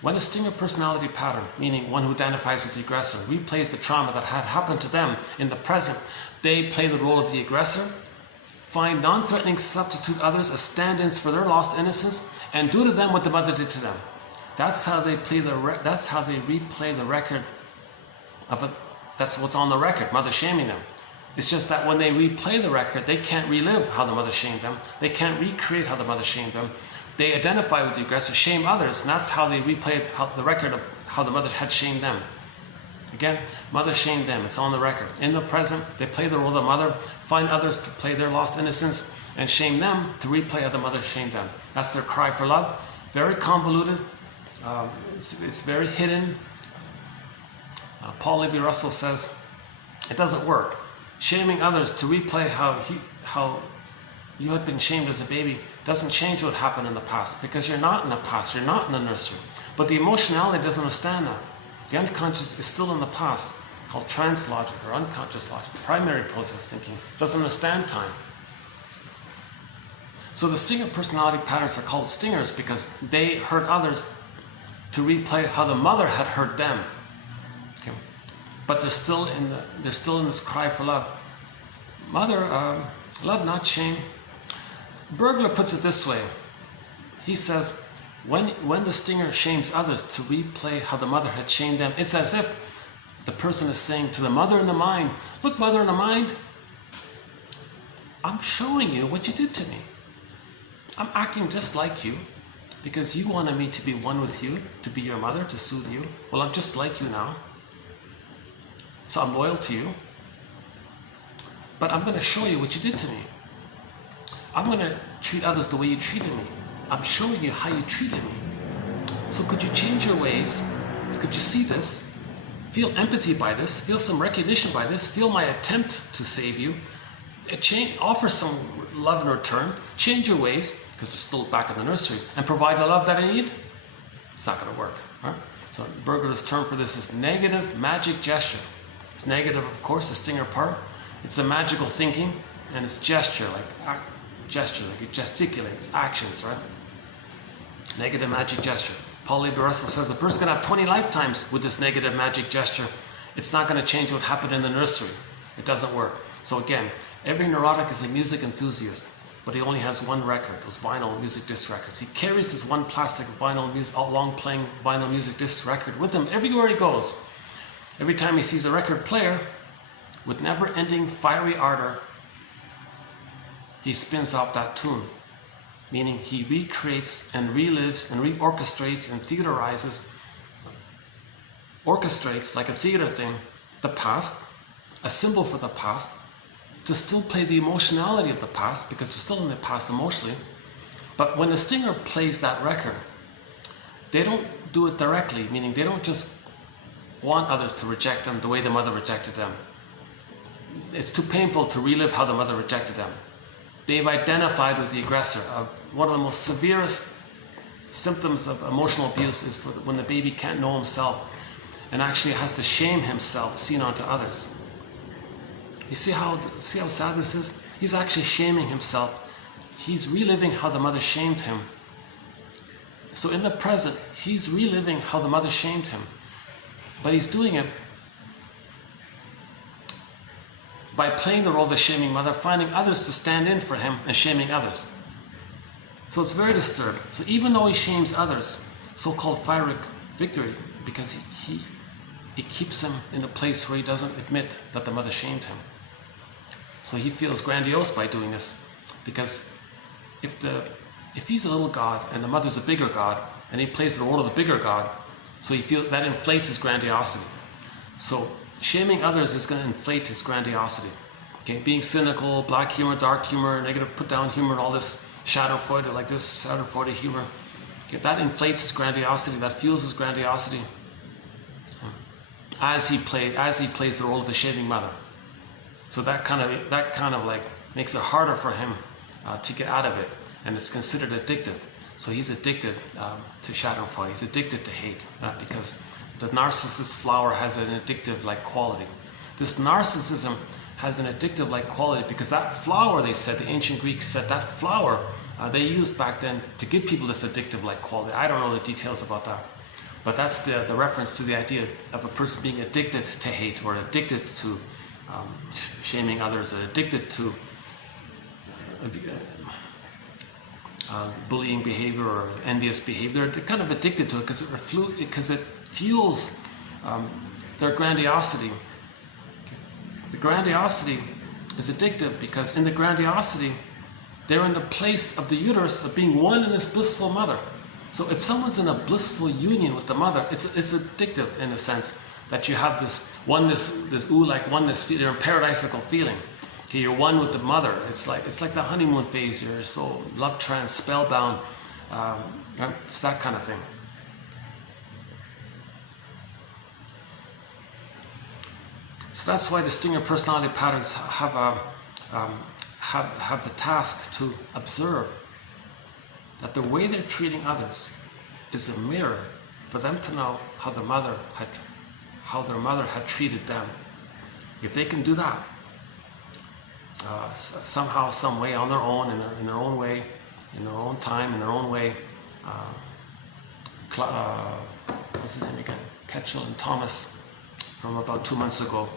When a stinger personality pattern, meaning one who identifies with the aggressor, replays the trauma that had happened to them in the present, they play the role of the aggressor, find non-threatening substitute others as stand-ins for their lost innocence, and do to them what the mother did to them. That's how they play that's how they replay the record of it. That's what's on the record, mother shaming them. It's just that when they replay the record, they can't relive how the mother shamed them. They can't recreate how the mother shamed them. They identify with the aggressor, shame others, and that's how they replay the record of how the mother had shamed them. Again, mother shamed them, it's on the record. In the present, they play the role of the mother, find others to play their lost innocence, and shame them to replay how the mother shamed them. That's their cry for love. Very convoluted, it's very hidden. Paul Libby Russell says, it doesn't work. Shaming others to replay how you had been shamed as a baby doesn't change what happened in the past, because you're not in the past, you're not in the nursery. But the emotionality doesn't understand that. The unconscious is still in the past, called trance logic or unconscious logic, primary process thinking, doesn't understand time. So the stinger personality patterns are called stingers because they hurt others to replay how the mother had hurt them. Okay. But they're still in this cry for love. Mother, love, not shame. Bergler puts it this way. He says, when the stinger shames others to replay how the mother had shamed them, it's as if the person is saying to the mother in the mind, look, mother in the mind, I'm showing you what you did to me. I'm acting just like you because you wanted me to be one with you, to be your mother, to soothe you. Well, I'm just like you now. So I'm loyal to you. But I'm going to show you what you did to me. I'm going to treat others the way you treated me. I'm showing you how you treated me. So could you change your ways? Could you see this? Feel empathy by this? Feel some recognition by this? Feel my attempt to save you? Offer some love in return. Change your ways, because they're still back in the nursery, and provide the love that I need? It's not going to work. Right? So Berger's term for this is negative magic gesture. It's negative, of course, the stinger part. It's the magical thinking, and it's gesture, like it gesticulates, actions, right? Negative magic gesture. Paul Libby Russell says a person can have 20 lifetimes with this negative magic gesture. It's not going to change what happened in the nursery. It doesn't work. So again, every neurotic is a music enthusiast, but he only has one record, those vinyl music disc records. He carries this one plastic vinyl music, long playing vinyl music disc record with him everywhere he goes. Every time he sees a record player with never-ending fiery ardor, he spins off that tune, meaning he recreates and relives and reorchestrates and orchestrates like a theater thing, the past, a symbol for the past, to still play the emotionality of the past, because they're still in the past emotionally. But when the stinger plays that record, they don't do it directly, meaning they don't just want others to reject them the way the mother rejected them. It's too painful to relive how the mother rejected them. They've identified with the aggressor. One of the most severest symptoms of emotional abuse is when the baby can't know himself and actually has to shame himself seen onto others. You see how sad this is? He's actually shaming himself. He's reliving how the mother shamed him. So in the present, he's reliving how the mother shamed him. But he's doing it by playing the role of the shaming mother, finding others to stand in for him and shaming others. So it's very disturbed. So even though he shames others, so-called pyrrhic victory, because it keeps him in a place where he doesn't admit that the mother shamed him. So he feels grandiose by doing this, because if he's a little god and the mother's a bigger god, and he plays the role of the bigger god, so he feels that inflates his grandiosity. So shaming others is going to inflate his grandiosity. Okay, being cynical, black humor, dark humor, negative put-down humor, and all this Schadenfreude, like this Schadenfreude humor. Okay, that inflates his grandiosity. That fuels his grandiosity as he plays the role of the shaming mother. So that kind of like makes it harder for him to get out of it, and it's considered addictive. So he's addicted to Schadenfreude. He's addicted to hate, because the narcissist flower has an addictive-like quality. This narcissism has an addictive-like quality because that flower, they said, the ancient Greeks said, that flower they used back then to give people this addictive-like quality. I don't know the details about that, but that's the reference to the idea of a person being addicted to hate, or addicted to shaming others, or addicted to bullying behavior or envious behavior. They're kind of addicted to it because it fuels their grandiosity. Okay. The grandiosity is addictive because in the grandiosity, they're in the place of the uterus of being one in this blissful mother. So if someone's in a blissful union with the mother, it's addictive in a sense that you have this oneness, this ooh-like oneness, they're in paradisical feeling. Okay, you're one with the mother. It's like the honeymoon phase. You're so love trance, spellbound. It's that kind of thing. So that's why the stinger personality patterns have the task to observe that the way they're treating others is a mirror for them to know how their mother had treated them. If they can do that, somehow, some way, on their own, in their own way, in their own time, in their own way. What's his name again? Ketchel and Thomas, from about 2 months ago,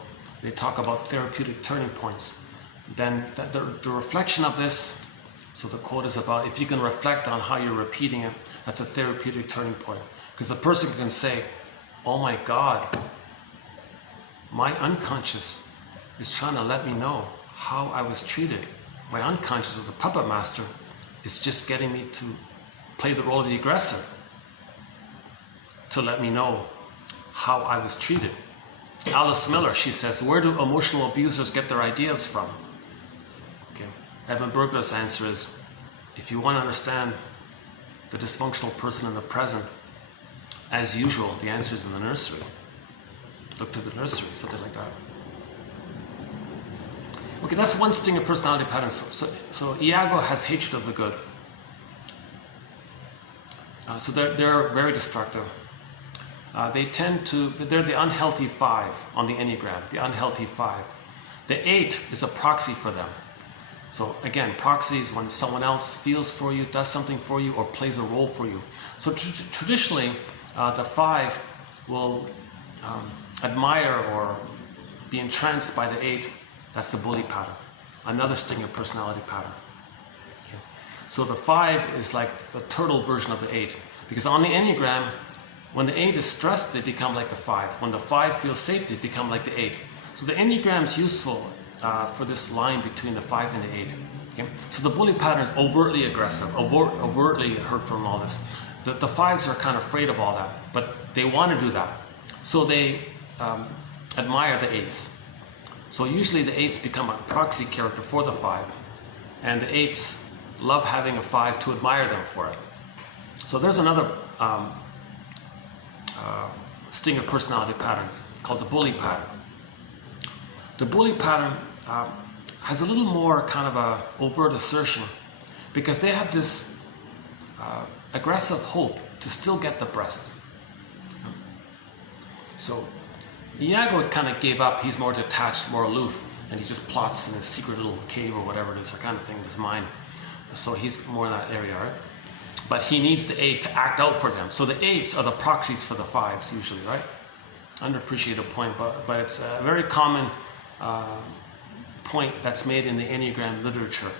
they talk about therapeutic turning points. Then the reflection of this, so the quote is about, if you can reflect on how you're repeating it, that's a therapeutic turning point. Because the person can say, oh my God, my unconscious is trying to let me know how I was treated. My unconscious, or the puppet master, is just getting me to play the role of the aggressor, to let me know how I was treated. Alice Miller, she says, where do emotional abusers get their ideas from? Okay. Edmund Burglar's answer is, if you want to understand the dysfunctional person in the present, as usual, the answer is in the nursery. Look to the nursery, something like that. Okay, that's one stinger personality pattern. So Iago has hatred of the good. So they're very destructive. They're the unhealthy 5 on the Enneagram, the unhealthy 5. The 8 is a proxy for them. So again, proxies when someone else feels for you, does something for you, or plays a role for you. So traditionally, the 5 will admire or be entranced by the 8. That's the bully pattern, another stinger personality pattern. Okay. So the 5 is like the turtle version of the 8, because on the Enneagram, when the 8 is stressed, they become like the 5. When the 5 feels safe, they become like the 8. So the Enneagram is useful for this line between the 5 and the 8. Okay. So the bully pattern is overtly aggressive, overtly hurtful and all this. The 5s are kind of afraid of all that, but they want to do that. So they admire the 8s. So usually the 8s become a proxy character for the 5, and the 8s love having a 5 to admire them for it. So there's another stinger personality patterns called the bully pattern. The bully pattern has a little more kind of a overt assertion, because they have this aggressive hope to still get the breast. So Iago kind of gave up. He's more detached, more aloof, and he just plots in a secret little cave or whatever it is, or kind of thing in his mind. So he's more in that area, right? But he needs the 8 to act out for them. So the 8s are the proxies for the 5s usually, right? underappreciated point, but it's a very common point that's made in the Enneagram literature,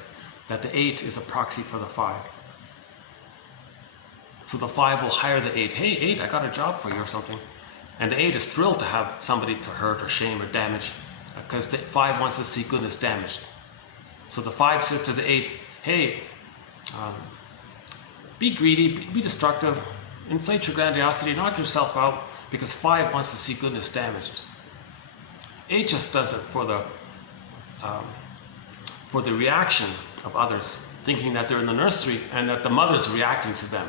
that the 8 is a proxy for the 5. So the 5 will hire the 8. Hey, 8, I got a job for you or something. And the 8 is thrilled to have somebody to hurt or shame or damage, because the 5 wants to see goodness damaged. So the 5 says to the 8, hey, be greedy, be destructive, inflate your grandiosity, knock yourself out, because 5 wants to see goodness damaged. 8 just does it for the reaction of others, thinking that they're in the nursery and that the mother's reacting to them.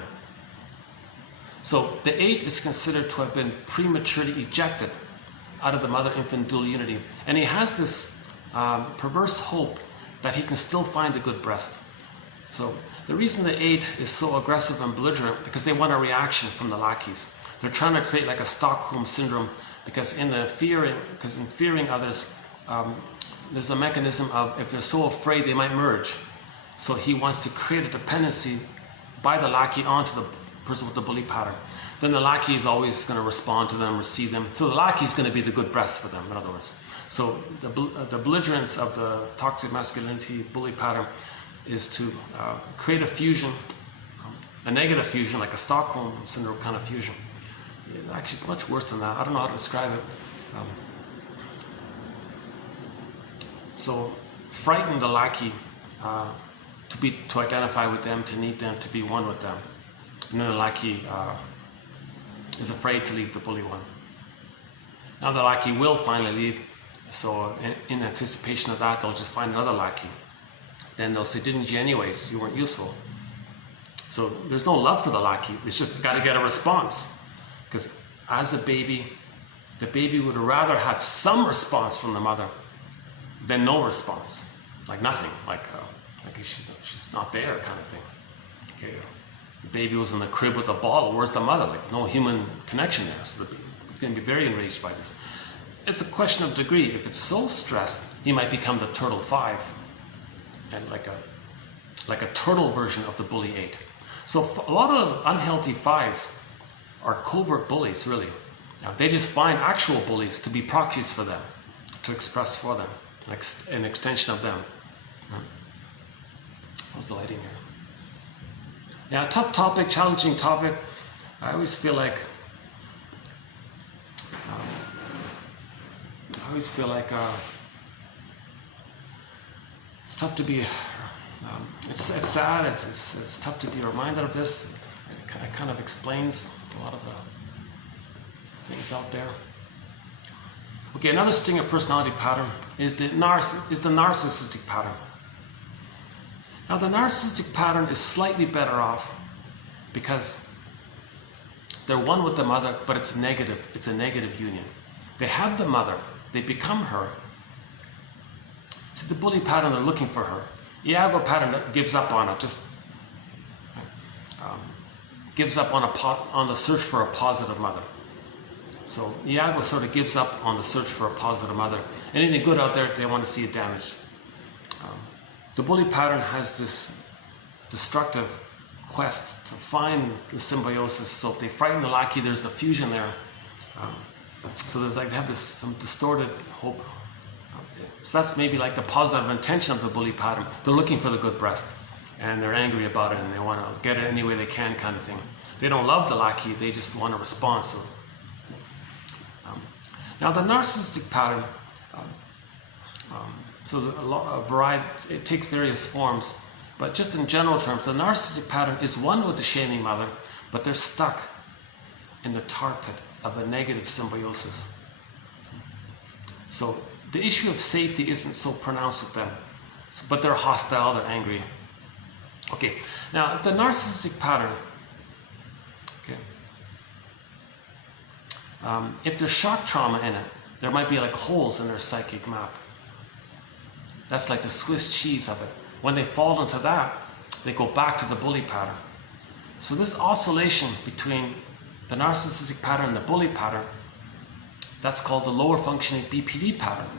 So the 8 is considered to have been prematurely ejected out of the mother-infant dual unity. And he has this perverse hope that he can still find a good breast. So the reason the 8 is so aggressive and belligerent, because they want a reaction from the lackeys. They're trying to create like a Stockholm syndrome, because in fearing others, there's a mechanism of, if they're so afraid, they might merge. So he wants to create a dependency by the lackey onto the person with the bully pattern. Then the lackey is always going to respond to them, receive them. So the lackey is going to be the good breast for them, in other words. So the belligerence of the toxic masculinity bully pattern is to create a fusion, a negative fusion, like a Stockholm syndrome kind of fusion. Actually, it's much worse than that. I don't know how to describe it. So frighten the lackey to identify with them, to need them, to be one with them. And then the lackey is afraid to leave the bully one. Now the lackey will finally leave, so in anticipation of that, they'll just find another lackey. Then they'll say, didn't you anyways, you weren't useful. So there's no love for the lackey, it's just got to get a response. Because as a baby, the baby would rather have some response from the mother than no response. Like nothing, like she's not there kind of thing. Okay. The baby was in the crib with a bottle, where's the mother? Like no human connection there, so the baby can be very enraged by this. It's a question of degree. If it's so stressed, he might become the turtle 5, and like a turtle version of the bully 8. So a lot of unhealthy 5s are covert bullies, really. Now, they just find actual bullies to be proxies for them, to express for them, an extension of them. How's the lighting here? Yeah, tough topic, challenging topic. I always feel like it's tough to be. It's sad. It's tough to be reminded of this. It kind of explains a lot of the things out there. Okay, another stinger personality pattern is the narcissistic pattern. Now the narcissistic pattern is slightly better off because they're one with the mother, but it's negative. It's a negative union. They have the mother, they become her. So the bully pattern, they're looking for her. Iago pattern gives up on it, just gives up on the search for a positive mother. So Iago sort of gives up on the search for a positive mother. Anything good out there, they want to see it damaged. The bully pattern has this destructive quest to find the symbiosis. So if they frighten the lackey, there's the fusion there. So there's like, they have some distorted hope. So that's maybe like the positive intention of the bully pattern. They're looking for the good breast, and they're angry about it, and they want to get it any way they can, kind of thing. They don't love the lackey, they just want a response. So, now the narcissistic pattern, a variety, it takes various forms, but just in general terms, the narcissistic pattern is one with the shaming mother, but they're stuck in the tar pit of a negative symbiosis. So the issue of safety isn't so pronounced with them, but they're hostile, they're angry. Okay, now if the narcissistic pattern, if there's shock trauma in it, there might be like holes in their psychic map. That's like the Swiss cheese of it. When they fall into that, they go back to the bully pattern. So this oscillation between the narcissistic pattern and the bully pattern, that's called the lower functioning BPD pattern.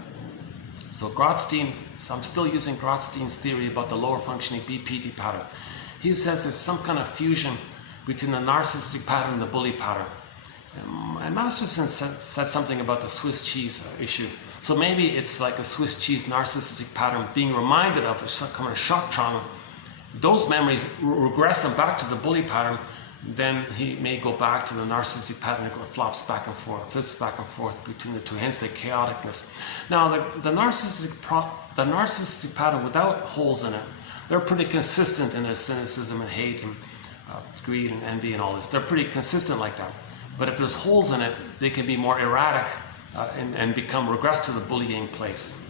So I'm still using Grotstein's theory about the lower functioning BPD pattern. He says it's some kind of fusion between the narcissistic pattern and the bully pattern. And Masterson said something about the Swiss cheese issue. So maybe it's like a Swiss cheese narcissistic pattern being reminded of a kind of shock trauma. Those memories regress him back to the bully pattern. Then he may go back to the narcissistic pattern and flips back and forth between the two, hence the chaoticness. Now, the narcissistic pattern without holes in it, they're pretty consistent in their cynicism and hate and greed and envy and all this. They're pretty consistent like that. But if there's holes in it, they can be more erratic and regress to the bullying place.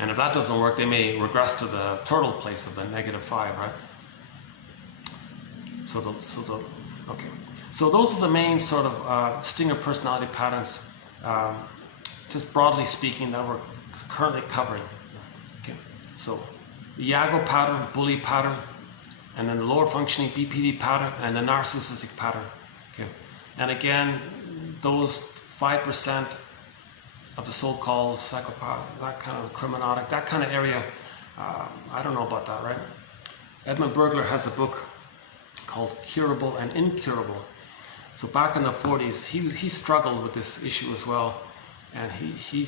And if that doesn't work, they may regress to the turtle place of the -5, right? So those are the main sort of stinger personality patterns, just broadly speaking, that we're currently covering. Okay, so the Iago pattern, bully pattern, and then the lower functioning BPD pattern, and the narcissistic pattern. Okay, and again, those 5% of the so-called psychopath, that kind of criminalic, that kind of area, I don't know about that, right? Edmund Burglar has a book called Curable and Incurable. So back in the 40s, he struggled with this issue as well, and he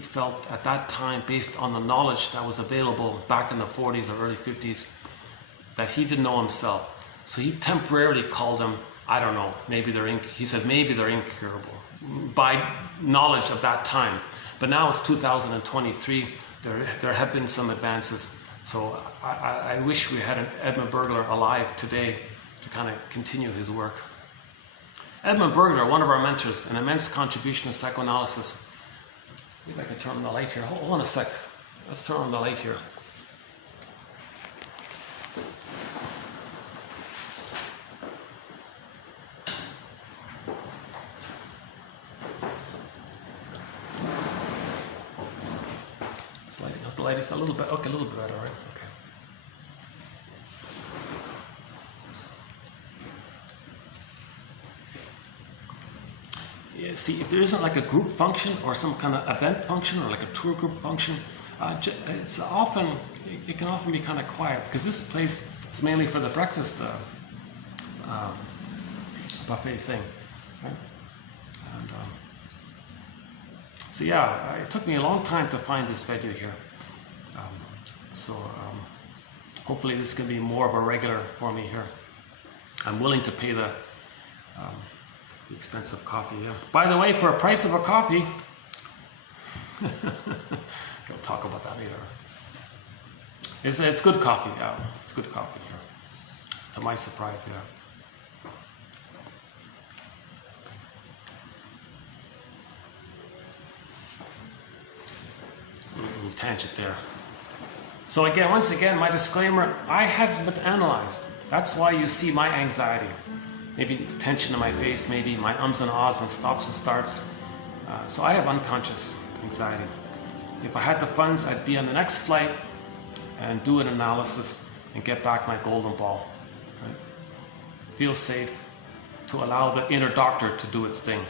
felt at that time, based on the knowledge that was available back in the 40s or early 50s, that he didn't know himself. So he temporarily called them, I don't know, he said maybe they're incurable by knowledge of that time. But now it's 2023, there have been some advances. So I wish we had an Edmund Burglar alive today to kind of continue his work. Edmund Burglar, one of our mentors, an immense contribution to psychoanalysis. Maybe I can turn on the light here. Hold on a sec. Let's turn on the light here. How's the light? It's a little bit, okay, a little bit better, right? Okay. Yeah, see, if there isn't like a group function or some kind of event function or like a tour group function, it can often be kind of quiet, because this place is mainly for the breakfast buffet thing, right? And so yeah, it took me a long time to find this venue here. Hopefully this can be more of a regular for me here. I'm willing to pay the expensive coffee, yeah. By the way, for a price of a coffee, we'll talk about that later. It's good coffee, yeah. It's good coffee here. To my surprise, yeah. Little tangent there. So again, once again, my disclaimer, I haven't been analyzed. That's why you see my anxiety. Maybe tension in my face, maybe my ums and ahs and stops and starts. So I have unconscious anxiety. If I had the funds, I'd be on the next flight and do an analysis and get back my golden ball. Right? Feel safe to allow the inner doctor to do its thing.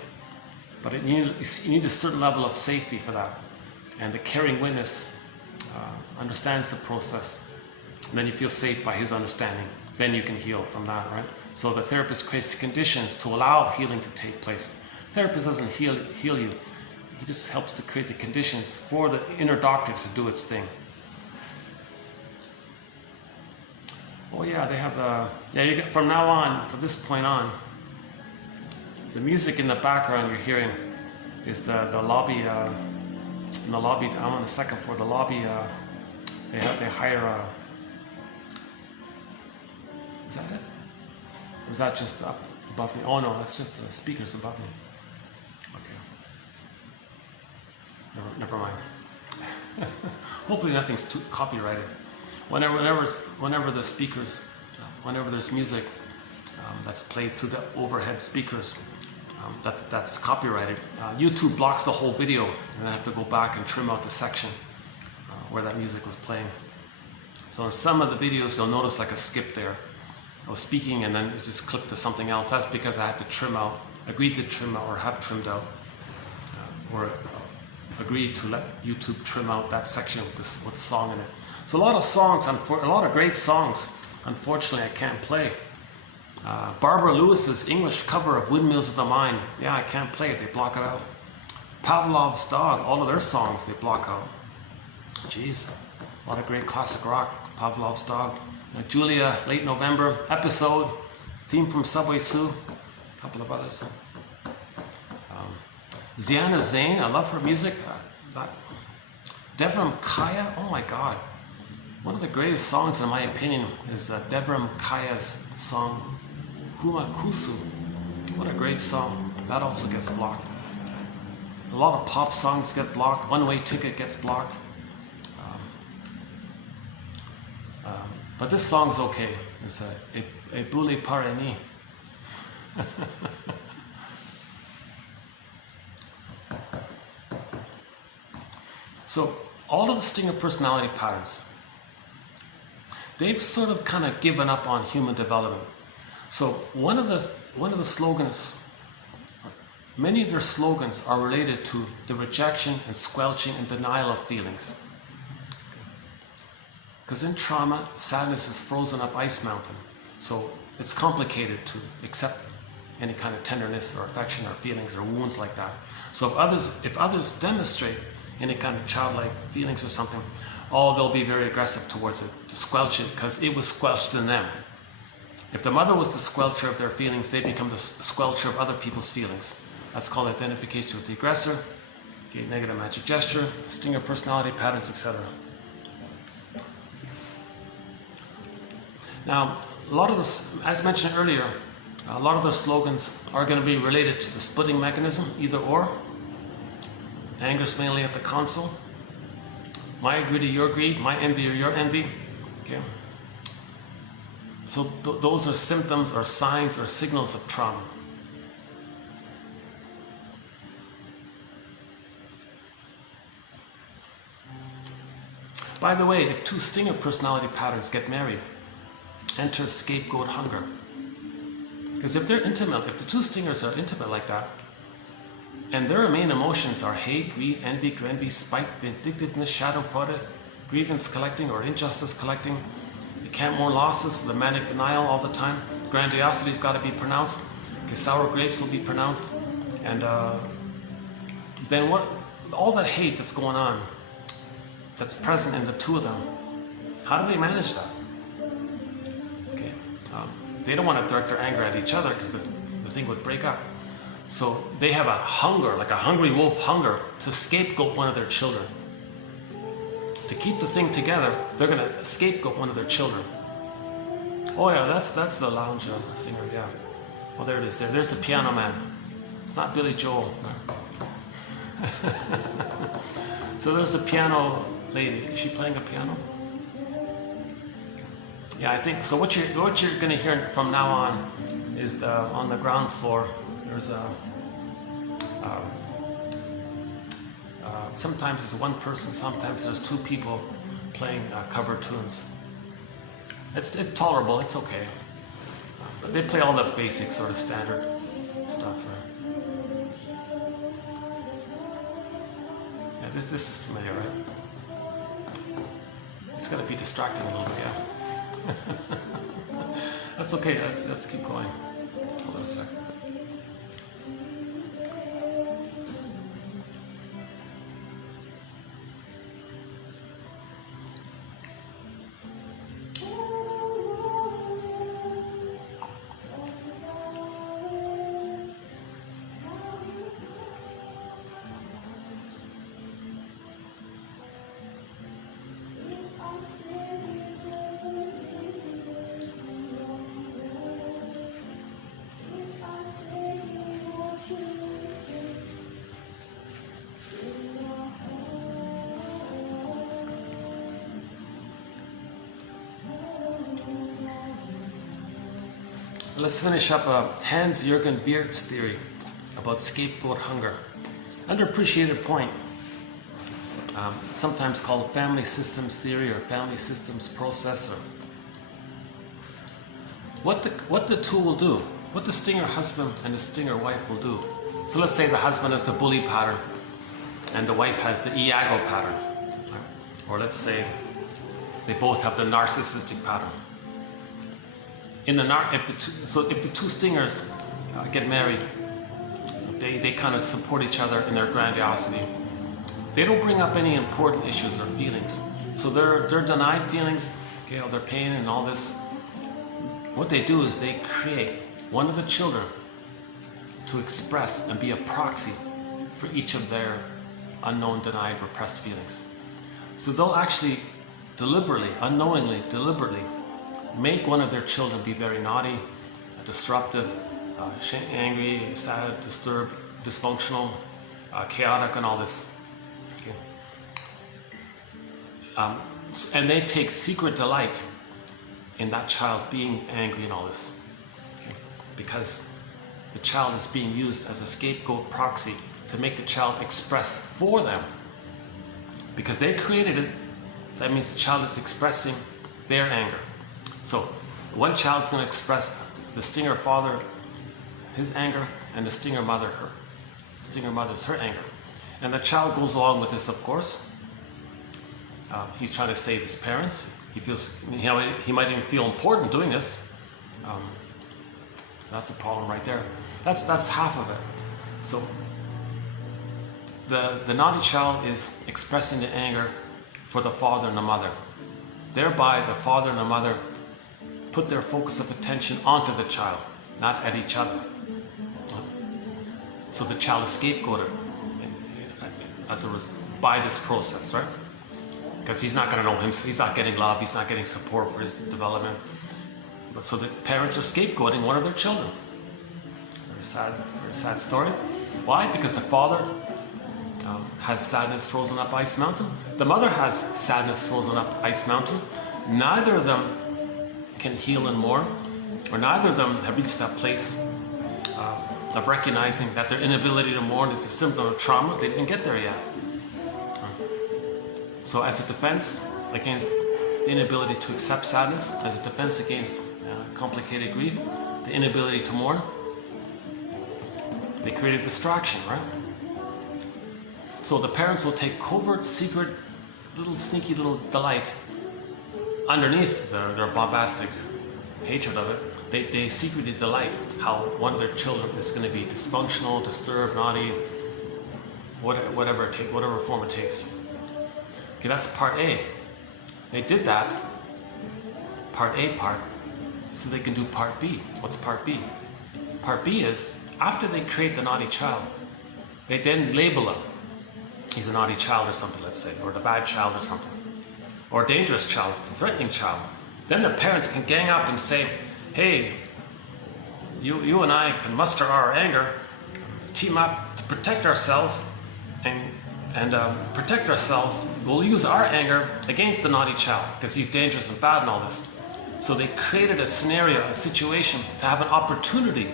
But you need a certain level of safety for that. And the caring witness understands the process, and then you feel safe by his understanding. Then you can heal from that, right? So the therapist creates the conditions to allow healing to take place. The therapist doesn't heal you. He just helps to create the conditions for the inner doctor to do its thing. Oh yeah, they have you get, from now on, from this point on, the music in the background you're hearing is the lobby. In the lobby, I'm on the second floor. The lobby, they hire. Is that it? Or is that just up above me? Oh no, that's just the speakers above me. Okay. Never mind. Hopefully nothing's too copyrighted. Whenever the speakers, whenever there's music that's played through the overhead speakers, that's copyrighted. YouTube blocks the whole video, and I have to go back and trim out the section where that music was playing. So in some of the videos, you'll notice like a skip there. I was speaking and then it just clicked to something else. That's because I had to trim out, agreed to trim out, or have trimmed out, or agreed to let YouTube trim out that section with the song in it. So a lot of songs, a lot of great songs, unfortunately I can't play. Barbara Lewis's English cover of Windmills of the Mind. Yeah, I can't play it, they block it out. Pavlov's Dog, all of their songs they block out. Jeez, a lot of great classic rock. Pavlov's Dog. Julia, Late November, Episode, theme from Subway Sue, a couple of others. Ziana Zain, I love her music. Devram Kaya, oh my god. One of the greatest songs in my opinion is Devram Kaya's song, Huma Kusu. What a great song. That also gets blocked. A lot of pop songs get blocked. One Way Ticket gets blocked. But this song's okay. It's a Boule Parani. So all of the stinger personality patterns, they've sort of kind of given up on human development. So one of the slogans, many of their slogans are related to the rejection and squelching and denial of feelings. Because in trauma, sadness is frozen up ice mountain. So it's complicated to accept any kind of tenderness or affection or feelings or wounds like that. So if others demonstrate any kind of childlike feelings or something, they'll be very aggressive towards it, to squelch it, because it was squelched in them. If the mother was the squelcher of their feelings, they become the squelcher of other people's feelings. That's called identification with the aggressor, okay, negative magic gesture, stinger personality patterns, etc. Now, a lot of this, as mentioned earlier, a lot of their slogans are going to be related to the splitting mechanism, either or. Anger's mainly at the console. My greed or your greed, my envy or your envy. Okay. So those are symptoms or signs or signals of trauma. By the way, if two stinger personality patterns get married, enter scapegoat hunger. Because if they're intimate, if the two stingers are intimate like that, and their main emotions are hate, greed, envy, spite, vindictiveness, schadenfreude, grievance collecting or injustice collecting, they can't mourn losses, the manic denial all the time, grandiosity's got to be pronounced, okay, sour grapes will be pronounced, and then what? All that hate that's going on, that's present in the two of them, how do they manage that? Okay, they don't want to direct their anger at each other because the thing would break up. So they have a hunger, like a hungry wolf hunger, to scapegoat one of their children. To keep the thing together, they're going to scapegoat one of their children. Oh yeah, that's the lounge singer, yeah. Oh, there it is. There's the piano man. It's not Billy Joel. So there's the piano lady. Is she playing a piano? Yeah, I think so. What you're going to hear from now on is on the ground floor. There's sometimes it's one person, sometimes there's two people playing cover tunes. It's tolerable, it's okay. But they play all the basic sort of standard stuff. Yeah, this is familiar, right? It's gonna be distracting a little bit, yeah. That's okay. Let's keep going. Hold on a second. Let's finish up Hans-Jürgen Wirth's theory about scapegoat hunger. Underappreciated point, sometimes called family systems theory or family systems process. Or what the two will do, what the stinger husband and the stinger wife will do. So let's say the husband has the bully pattern and the wife has the Iago pattern. Or let's say they both have the narcissistic pattern. in the if the two stingers get married, they kind of support each other in their grandiosity. They don't bring up any important issues or feelings. So their denied feelings, okay, all their pain and all this, what they do is they create one of the children to express and be a proxy for each of their unknown, denied, repressed feelings. So they'll actually deliberately, unknowingly, deliberately make one of their children be very naughty, disruptive, angry, sad, disturbed, dysfunctional, chaotic, and all this. Okay. And they take secret delight in that child being angry and all this, okay, because the child is being used as a scapegoat proxy to make the child express for them, because they created it. That means the child is expressing their anger. So one child's going to express the stinger father his anger, and the stinger mother her anger, and the child goes along with this, of course. He's trying to save his parents. He feels he might even feel important doing this. That's a problem right there. That's half of it. So the naughty child is expressing the anger for the father and the mother. Thereby, the father and the mother put their focus of attention onto the child, not at each other. So the child is scapegoated by this process, right? Because he's not going to know him, he's not getting love, he's not getting support for his development. But so the parents are scapegoating one of their children. Very sad story. Why? Because the father has sadness frozen up ice mountain. The mother has sadness frozen up ice mountain. Neither of them can heal and mourn, or neither of them have reached that place of recognizing that their inability to mourn is a symptom of trauma. They didn't get there yet. So as a defense against the inability to accept sadness, as a defense against complicated grief, the inability to mourn, they created distraction, right? So the parents will take covert, secret, sneaky little delight underneath their bombastic hatred of it. They secretly delight how one of their children is going to be dysfunctional, disturbed, naughty, whatever form it takes. Okay, that's part A. They did that, part A, so they can do part B. What's part B? Part B is, after they create the naughty child, they then label him. He's a naughty child or something, let's say, or the bad child or something, or a dangerous child, threatening child. Then the parents can gang up and say, hey, you and I can muster our anger, team up to protect ourselves, and protect ourselves. We'll use our anger against the naughty child because he's dangerous and bad and all this. So they created a scenario, a situation to have an opportunity.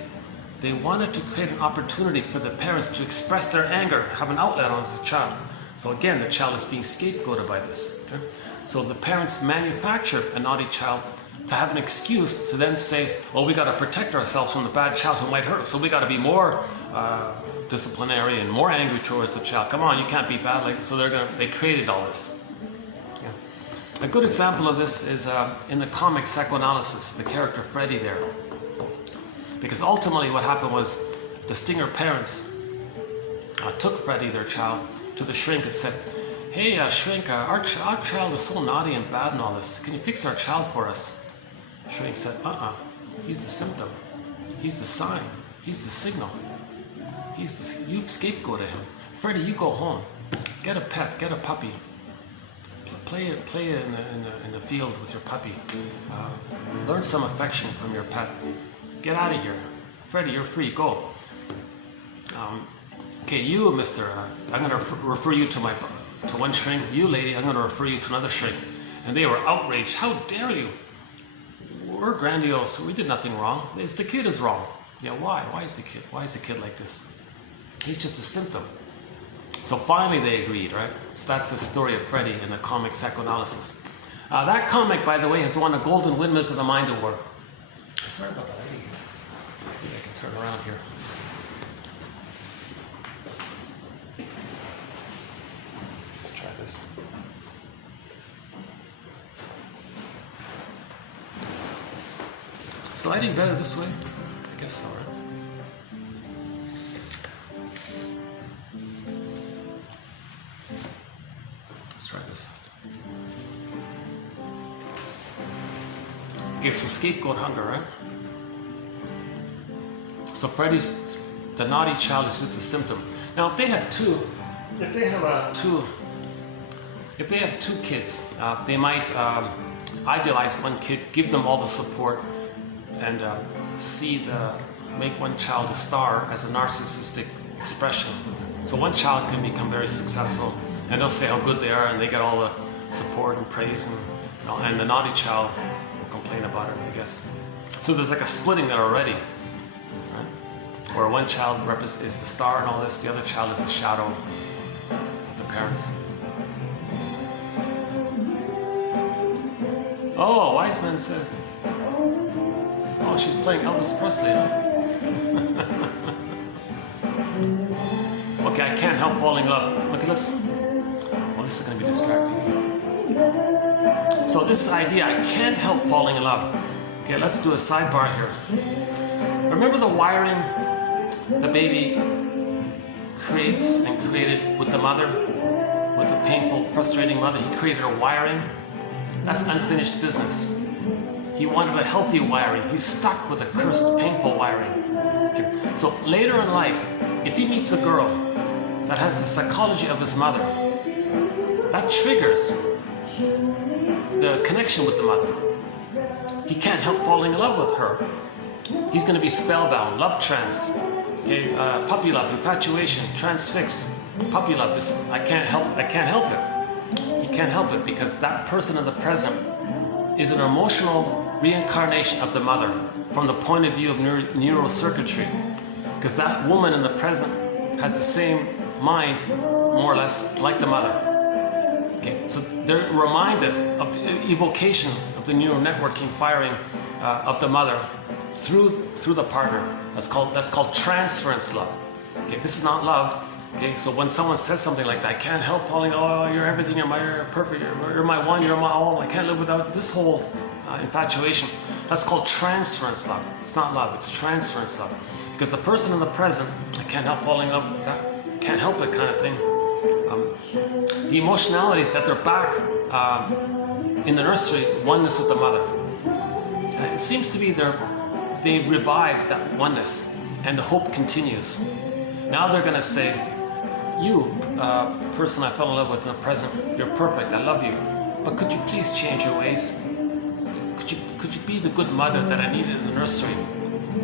They wanted to create an opportunity for the parents to express their anger, have an outlet on the child. So again, the child is being scapegoated by this. Okay? So the parents manufacture a naughty child to have an excuse to then say, well, we got to protect ourselves from the bad child who might hurt us. So we got to be more disciplinary and more angry towards the child. Come on, you can't be bad. So they created all this. Yeah. A good example of this is in the comic Psychoanalysis, the character Freddy there. Because ultimately what happened was the stinger parents took Freddy, their child, to the shrink and said, hey, shrink, our child is so naughty and bad and all this. Can you fix our child for us? Shrink said, he's the symptom. He's the sign. He's the signal. You've scapegoated him. Freddy, you go home. Get a pet, get a puppy. Play in the field with your puppy. Learn some affection from your pet. Get out of here. Freddy, you're free, go. Okay, you, mister, I'm going to refer you to one shrink. You, lady, I'm going to refer you to another shrink. And they were outraged. How dare you? We're grandiose. We did nothing wrong. The kid is wrong. Yeah, why? Why is the kid like this? He's just a symptom. So finally they agreed, right? So that's the story of Freddy in the comic Psychoanalysis. That comic, by the way, has won a Golden Windmills of the Mind Award. Sorry about that. Maybe I can turn around here. Let's try this. Is the lighting better this way? I guess so, right? Let's try this. Okay, so scapegoat hunger, right? So Freddy's, the naughty child is just a symptom. Now, if they have two kids, they might idealize one kid, give them all the support, and make one child a star as a narcissistic expression. So one child can become very successful, and they'll say how good they are, and they get all the support and praise, and the naughty child will complain about it, I guess. So there's like a splitting there already, right? Where one child is the star and all this, the other child is the shadow of the parents. Oh, wise man says, oh, she's playing Elvis Presley, huh? Okay, I can't help falling in love. Okay, let's, well, this is going to be distracting. So this idea, I can't help falling in love. Okay, let's do a sidebar here. Remember the wiring the baby creates and created with the mother, with the painful, frustrating mother? He created a wiring. That's unfinished business. He wanted a healthy wiring. He's stuck with a cursed, painful wiring. Okay. So later in life, if he meets a girl that has the psychology of his mother, that triggers the connection with the mother. He can't help falling in love with her. He's going to be spellbound, love trance, okay, puppy love, infatuation, transfixed, puppy love. This I can't help it. He can't help it because that person in the present is an emotional reincarnation of the mother from the point of view of neurocircuitry. Because that woman in the present has the same mind, more or less, like the mother. Okay, so they're reminded of the evocation of the neural networking firing of the mother through the partner. That's called transference love. Okay, this is not love. Okay, so when someone says something like that, I can't help falling, oh, you're everything, you're perfect, you're my one, you're my all, I can't live without this whole infatuation. That's called transference love. It's not love, it's transference love. Because the person in the present, I can't help falling in love with that, can't help it kind of thing. The emotionalities that they're back in the nursery, oneness with the mother. It seems to be they revived that oneness and the hope continues. Now they're going to say, you, person I fell in love with in the present, you're perfect, I love you, but could you please change your ways? Could you be the good mother that I needed in the nursery?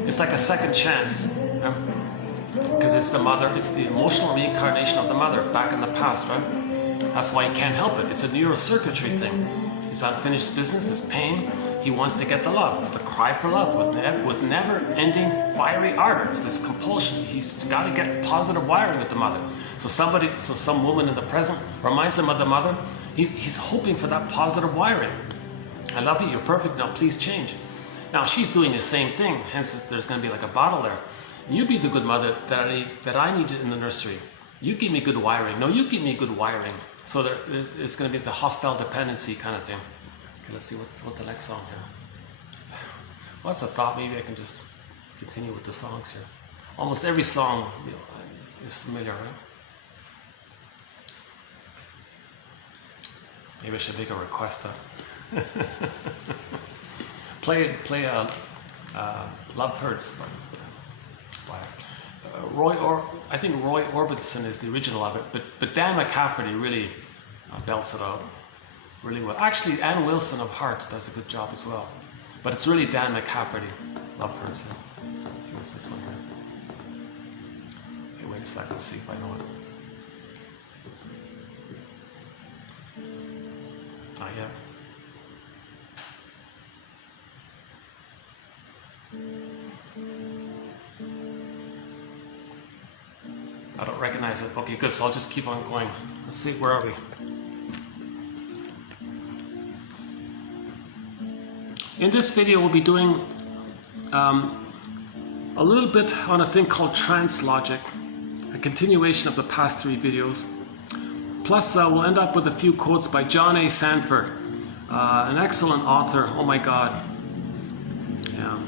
It's like a second chance, because it's the mother, it's the emotional reincarnation of the mother back in the past, right? That's why he can't help it. It's a neurocircuitry thing. It's unfinished business, it's pain. He wants to get the love. It's the cry for love with never-ending fiery ardor. It's this compulsion. He's got to get positive wiring with the mother. So some woman in the present reminds him of the mother. He's hoping for that positive wiring. I love you, you're perfect, now please change. Now she's doing the same thing, hence there's going to be like a battle there. You be the good mother that I needed in the nursery. You give me good wiring. No, you give me good wiring. So it's going to be the hostile dependency kind of thing. Okay, let's see what the next song here. Well, that's a thought. Maybe I can just continue with the songs here. Almost every song is familiar, right? Maybe I should make a request. Play Love Hurts by I think Roy Orbison is the original of it, but Dan McCafferty really belts it out really well. Actually, Ann Wilson of Heart does a good job as well, but it's really Dan McCafferty. Love Hurts. What's this one here? Okay, wait a second, let's see if I know it. Not yet. I don't recognize it. Okay, good, so I'll just keep on going. Let's see, where are we? In this video, we'll be doing a little bit on a thing called trance logic, a continuation of the past 3 videos. Plus, we'll end up with a few quotes by John A. Sanford, an excellent author. Oh my God. Yeah.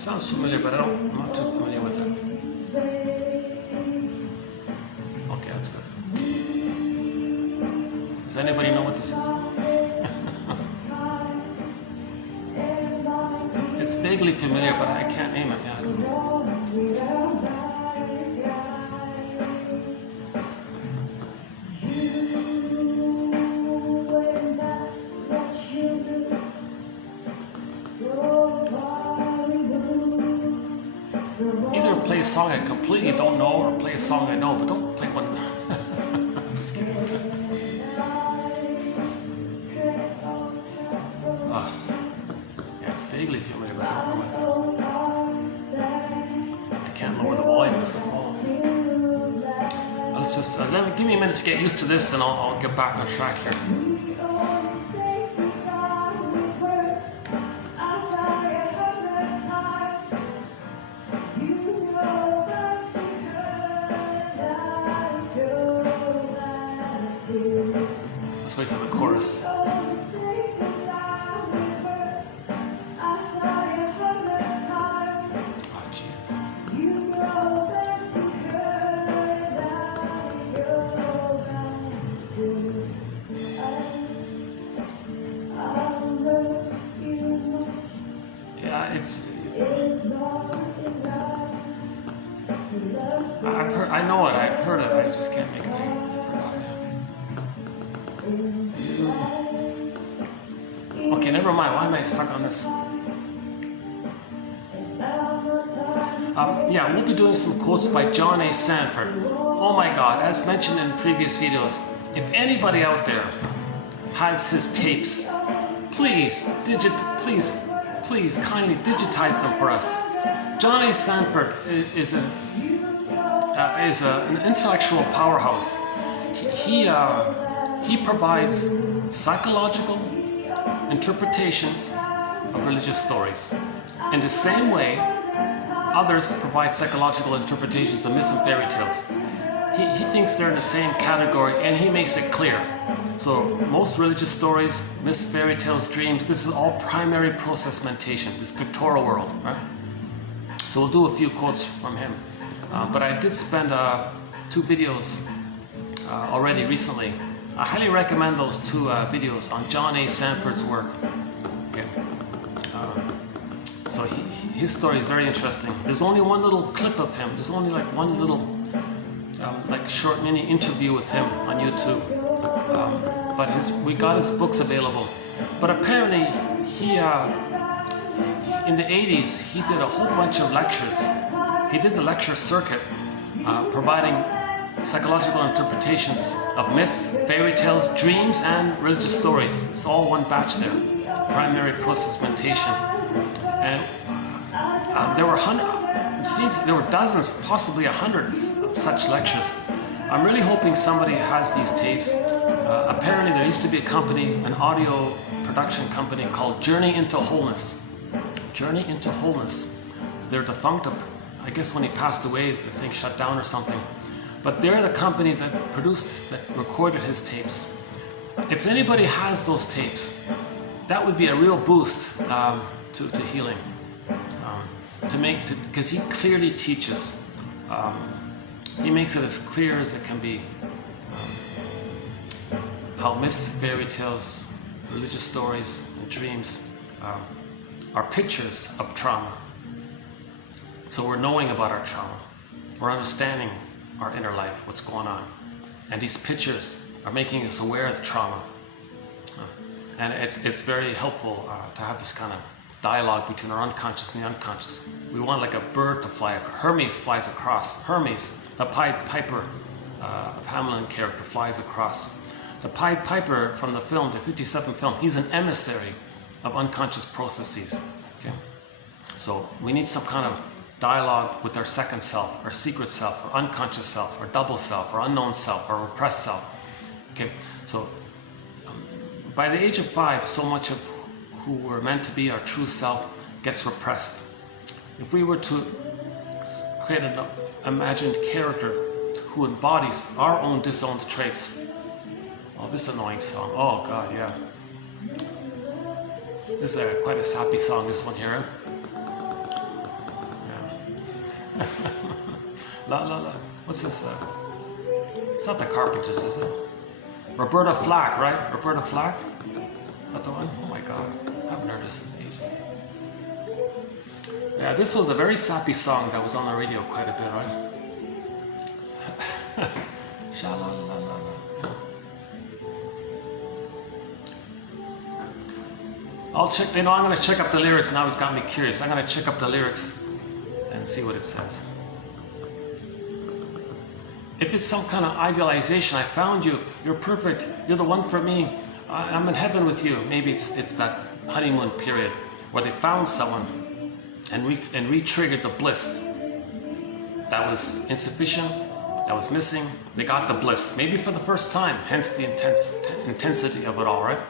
sounds familiar, but I'm not too familiar with it. Okay, that's good. Does anybody know what this is? It's vaguely familiar, but I can't name it. Yeah, I don't know. Either play a song I completely don't know, or play a song I know, but don't play one. I'm just kidding. Yeah, it's vaguely familiar, but I don't know it. I can't lower the volume. Let's just give me a minute to get used to this, and I'll get back on track here. Let's wait for the chorus. Oh, Jesus. Yeah, it's... I know it, I've heard it, I just can't make it. Okay, never mind. Why am I stuck on this? Yeah, we'll be doing some quotes by John A. Sanford. Oh my God, as mentioned in previous videos, if anybody out there has his tapes, please kindly digitize them for us. John A. Sanford is an intellectual powerhouse. He provides psychological interpretations of religious stories. In the same way, others provide psychological interpretations of myths and fairy tales. He thinks they're in the same category, and he makes it clear. So most religious stories, myths, fairy tales, dreams, this is all primary process mentation, this pictorial world, right? So we'll do a few quotes from him. But I did spend 2 videos already recently. I highly recommend those 2 videos on John A. Sanford's work. Okay. So his story is very interesting. There's only one little clip of him. There's only like one little like short mini interview with him on YouTube. But we got his books available. But apparently in the 80s he did a whole bunch of lectures. He did the lecture circuit, providing psychological interpretations of myths, fairy tales, dreams, and religious stories. It's all one batch there. Primary process mentation. And there were it seems there were dozens, possibly 100 of such lectures. I'm really hoping somebody has these tapes. Apparently there used to be a company, an audio production company called Journey into Wholeness. Journey into Wholeness. They're defunct. I guess when he passed away, the thing shut down or something. But they're the company that recorded his tapes. If anybody has those tapes, that would be a real boost to healing. Because he clearly teaches. He makes it as clear as it can be. How myths, fairy tales, religious stories, and dreams are pictures of trauma. So we're knowing about our trauma. We're understanding our inner life, what's going on. And these pictures are making us aware of the trauma. And it's very helpful to have this kind of dialogue between our unconscious and the unconscious. We want like a bird to fly. Hermes flies across. Hermes, the Pied Piper of Hamlin character, flies across. The Pied Piper from the film, the 57 film, he's an emissary of unconscious processes. Okay? So we need some kind of dialogue with our second self, our secret self, our unconscious self, our double self, our unknown self, our repressed self. Okay, so by the age of 5, so much of who we're meant to be, our true self, gets repressed. If we were to create an imagined character who embodies our own disowned traits, oh, this annoying song, oh God, yeah. This is quite a sappy song, this one here. La la la. What's this? It's not the Carpenters, is it? Roberta Flack, right? Roberta Flack? Is that the one? Oh my God. I haven't heard this in ages. Yeah, this was a very sappy song that was on the radio quite a bit, right? Sha-la-la-la-la. I'll check, I'm going to check up the lyrics. Now he's got me curious. I'm going to check up the lyrics and see what it says. If it's some kind of idealization, I found you, you're perfect, you're the one for me, I'm in heaven with you. Maybe it's that honeymoon period where they found someone and re-triggered the bliss that was insufficient, that was missing. They got the bliss, maybe for the first time, hence the intensity of it all, right?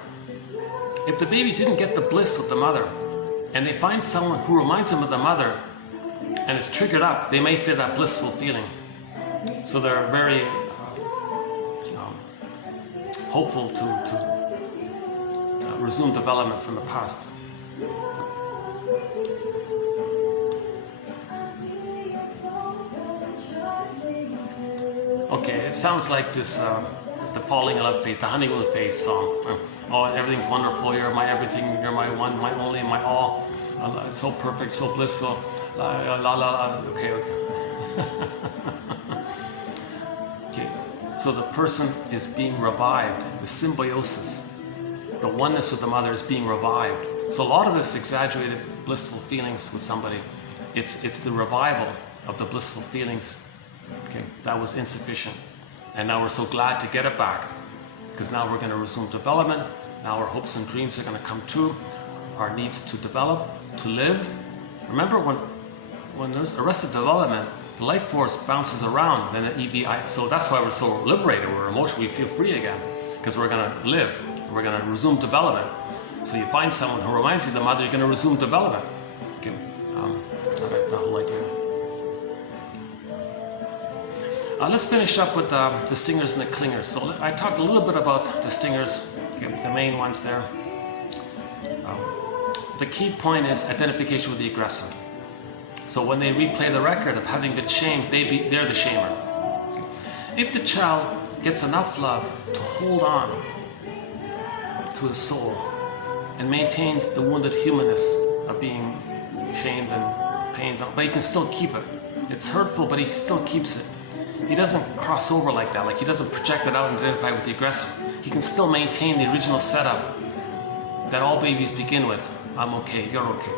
If the baby didn't get the bliss with the mother, and they find someone who reminds them of the mother, and it's triggered up, they may feel that blissful feeling. So they're very hopeful to resume development from the past. Okay, it sounds like this, the falling in love phase, the honeymoon phase song. Oh, everything's wonderful, you're my everything, you're my one, my only, my all. It's so perfect, so blissful. La la la. Okay, okay. Okay, so the person is being revived, the symbiosis, the oneness with the mother is being revived. So a lot of this exaggerated blissful feelings with somebody, it's the revival of the blissful feelings. Okay, that was insufficient. And now we're so glad to get it back, because now we're going to resume development. Now our hopes and dreams are going to come true. Our needs to develop, to live. Remember when there's arrested development, the life force bounces around, and the EVI. So that's why we're so liberated. We're emotionally, we feel free again, because we're going to live. We're going to resume development. So you find someone who reminds you of the mother, you're going to resume development. Okay, the whole idea. Let's finish up with the stingers and the clingers. So I talked a little bit about the stingers, okay, the main ones there. The key point is identification with the aggressor. So when they replay the record of having been shamed, they're the shamer. If the child gets enough love to hold on to his soul and maintains the wounded humanness of being shamed and pained, but he can still keep it. It's hurtful, but he still keeps it. He doesn't cross over like that, like he doesn't project it out and identify with the aggressor. He can still maintain the original setup that all babies begin with. I'm okay, you're okay.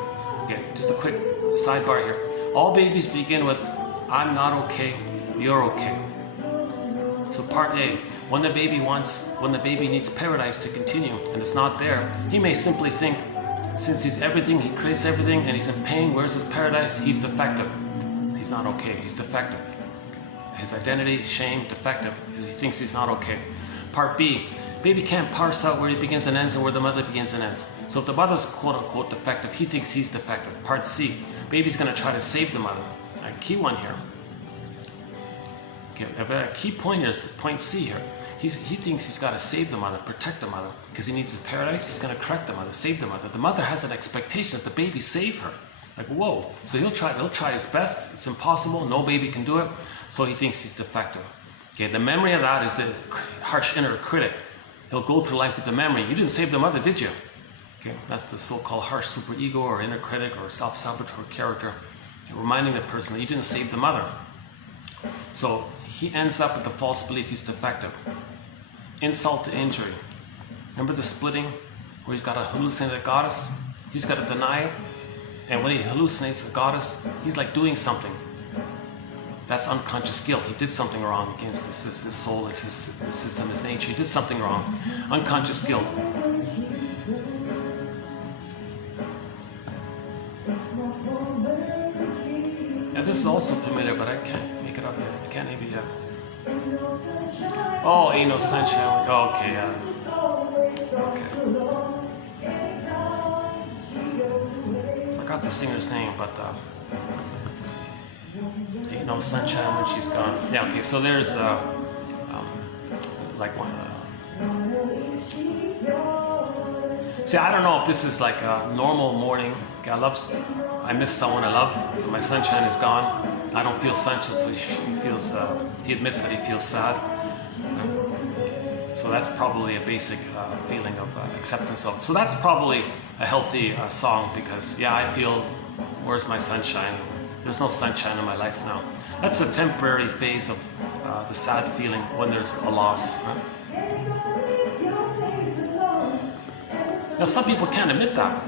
Okay, just a quick sidebar here. All babies begin with, I'm not okay, you're okay. So part A, when the baby needs paradise to continue and it's not there, he may simply think, since he's everything, he creates everything, and he's in pain, where's his paradise? He's defective. He's not okay, he's defective. His identity, shame, defective, because he thinks he's not okay. Part B, baby can't parse out where he begins and ends and where the mother begins and ends. So if the mother's quote-unquote defective, he thinks he's defective. Part C, baby's going to try to save the mother. A key one here. Okay, a key point here is point C here. He thinks he's got to save the mother, protect the mother, because he needs his paradise. He's going to correct the mother, save the mother. The mother has an expectation that the baby save her. Like, whoa. So he'll try his best. It's impossible. No baby can do it. So he thinks he's defective. Okay, the memory of that is the harsh inner critic. He'll go through life with the memory. You didn't save the mother, did you? Okay, that's the so-called harsh superego or inner critic or self-saboteur character, reminding the person that you didn't save the mother. So he ends up with the false belief he's defective. Insult to injury. Remember the splitting where he's got to hallucinate a goddess? He's got to deny it. And when he hallucinates a goddess, he's like doing something. That's unconscious guilt. He did something wrong against his soul, his system, his nature. He did something wrong. Unconscious guilt. Now this is also familiar, but I can't make it up yet. I can't even yet. Oh, ain't no sunshine. Oh, okay, yeah. Okay. Forgot the singer's name, but ain't no sunshine when she's gone. Yeah, okay, so there's like one. See, I don't know if this is like a normal morning. Okay, I miss someone I love, so my sunshine is gone. I don't feel sunshine, so he admits that he feels sad. So that's probably a basic feeling of acceptance of it. So that's probably a healthy song, because yeah, I feel, where's my sunshine? There's no sunshine in my life now. That's a temporary phase of the sad feeling when there's a loss. Right? Now some people can't admit that.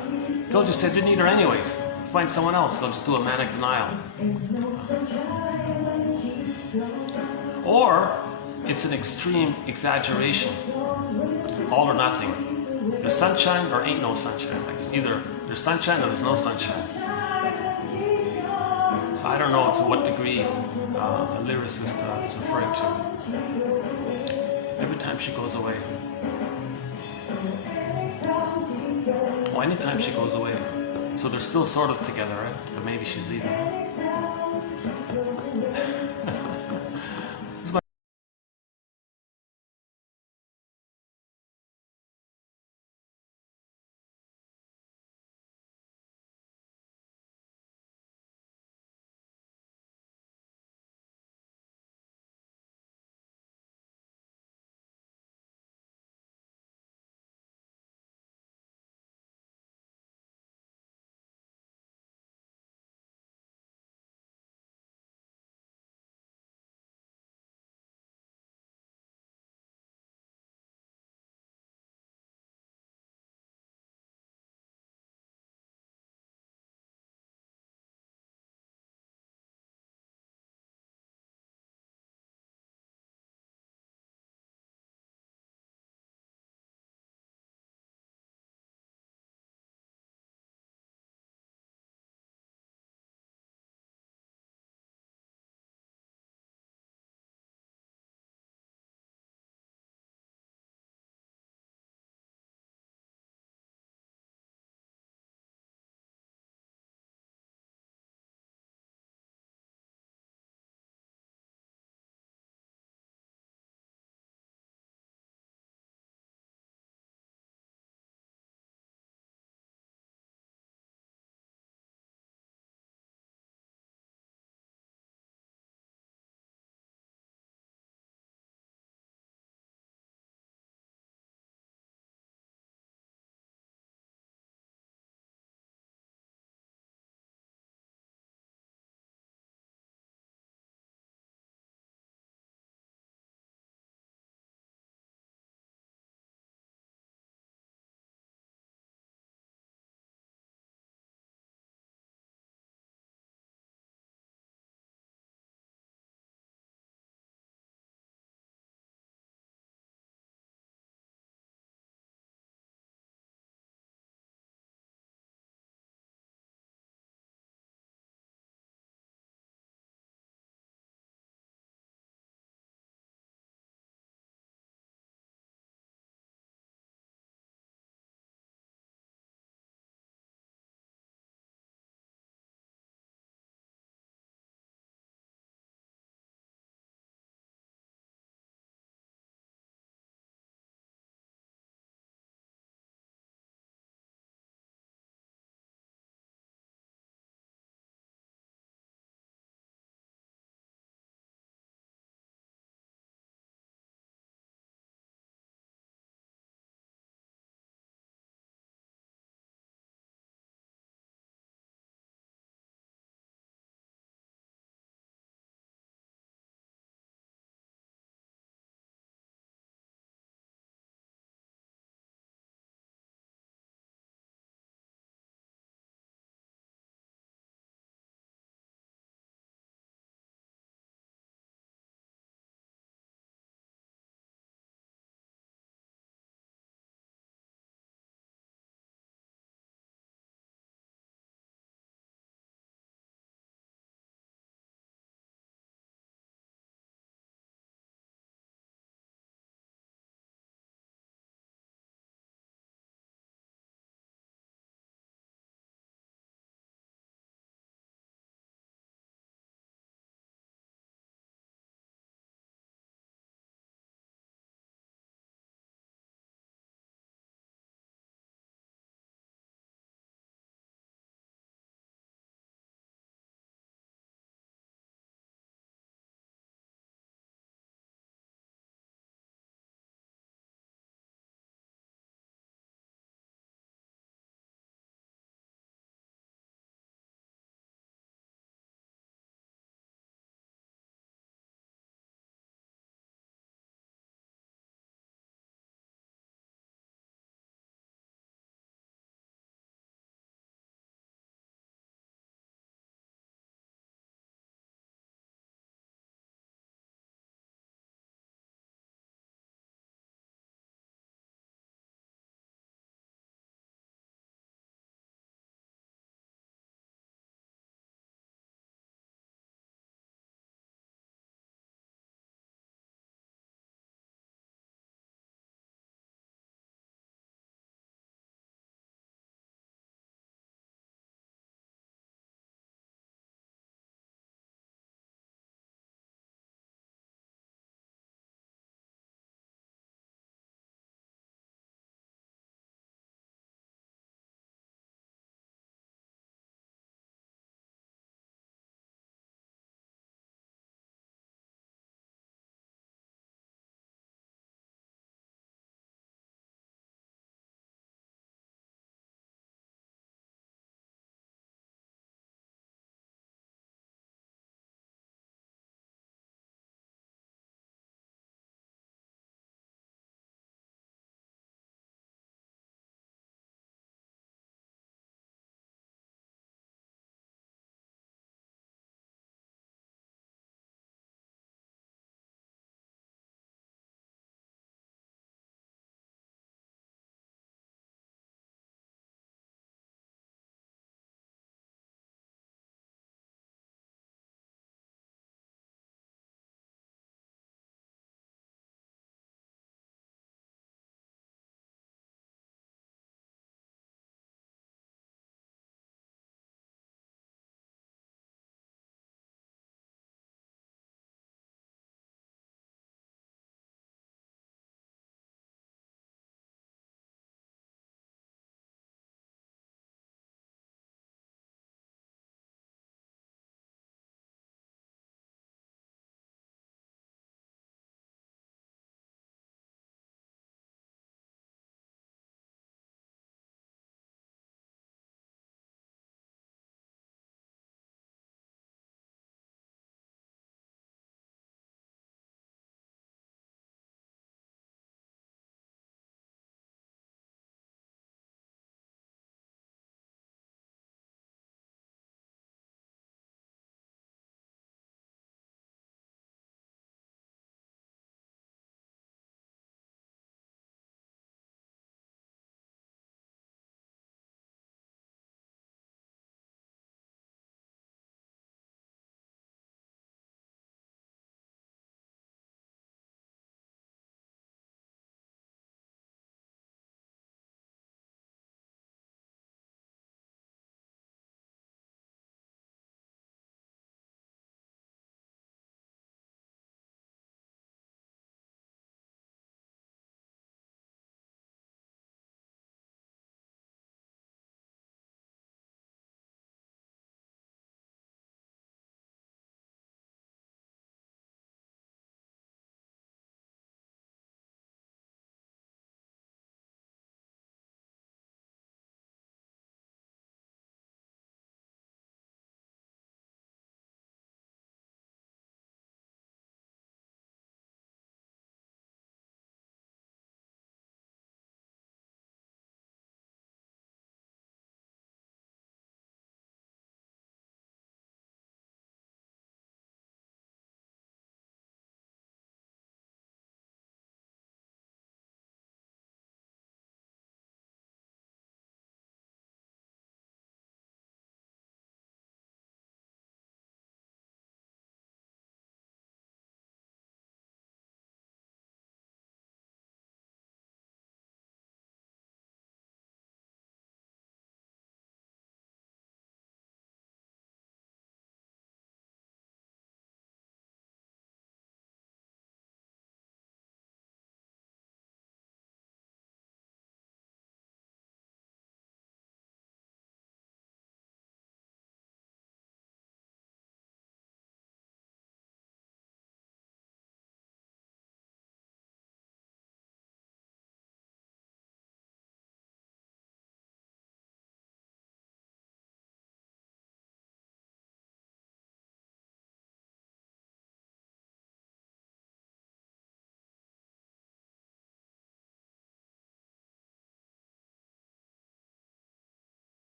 They'll just say, didn't need her anyways. Find someone else. They'll just do a manic denial. Or it's an extreme exaggeration. All or nothing. There's sunshine or ain't no sunshine. Like it's either there's sunshine or there's no sunshine. So I don't know to what degree the lyricist is referring to. Every time she goes away. Well, anytime she goes away. So they're still sort of together, right? But maybe she's leaving.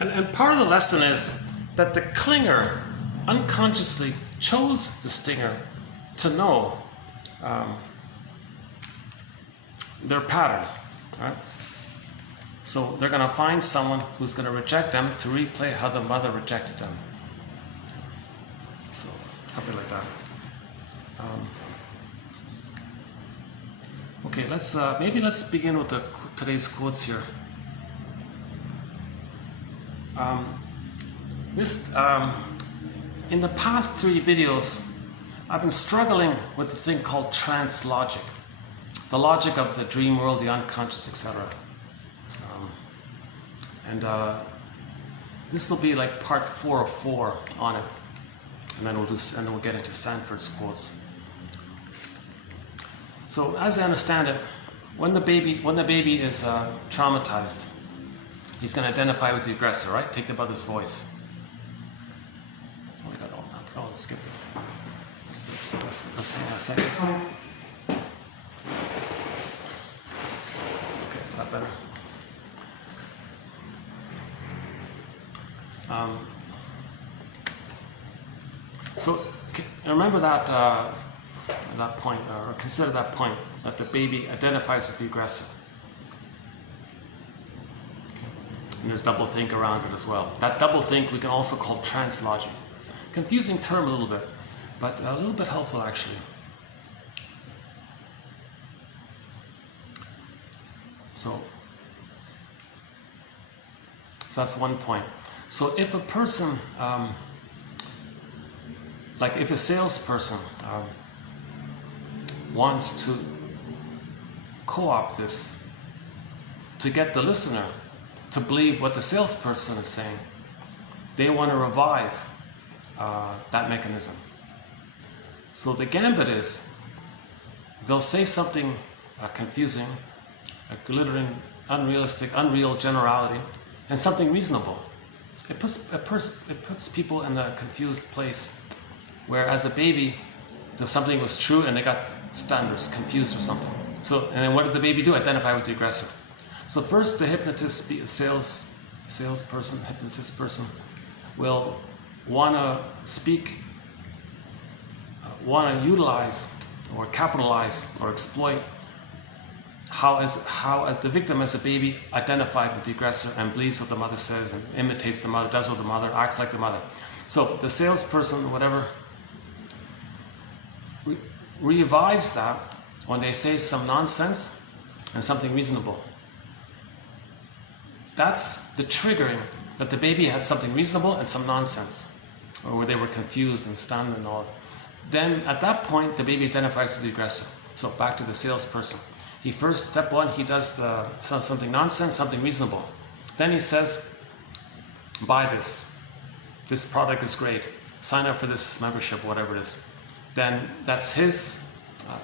And part of the lesson is that the clinger unconsciously chose the stinger to know their pattern, right? So they're going to find someone who's going to reject them to replay how the mother rejected them. So something like that. Okay, maybe let's begin with today's quotes here. In the past 3 videos, I've been struggling with the thing called trance logic, the logic of the dream world, the unconscious, etc. This will be like part 4 of 4 on it, and then we'll get into Sanford's quotes. So, as I understand it, when the baby is traumatized, he's going to identify with the aggressor, right? Take the mother's voice. Oh, let's skip it. Let's hang on a second. Okay, is that better? So remember that point, or consider that point, that the baby identifies with the aggressor. And there's doublethink around it as well. That doublethink we can also call trance logic. Confusing term a little bit, but a little bit helpful actually. So that's one point. So if a person, like if a salesperson wants to co-opt this to get the listener to believe what the salesperson is saying, they want to revive that mechanism. So the gambit is, they'll say something confusing, a glittering, unrealistic, unreal generality, and something reasonable. It puts people in a confused place, where as a baby, something was true and they got stunned or confused or something. So, and then what did the baby do? Identify with the aggressor. So first, the hypnotist, hypnotist person, will want to speak, want to utilize or capitalize or exploit how as the victim, as a baby, identified with the aggressor and believes what the mother says and imitates the mother, does what the mother, acts like the mother. So the salesperson, whatever, revives that when they say some nonsense and something reasonable. That's the triggering, that the baby has something reasonable and some nonsense, or where they were confused and stunned and all. Then at that point, the baby identifies with the aggressor. So back to the salesperson. He first, step one, he does something nonsense, something reasonable. Then he says, buy this. This product is great. Sign up for this membership, whatever it is. Then that's his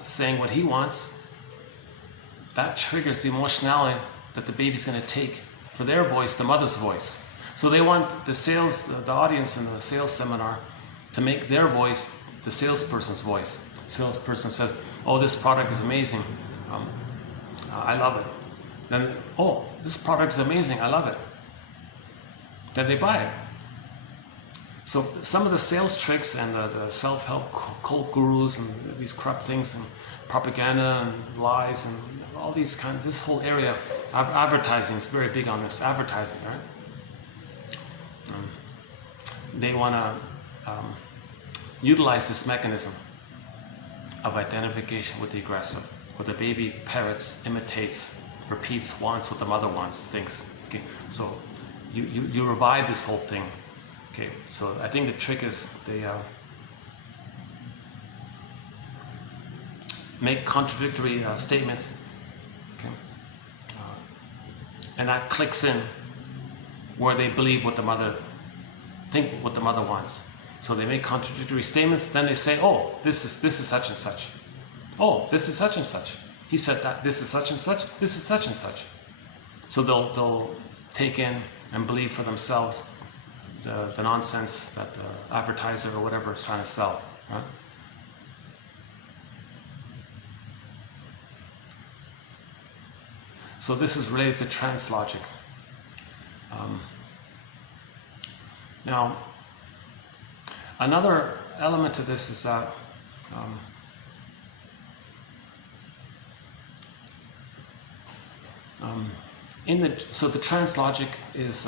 saying what he wants. That triggers the emotionality that the baby's going to take for their voice, the mother's voice. So they want the audience in the sales seminar to make their voice the salesperson's voice. The salesperson says, oh, this product is amazing. I love it. Then, oh, this product is amazing. I love it. Then they buy it. So some of the sales tricks and the self-help cult gurus and these corrupt things and propaganda and lies and all these this whole area, advertising is very big on this, advertising, right? They want to utilize this mechanism of identification with the aggressor, where the baby parrots, imitates, repeats, wants what the mother wants, thinks. Okay, so you revive this whole thing. Okay, so I think the trick is they make contradictory statements, okay, and that clicks in where they believe what the mother wants. So they make contradictory statements. Then they say, "Oh, this is such and such. Oh, this is such and such. He said that. This is such and such. This is such and such." So they'll take in and believe for themselves the nonsense that the advertiser or whatever is trying to sell, right? So this is related to trance logic. Now, another element to this is that so the trance logic is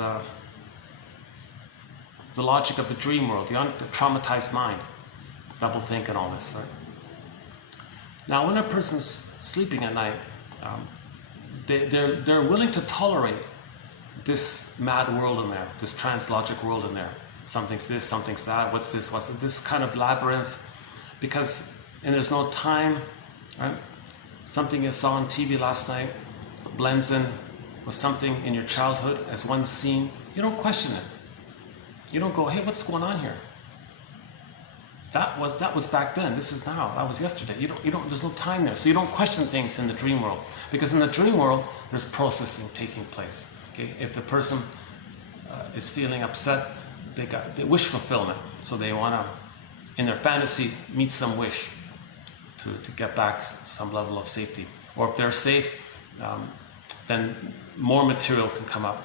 the logic of the dream world, the traumatized mind, double think and all this, right? Now, when a person's sleeping at night, they're willing to tolerate this mad world in there, this trance logic world in there. Something's this, something's that, what's this kind of labyrinth, and there's no time, right? Something you saw on TV last night blends in with something in your childhood as one scene. You don't question it. You don't go, hey, what's going on here? That was back then. This is now. That was yesterday. You don't. There's no time there, so you don't question things in the dream world, because in the dream world there's processing taking place. Okay, if the person is feeling upset, they wish fulfillment, so they want to, in their fantasy, meet some wish to get back some level of safety. Or if they're safe, then more material can come up.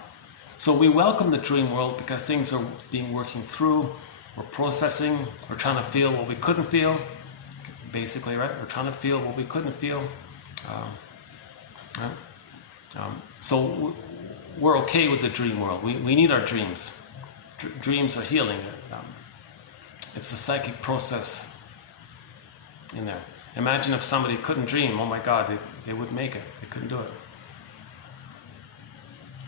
So we welcome the dream world because things are being working through. We're processing. We're trying to feel what we couldn't feel. Basically, right? We're trying to feel what we couldn't feel. Right? So we're okay with the dream world. We need our dreams. Dreams are healing. It's a psychic process in there. Imagine if somebody couldn't dream. Oh my God, they wouldn't make it. They couldn't do it.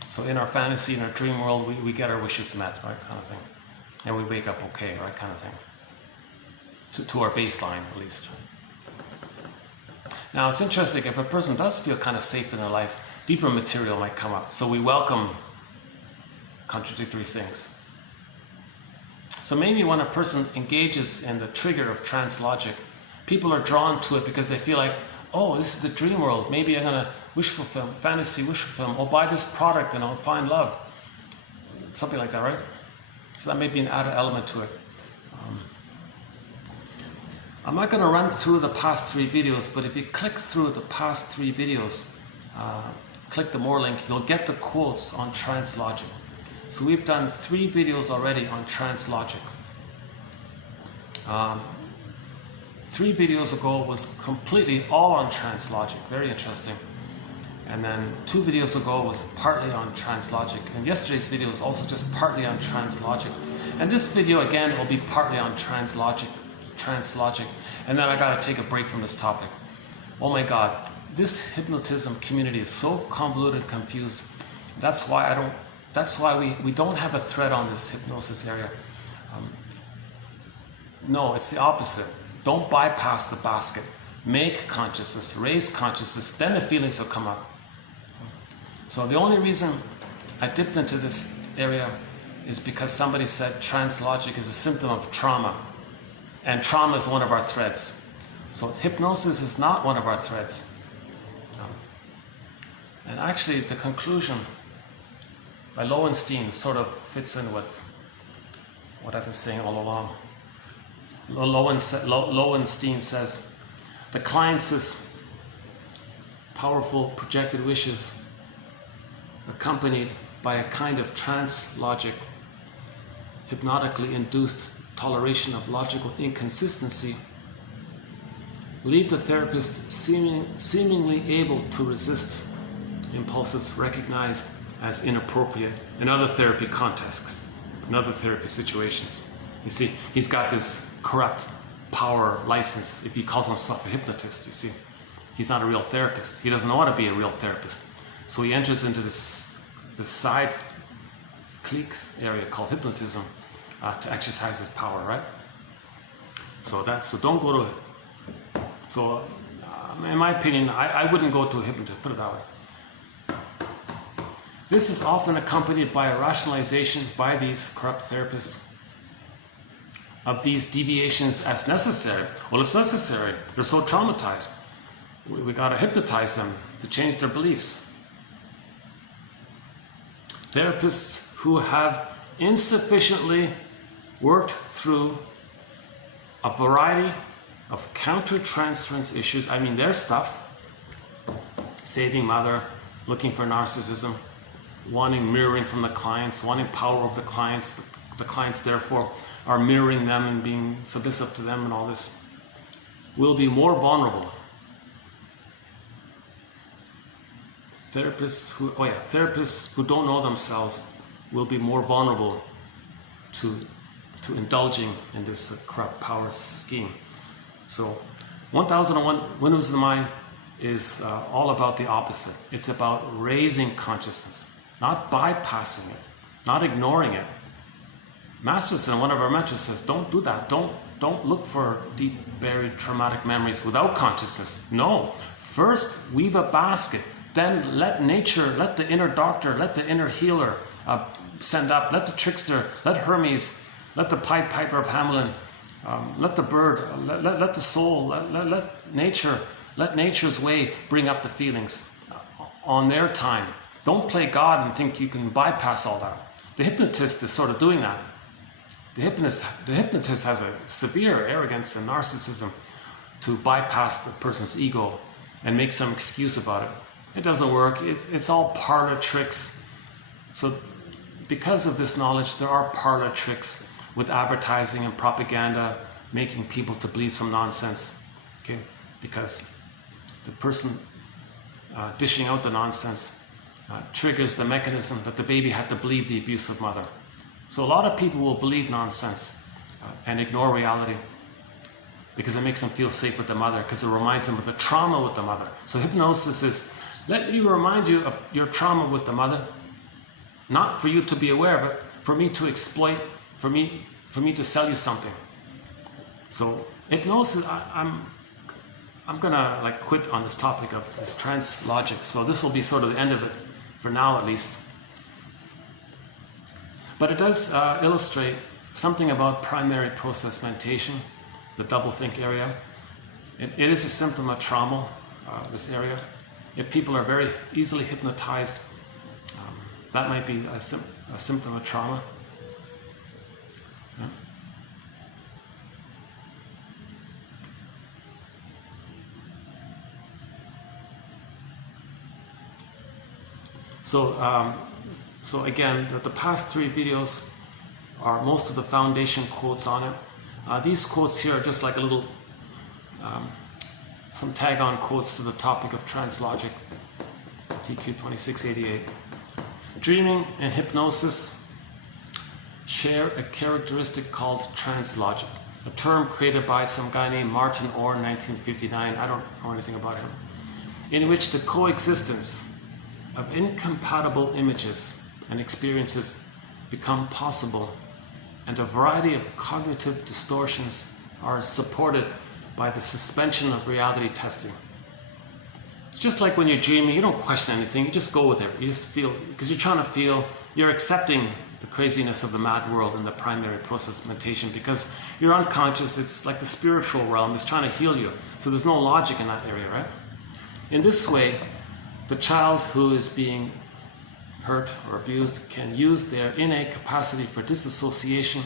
So in our fantasy, in our dream world, we get our wishes met, right, kind of thing. And we wake up okay, right, kind of thing. To our baseline, at least. Now, it's interesting, if a person does feel kind of safe in their life, deeper material might come up. So we welcome contradictory things. So maybe when a person engages in the trigger of trance logic, people are drawn to it because they feel like, oh, this is the dream world. Maybe I'm going to wish fulfill, fantasy wish fulfill. I'll buy this product and I'll find love. Something like that, right? So that may be an added element to it. I'm not going to run through the past 3 videos, but if you click through the past 3 videos, click the more link, you'll get the quotes on trance logic. So we've done 3 videos already on trance logic. 3 videos ago was completely all on trance logic, very interesting. And then 2 videos ago was partly on trance logic. And yesterday's video was also just partly on trance logic. And this video again will be partly on trance logic. And then I gotta take a break from this topic. Oh my God, this hypnotism community is so convoluted and confused. That's why we don't have a thread on this hypnosis area. No, it's the opposite. Don't bypass the basket. Make consciousness, raise consciousness, then the feelings will come up. So the only reason I dipped into this area is because somebody said trance logic is a symptom of trauma. And trauma is one of our threads. So hypnosis is not one of our threads. And actually the conclusion by Lowenstein sort of fits in with what I've been saying all along. Lowenstein says, the client's powerful projected wishes accompanied by a kind of trance logic, hypnotically induced toleration of logical inconsistency, leave the therapist seemingly able to resist impulses recognized as inappropriate in other therapy contexts, in other therapy situations. You see, he's got this corrupt power license. If he calls himself a hypnotist, you see, he's not a real therapist. He doesn't want to be a real therapist. So he enters into this side clique area called hypnotism to exercise his power, right? So don't go to. So, in my opinion, I wouldn't go to a hypnotist. Put it that way. This is often accompanied by a rationalization by these corrupt therapists of these deviations as necessary. Well, it's necessary. They're so traumatized. We got to hypnotize them to change their beliefs. Therapists who have insufficiently worked through a variety of counter-transference issues, I mean their stuff, saving mother, looking for narcissism, wanting mirroring from the clients, wanting power over the clients, the clients therefore are mirroring them and being submissive to them and all this, will be more vulnerable. Therapists who don't know themselves will be more vulnerable to indulging in this corrupt power scheme. So 1001 Windmills of the Mind is all about the opposite. It's about raising consciousness, not bypassing it, not ignoring it. Masterson, one of our mentors, says, don't do that. Don't look for deep buried traumatic memories without consciousness. No, first weave a basket, then let nature, let the inner doctor, let the inner healer send up, let the trickster, let Hermes, let the Pied Piper of Hamelin, let the bird, let the soul, let nature, let nature's way bring up the feelings on their time. Don't play God and think you can bypass all that. The hypnotist is sort of doing that. The hypnotist has a severe arrogance and narcissism to bypass the person's ego and make some excuse about it. It doesn't work. It's all parlor tricks. So because of this knowledge, there are parlor tricks with advertising and propaganda, making people to believe some nonsense. Okay, because the person dishing out the nonsense triggers the mechanism that the baby had to believe the abusive mother. So a lot of people will believe nonsense and ignore reality because it makes them feel safe with the mother, because it reminds them of the trauma with the mother. So hypnosis is, let me remind you of your trauma with the mother, not for you to be aware of it, for me to exploit, for me to sell you something. So hypnosis, I'm gonna like quit on this topic of this trance logic. So this will be sort of the end of it, for now at least. But it does illustrate something about primary process meditation, the doublethink area. It is a symptom of trauma, this area. If people are very easily hypnotized, that might be a symptom of trauma. Yeah. So again, the past 3 videos are most of the foundation quotes on it. These quotes here are just like a little, some tag-on quotes to the topic of trance logic, TQ 2688. Dreaming and hypnosis share a characteristic called trance logic, a term created by some guy named Martin Orne in 1959, I don't know anything about him, in which the coexistence of incompatible images and experiences become possible, and a variety of cognitive distortions are supported by the suspension of reality testing. It's just like when you're dreaming, you don't question anything, you just go with it. You just feel, because you're trying to feel, you're accepting the craziness of the mad world in the primary process meditation, because you're unconscious. It's like the spiritual realm is trying to heal you. So there's no logic in that area, right? In this way, the child who is being hurt or abused can use their innate capacity for dissociation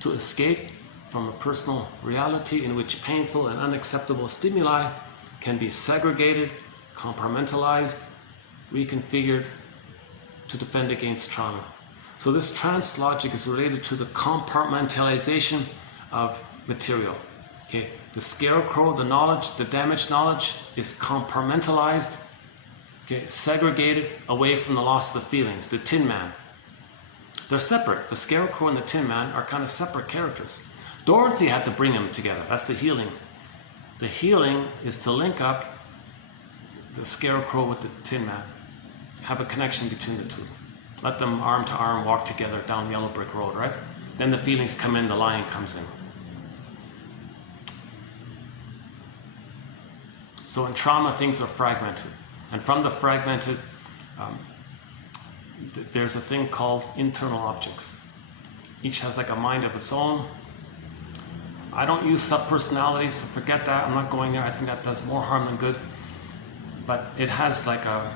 to escape from a personal reality in which painful and unacceptable stimuli can be segregated, compartmentalized, reconfigured to defend against trauma. So this trance logic is related to the compartmentalization of material. Okay, the scarecrow, the knowledge, the damaged knowledge is compartmentalized, okay, segregated away from the loss of the feelings. The Tin Man, they're separate. The scarecrow and the Tin Man are kind of separate characters. Dorothy had to bring them together. That's the healing. The healing is to link up the scarecrow with the Tin Man, have a connection between the two. Let them arm to arm walk together down Yellow Brick Road, right? Then the feelings come in, the lion comes in. So in trauma, things are fragmented. And from the fragmented, there's a thing called internal objects. Each has like a mind of its own. I don't use subpersonalities, so forget that. I'm not going there. I think that does more harm than good. But it has like a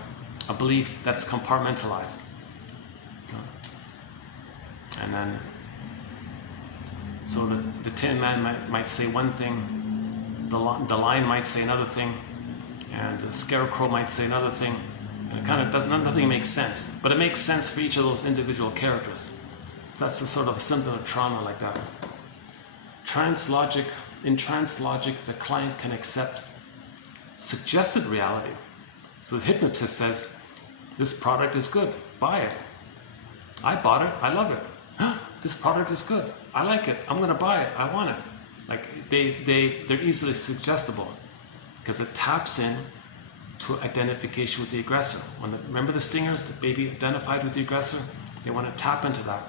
belief that's compartmentalized. And then, so the Tin Man might say one thing, the lion might say another thing, and the scarecrow might say another thing, and it kind of doesn't, nothing makes sense. But it makes sense for each of those individual characters. That's a sort of a symptom of trauma like that. Trance logic, in trance logic, the client can accept suggested reality. So the hypnotist says, this product is good, buy it. I bought it, I love it. This product is good, I like it, I'm gonna buy it, I want it. Like they're easily suggestible because it taps in to identification with the aggressor. Remember the stingers, the baby identified with the aggressor? They want to tap into that.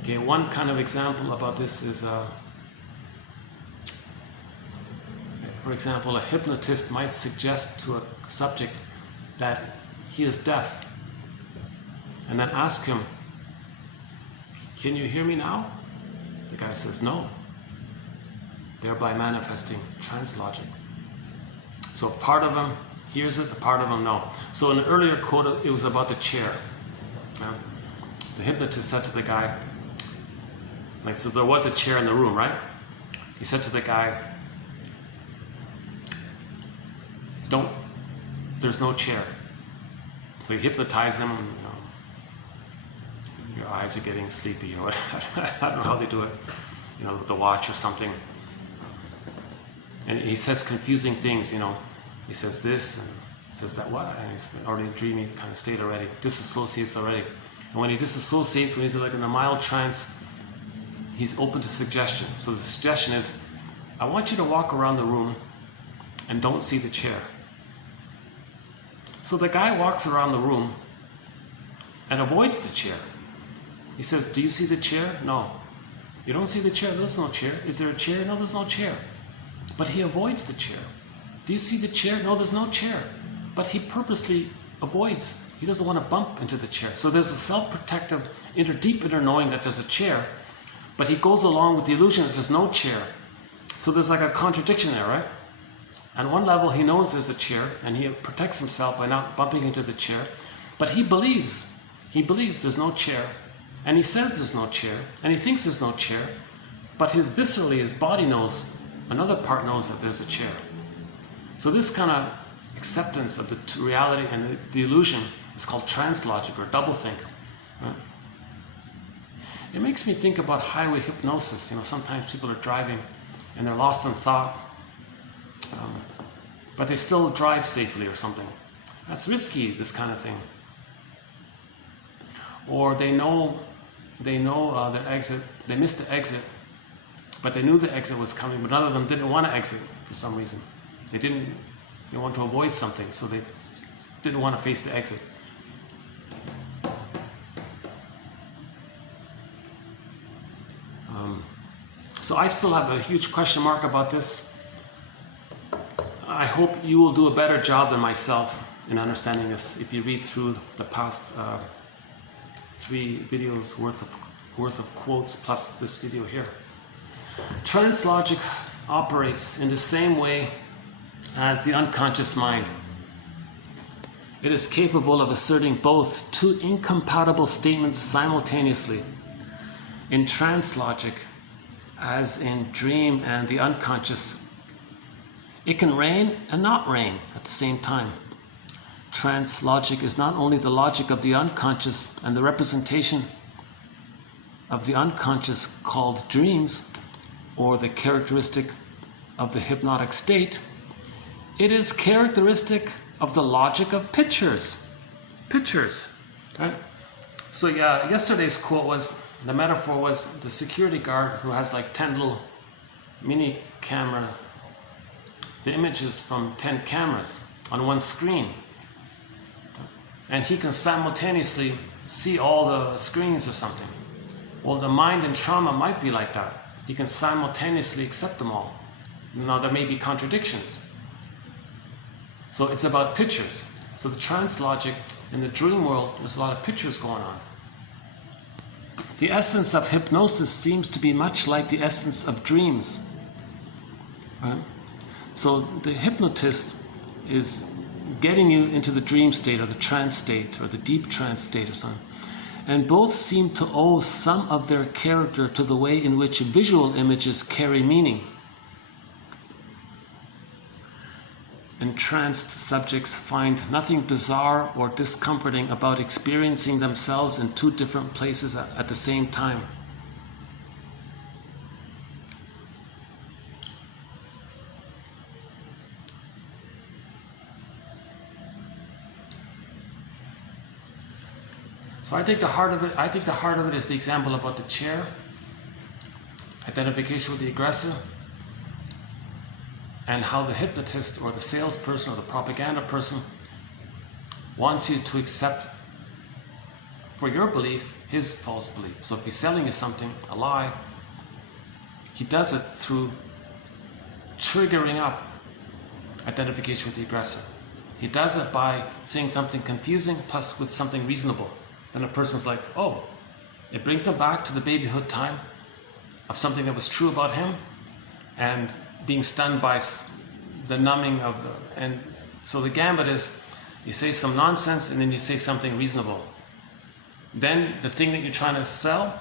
Okay, one kind of example about this is, for example, a hypnotist might suggest to a subject that he is deaf, and then ask him, can you hear me now? The guy says no, thereby manifesting trance logic. So part of him hears it, a part of him no. So in an earlier quote, it was about the chair. The hypnotist said to the guy, like, so there was a chair in the room, right? He said to the guy, there's no chair. So he hypnotized him, your eyes are getting sleepy or whatever. I don't know how they do it, with the watch or something. And he says confusing things, he says this and says that, what? And he's already in a dreamy kind of state already, disassociates already. And when he disassociates, when he's like in a mild trance, he's open to suggestion. So the suggestion is, I want you to walk around the room and don't see the chair. So the guy walks around the room and avoids the chair. He says, do you see the chair? No. You don't see the chair? There's no chair. Is there a chair? No, there's no chair. But he avoids the chair. Do you see the chair? No, there's no chair. But he purposely avoids. He doesn't want to bump into the chair. So there's a self-protective, deep inner knowing that there's a chair, but he goes along with the illusion that there's no chair. So there's like a contradiction there, right? On one level, he knows there's a chair, and he protects himself by not bumping into the chair, but he believes there's no chair, and he says there's no chair, and he thinks there's no chair, but viscerally, his body knows, another part knows that there's a chair. So this kind of acceptance of the reality and the illusion is called trance logic or doublethink. Right? It makes me think about highway hypnosis. Sometimes people are driving and they're lost in thought, but they still drive safely or something. That's risky, this kind of thing. Or they know their exit, they missed the exit, but they knew the exit was coming, but none of them didn't want to exit for some reason. They want to avoid something, so they didn't want to face the exit. So I still have a huge question mark about this. I hope you will do a better job than myself in understanding this if you read through the past 3 videos worth of quotes plus this video here. Trance logic operates in the same way as the unconscious mind. It is capable of asserting both 2 incompatible statements simultaneously. In trance logic, as in dream and the unconscious, it can reign and not reign at the same time. Trance logic is not only the logic of the unconscious and the representation of the unconscious called dreams, or the characteristic of the hypnotic state, it is characteristic of the logic of pictures. Pictures, right? So yeah, yesterday's quote was, the metaphor was the security guard who has like 10 little mini camera, the images from 10 cameras on one screen. And he can simultaneously see all the screens or something. Well, the mind in trauma might be like that. He can simultaneously accept them all. Now there may be contradictions. So it's about pictures. So the trance logic in the dream world, there's a lot of pictures going on. The essence of hypnosis seems to be much like the essence of dreams. Right? So the hypnotist is getting you into the dream state or the trance state or the deep trance state or something. And both seem to owe some of their character to the way in which visual images carry meaning. entranced subjects find nothing bizarre or discomforting about experiencing themselves in two different places at the same time. So I think the heart of it is the example about the chair, identification with the aggressor, and how the hypnotist or the salesperson or the propaganda person wants you to accept, for your belief, his false belief. So if he's selling you something, a lie, he does it through triggering up identification with the aggressor. He does it by saying something confusing plus with something reasonable. Then a person's like, oh, it brings them back to the babyhood time of something that was true about him, and being stunned by the numbing of the, and so the gambit is, you say some nonsense and then you say something reasonable. Then the thing that you're trying to sell,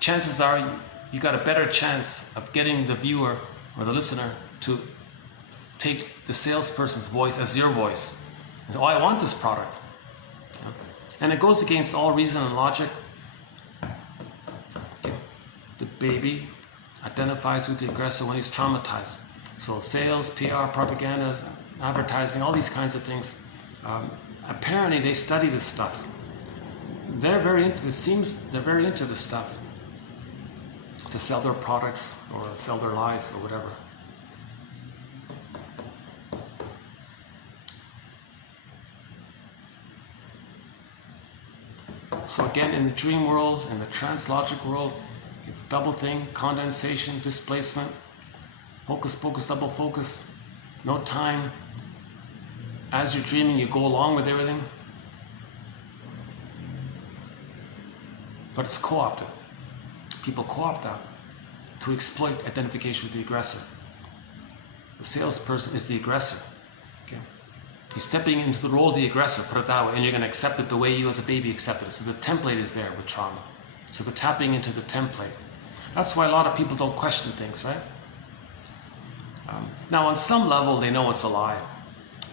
chances are you got a better chance of getting the viewer or the listener to take the salesperson's voice as your voice. And say, oh, I want this product. And it goes against all reason and logic. The baby identifies with the aggressor when he's traumatized. So sales, PR, propaganda, advertising, all these kinds of things. Apparently they study this stuff. It seems they're very into this stuff to sell their products or sell their lies or whatever. So again, in the dream world, in the trance logic world, you have double thing, condensation, displacement, hocus pocus, double focus, no time. As you're dreaming, you go along with everything. But it's co-opted. People co-opt that to exploit identification with the aggressor. The salesperson is the aggressor. Okay? He's stepping into the role of the aggressor, put it that way, and you're going to accept it the way you as a baby accepted it. So the template is there with trauma. So they're tapping into the template. That's why a lot of people don't question things, right? Now on some level they know it's a lie.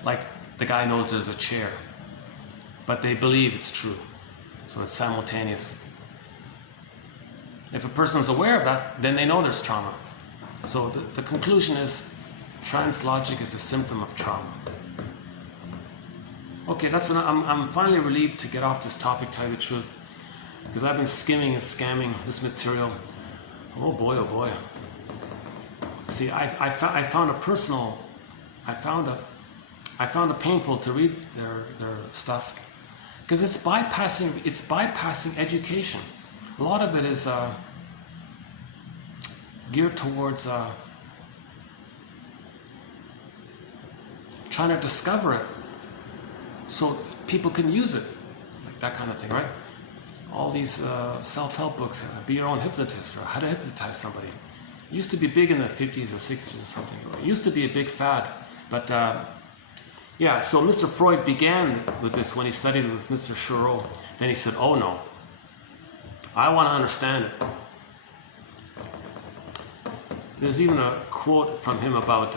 Like the guy knows there's a chair, but they believe it's true. So it's simultaneous. If a person's aware of that, then they know there's trauma. So the conclusion is trance logic is a symptom of trauma. Okay, I'm finally relieved to get off this topic, tell you the truth, because I've been skimming and scamming this material. Oh boy, oh boy. See, I found it painful to read their stuff, because it's bypassing education. A lot of it is geared towards trying to discover it so people can use it, like that kind of thing, right? All these self-help books, be your own hypnotist, or how to hypnotize somebody. It used to be big in the 50s or 60s or something. It used to be a big fad, but yeah, so Mr. Freud began with this when he studied with Mr. Chirot. Then he said, oh no, I want to understand it. There's even a quote from him about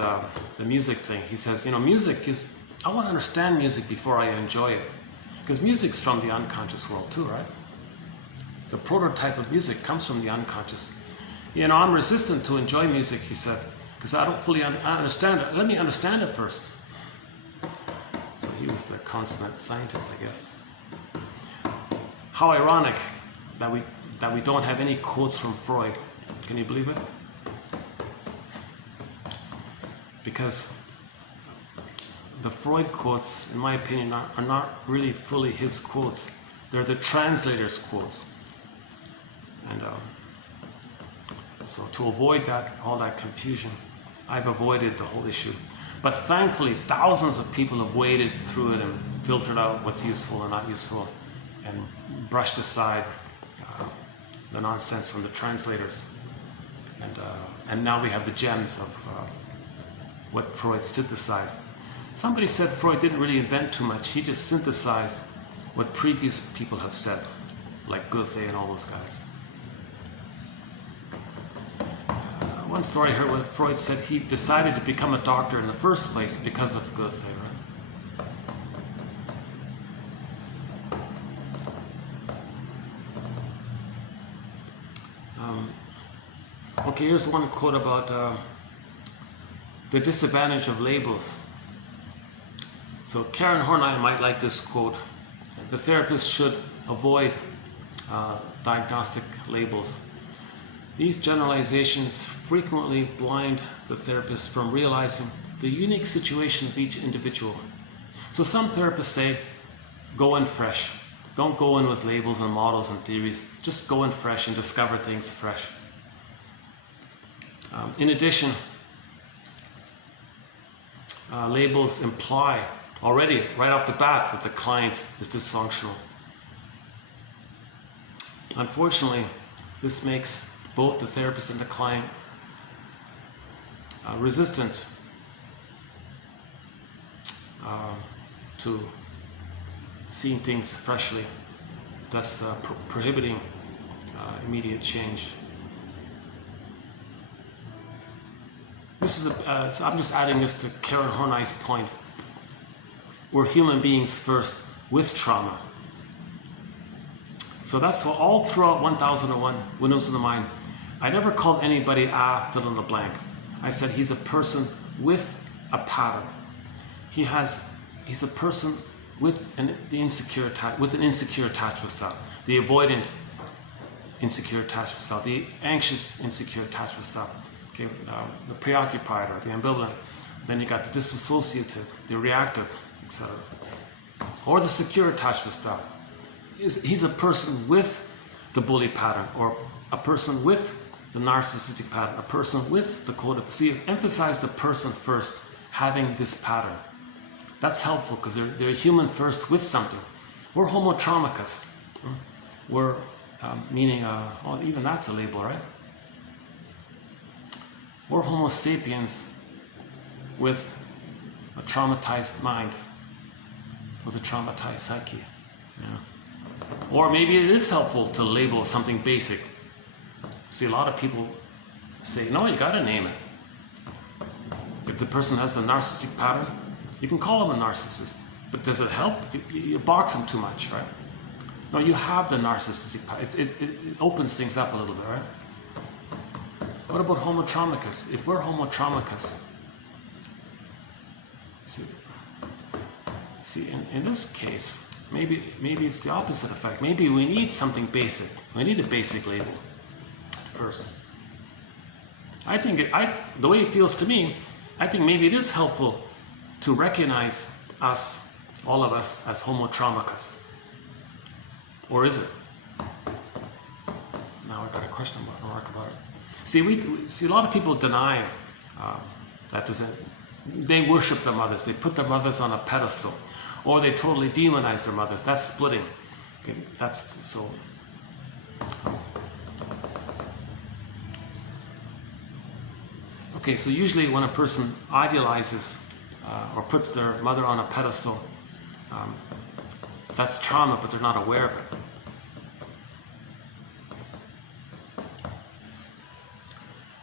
the music thing. He says, music is, I want to understand music before I enjoy it. Because music's from the unconscious world too, right? The prototype of music comes from the unconscious. I'm resistant to enjoy music, he said, because I don't fully understand it. Let me understand it first. So he was the consummate scientist, I guess. How ironic that we don't have any quotes from Freud. Can you believe it? Because the Freud quotes, in my opinion, are not really fully his quotes. They're the translator's quotes. And so to avoid all that confusion, I've avoided the whole issue. But thankfully, thousands of people have waded through it and filtered out what's useful and not useful, and brushed aside the nonsense from the translators. And now we have the gems of what Freud synthesized. Somebody said Freud didn't really invent too much. He just synthesized what previous people have said, like Goethe and all those guys. one story I heard where Freud said he decided to become a doctor in the first place because of Goethe, right? Okay, here's one quote about the disadvantage of labels. So Karen Horney might like this quote. The therapist should avoid diagnostic labels. These generalizations frequently blind the therapist from realizing the unique situation of each individual. So some therapists say, go in fresh. Don't go in with labels and models and theories. Just go in fresh and discover things fresh. In addition, labels imply already, right off the bat, that the client is dysfunctional. Unfortunately, this makes both the therapist and the client resistant to seeing things freshly, thus prohibiting immediate change. This is so I'm just adding this to Karen Horney's point. We're human beings first with trauma. So that's what all throughout 1001 Windows of the Mind. I never called anybody fill in the blank. I said he's a person with a pattern. He's a person with an insecure attachment style, the avoidant insecure attachment style, the anxious insecure attachment style. Okay, the preoccupied or the ambivalent. Then you got the dissociative, the reactive, etc. Or the secure attachment style. He's a person with the bully pattern, or a person with the narcissistic pattern, a person with the codependent. So you emphasize the person first, having this pattern. That's helpful because they're a human first with something. We're homo traumicus. We're meaning, even that's a label, right? We're Homo sapiens with a traumatized mind, with a traumatized psyche. Yeah. Or maybe it is helpful to label something basic. See, a lot of people say, no, you gotta name it. If the person has the narcissistic pattern, you can call them a narcissist. But does it help? You box them too much, right? No, you have the narcissistic pattern. It opens things up a little bit, right? What about homo traumicus? If we're homo traumicus, see in this case, maybe it's the opposite effect. Maybe we need something basic. We need a basic label at first. I think the way it feels to me, I think maybe it is helpful to recognize us, all of us, as homo traumicus. Or is it? Now I got a question mark about it. See, a lot of people deny that they worship their mothers. They put their mothers on a pedestal, or they totally demonize their mothers. That's splitting. Okay, that's so. Okay, so usually when a person idealizes or puts their mother on a pedestal, that's trauma, but they're not aware of it.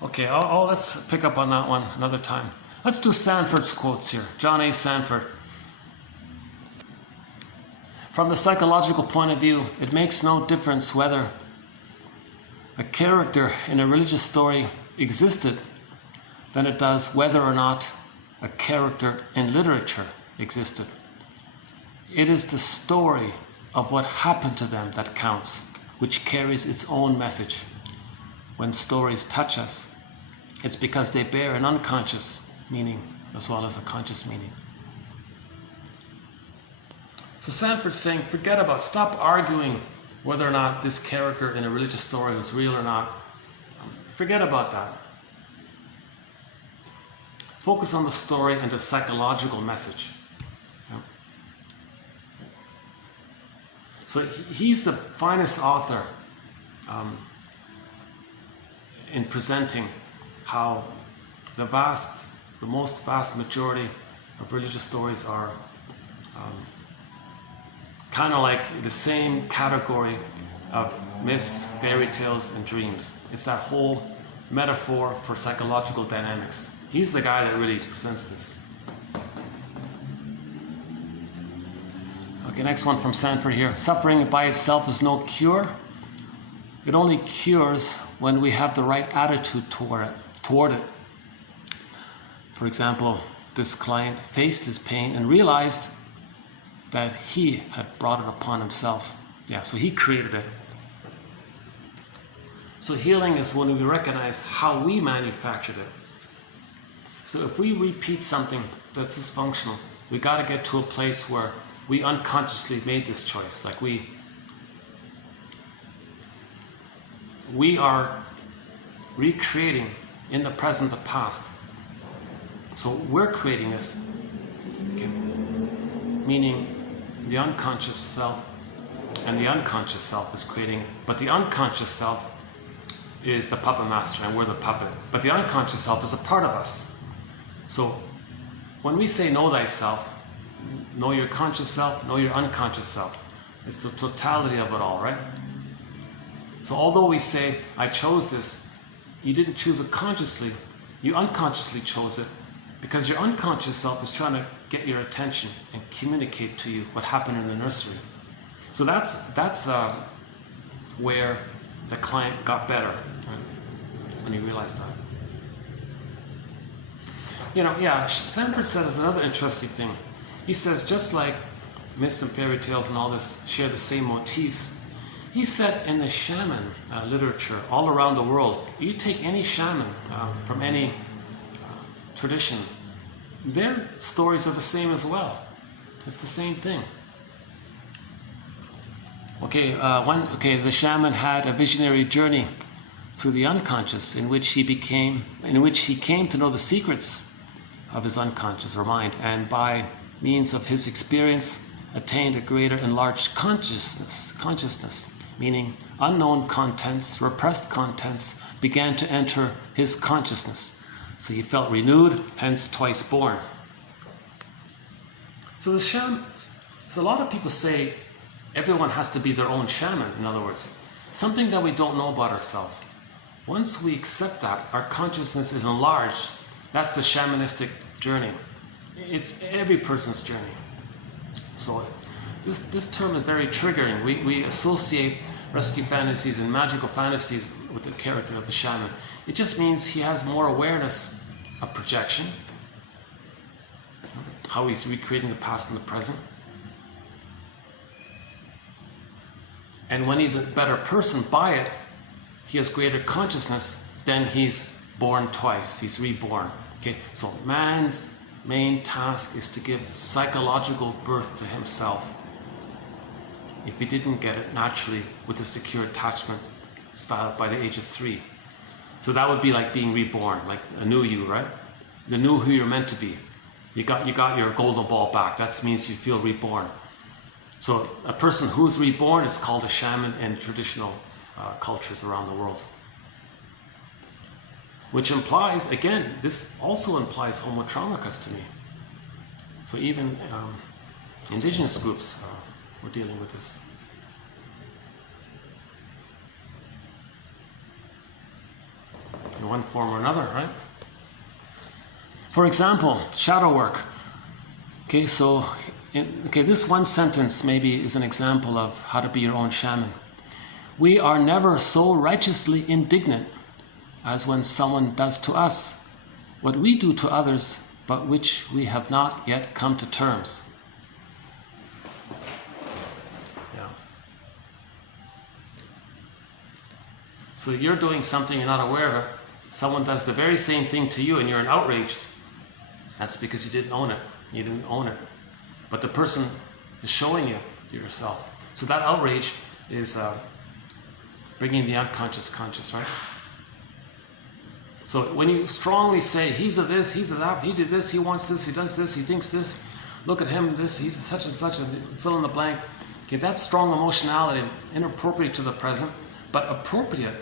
Okay, let's pick up on that one another time. Let's do Sanford's quotes here. John A. Sanford. From the psychological point of view, it makes no difference whether a character in a religious story existed than it does whether or not a character in literature existed. It is the story of what happened to them that counts, which carries its own message. When stories touch us, it's because they bear an unconscious meaning as well as a conscious meaning. So Sanford's saying, stop arguing whether or not this character in a religious story was real or not. Forget about that. Focus on the story and the psychological message. Yeah. So he's the finest author in presenting how the most vast majority of religious stories are kind of like the same category of myths, fairy tales, and dreams. It's that whole metaphor for psychological dynamics. He's the guy that really presents this. Okay, next one from Sanford here. Suffering by itself is no cure. It only cures when we have the right attitude toward it. For example, this client faced his pain and realized that he had brought it upon himself. Yeah, so he created it. So healing is when we recognize how we manufactured it. So if we repeat something that's dysfunctional, we got to get to a place where we unconsciously made this choice. Like we are recreating in the present the past. So we're creating this, okay? Meaning the unconscious self and the unconscious self is creating it. But the unconscious self is the puppet master and we're the puppet. But the unconscious self is a part of us. So when we say know thyself, know your conscious self, know your unconscious self. It's the totality of it all, right? So although we say, I chose this, you didn't choose it consciously, you unconsciously chose it because your unconscious self is trying to get your attention and communicate to you what happened in the nursery. So that's where the client got better, right? When he realized that. You know, yeah, Sanford says another interesting thing. He says, just like myths and fairy tales and all this share the same motifs, he said in the shaman literature all around the world, you take any shaman from any tradition, their stories are the same as well. It's the same thing. Okay, the shaman had a visionary journey through the unconscious in which he came to know the secrets of his unconscious or mind, and by means of his experience attained a greater enlarged consciousness, meaning unknown contents, repressed contents began to enter his consciousness. So he felt renewed, hence twice born. So the shaman, so a lot of people say everyone has to be their own shaman, in other words, something that we don't know about ourselves. Once we accept that, our consciousness is enlarged. That's the shamanistic journey. It's every person's journey. So this term is very triggering. We associate rescue fantasies and magical fantasies with the character of the shaman. It just means he has more awareness of projection, how he's recreating the past and the present. And when he's a better person by it, he has greater consciousness, then he's born twice, he's reborn. Okay, so man's main task is to give psychological birth to himself. If he didn't get it naturally with a secure attachment style by the age of 3. So that would be like being reborn, like a new you, right? The new who you're meant to be. You got your golden ball back. That means you feel reborn. So a person who's reborn is called a shaman in traditional cultures around the world. Which implies, again, this also implies homo traumacus to me. So even indigenous groups were dealing with this. In one form or another, right? For example, shadow work. Okay, so this one sentence maybe is an example of how to be your own shaman. We are never so righteously indignant as when someone does to us what we do to others, but which we have not yet come to terms. Yeah. So you're doing something you're not aware of. Someone does the very same thing to you and you're outraged. That's because you didn't own it. You didn't own it. But the person is showing you to yourself. So that outrage is bringing the unconscious conscious, right? So when you strongly say, he's a this, he's a that, he did this, he wants this, he does this, he thinks this, look at him, this, he's such and such, and fill in the blank. Okay, that's strong emotionality, inappropriate to the present, but appropriate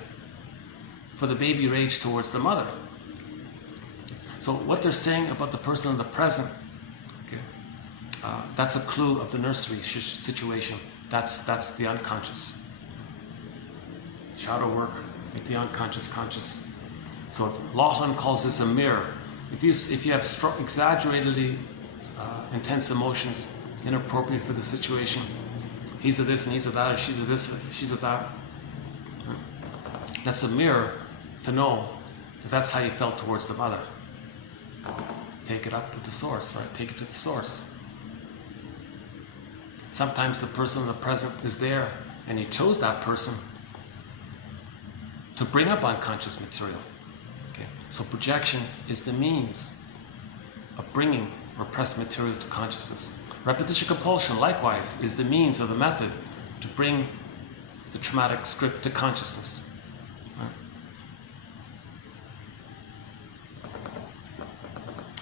for the baby rage towards the mother. So what they're saying about the person in the present, okay, that's a clue of the nursery situation. That's the unconscious. Shadow work with the unconscious conscious. So Laughlin calls this a mirror. If you have exaggeratedly intense emotions, inappropriate for the situation, he's a this and he's a that, or she's a this, she's a that. That's a mirror to know that that's how you felt towards the mother. Take it up to the source, right? Take it to the source. Sometimes the person in the present is there and you chose that person to bring up unconscious material. Okay? So projection is the means of bringing repressed material to consciousness. Repetition compulsion, likewise, is the means or the method to bring the traumatic script to consciousness. Right?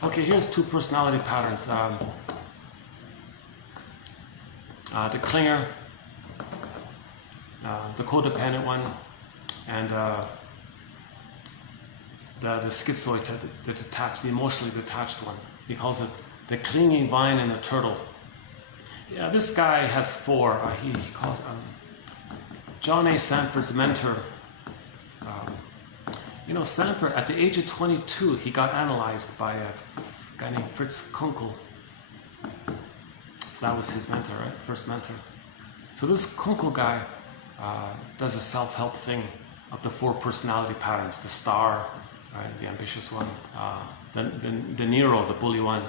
Okay, here's two personality patterns. The clinger, the codependent one, and the schizoid, the detached, the emotionally detached one. He calls it the clinging vine and the turtle. Yeah, this guy has four. He calls John A. Sanford's mentor. Sanford, at the age of 22, he got analyzed by a guy named Fritz Kunkel. So that was his mentor, right? First mentor. So this Kunkel guy does a self-help thing of the four personality patterns: the star, right, the ambitious one, the Nero, the bully one.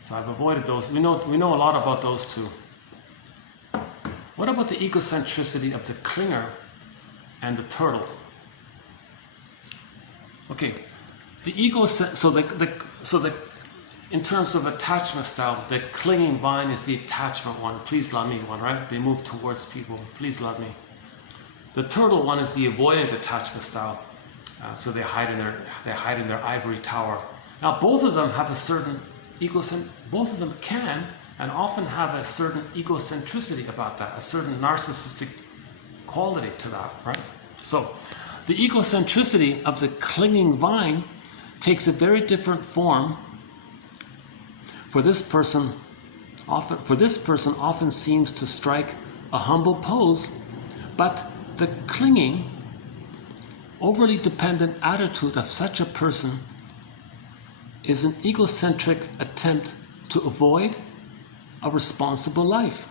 So I've avoided those. We know a lot about those two. What about the egocentricity of the clinger and the turtle? Okay, in terms of attachment style, the clinging vine is the attachment one. Please love me one, right? They move towards people. Please love me. The turtle one is the avoidant attachment style. So they hide in their ivory tower. Now both of them have a certain both of them can and often have a certain egocentricity about that, a certain narcissistic quality to that, right? So the egocentricity of the clinging vine takes a very different form. For this person often seems to strike a humble pose, but the clinging, overly dependent attitude of such a person is an egocentric attempt to avoid a responsible life.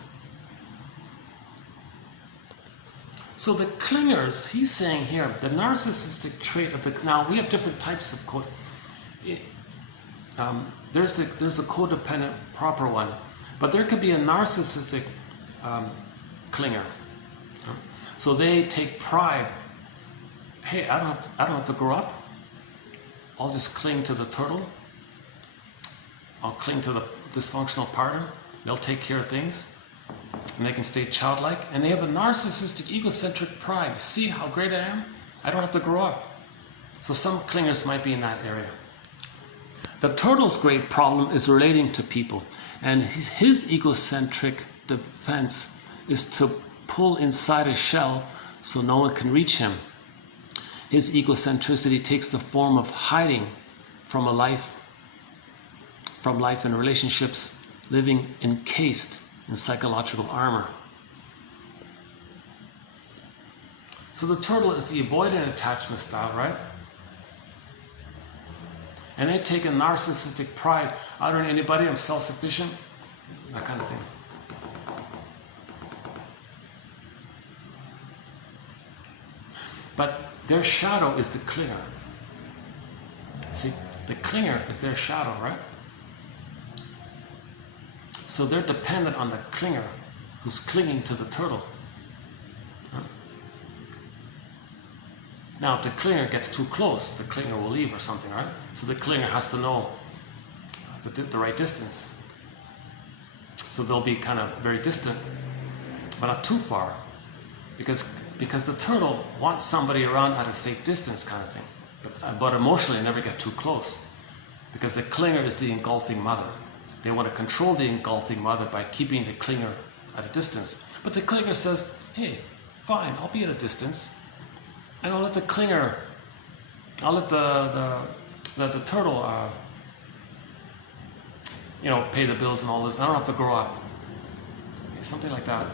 So the clingers, he's saying here, the narcissistic trait of the, now we have different types of there's the codependent proper one, but there could be a narcissistic clinger. So they take pride. Hey, I don't have to grow up. I'll just cling to the turtle. I'll cling to the dysfunctional partner. They'll take care of things, and they can stay childlike. And they have a narcissistic, egocentric pride. See how great I am? I don't have to grow up. So some clingers might be in that area. The turtle's great problem is relating to people, and his egocentric defense is to pull inside a shell so no one can reach him. His egocentricity takes the form of hiding from life and relationships, living encased in psychological armor. So the turtle is the avoidant attachment style, right? And they take a narcissistic pride. I don't need anybody, I'm self-sufficient, that kind of thing. But their shadow is the clinger. See, the clinger is their shadow, right? So they're dependent on the clinger who's clinging to the turtle. Right? Now, if the clinger gets too close, the clinger will leave or something, right? So the clinger has to know the right distance. So they'll be kind of very distant, but not too far, because the turtle wants somebody around at a safe distance kind of thing, but emotionally never get too close, because the clinger is the engulfing mother. They want to control the engulfing mother by keeping the clinger at a distance. But the clinger says, hey, fine, I'll be at a distance, and I'll let the clinger, I'll let the turtle, pay the bills and all this. I don't have to grow up. Something like that.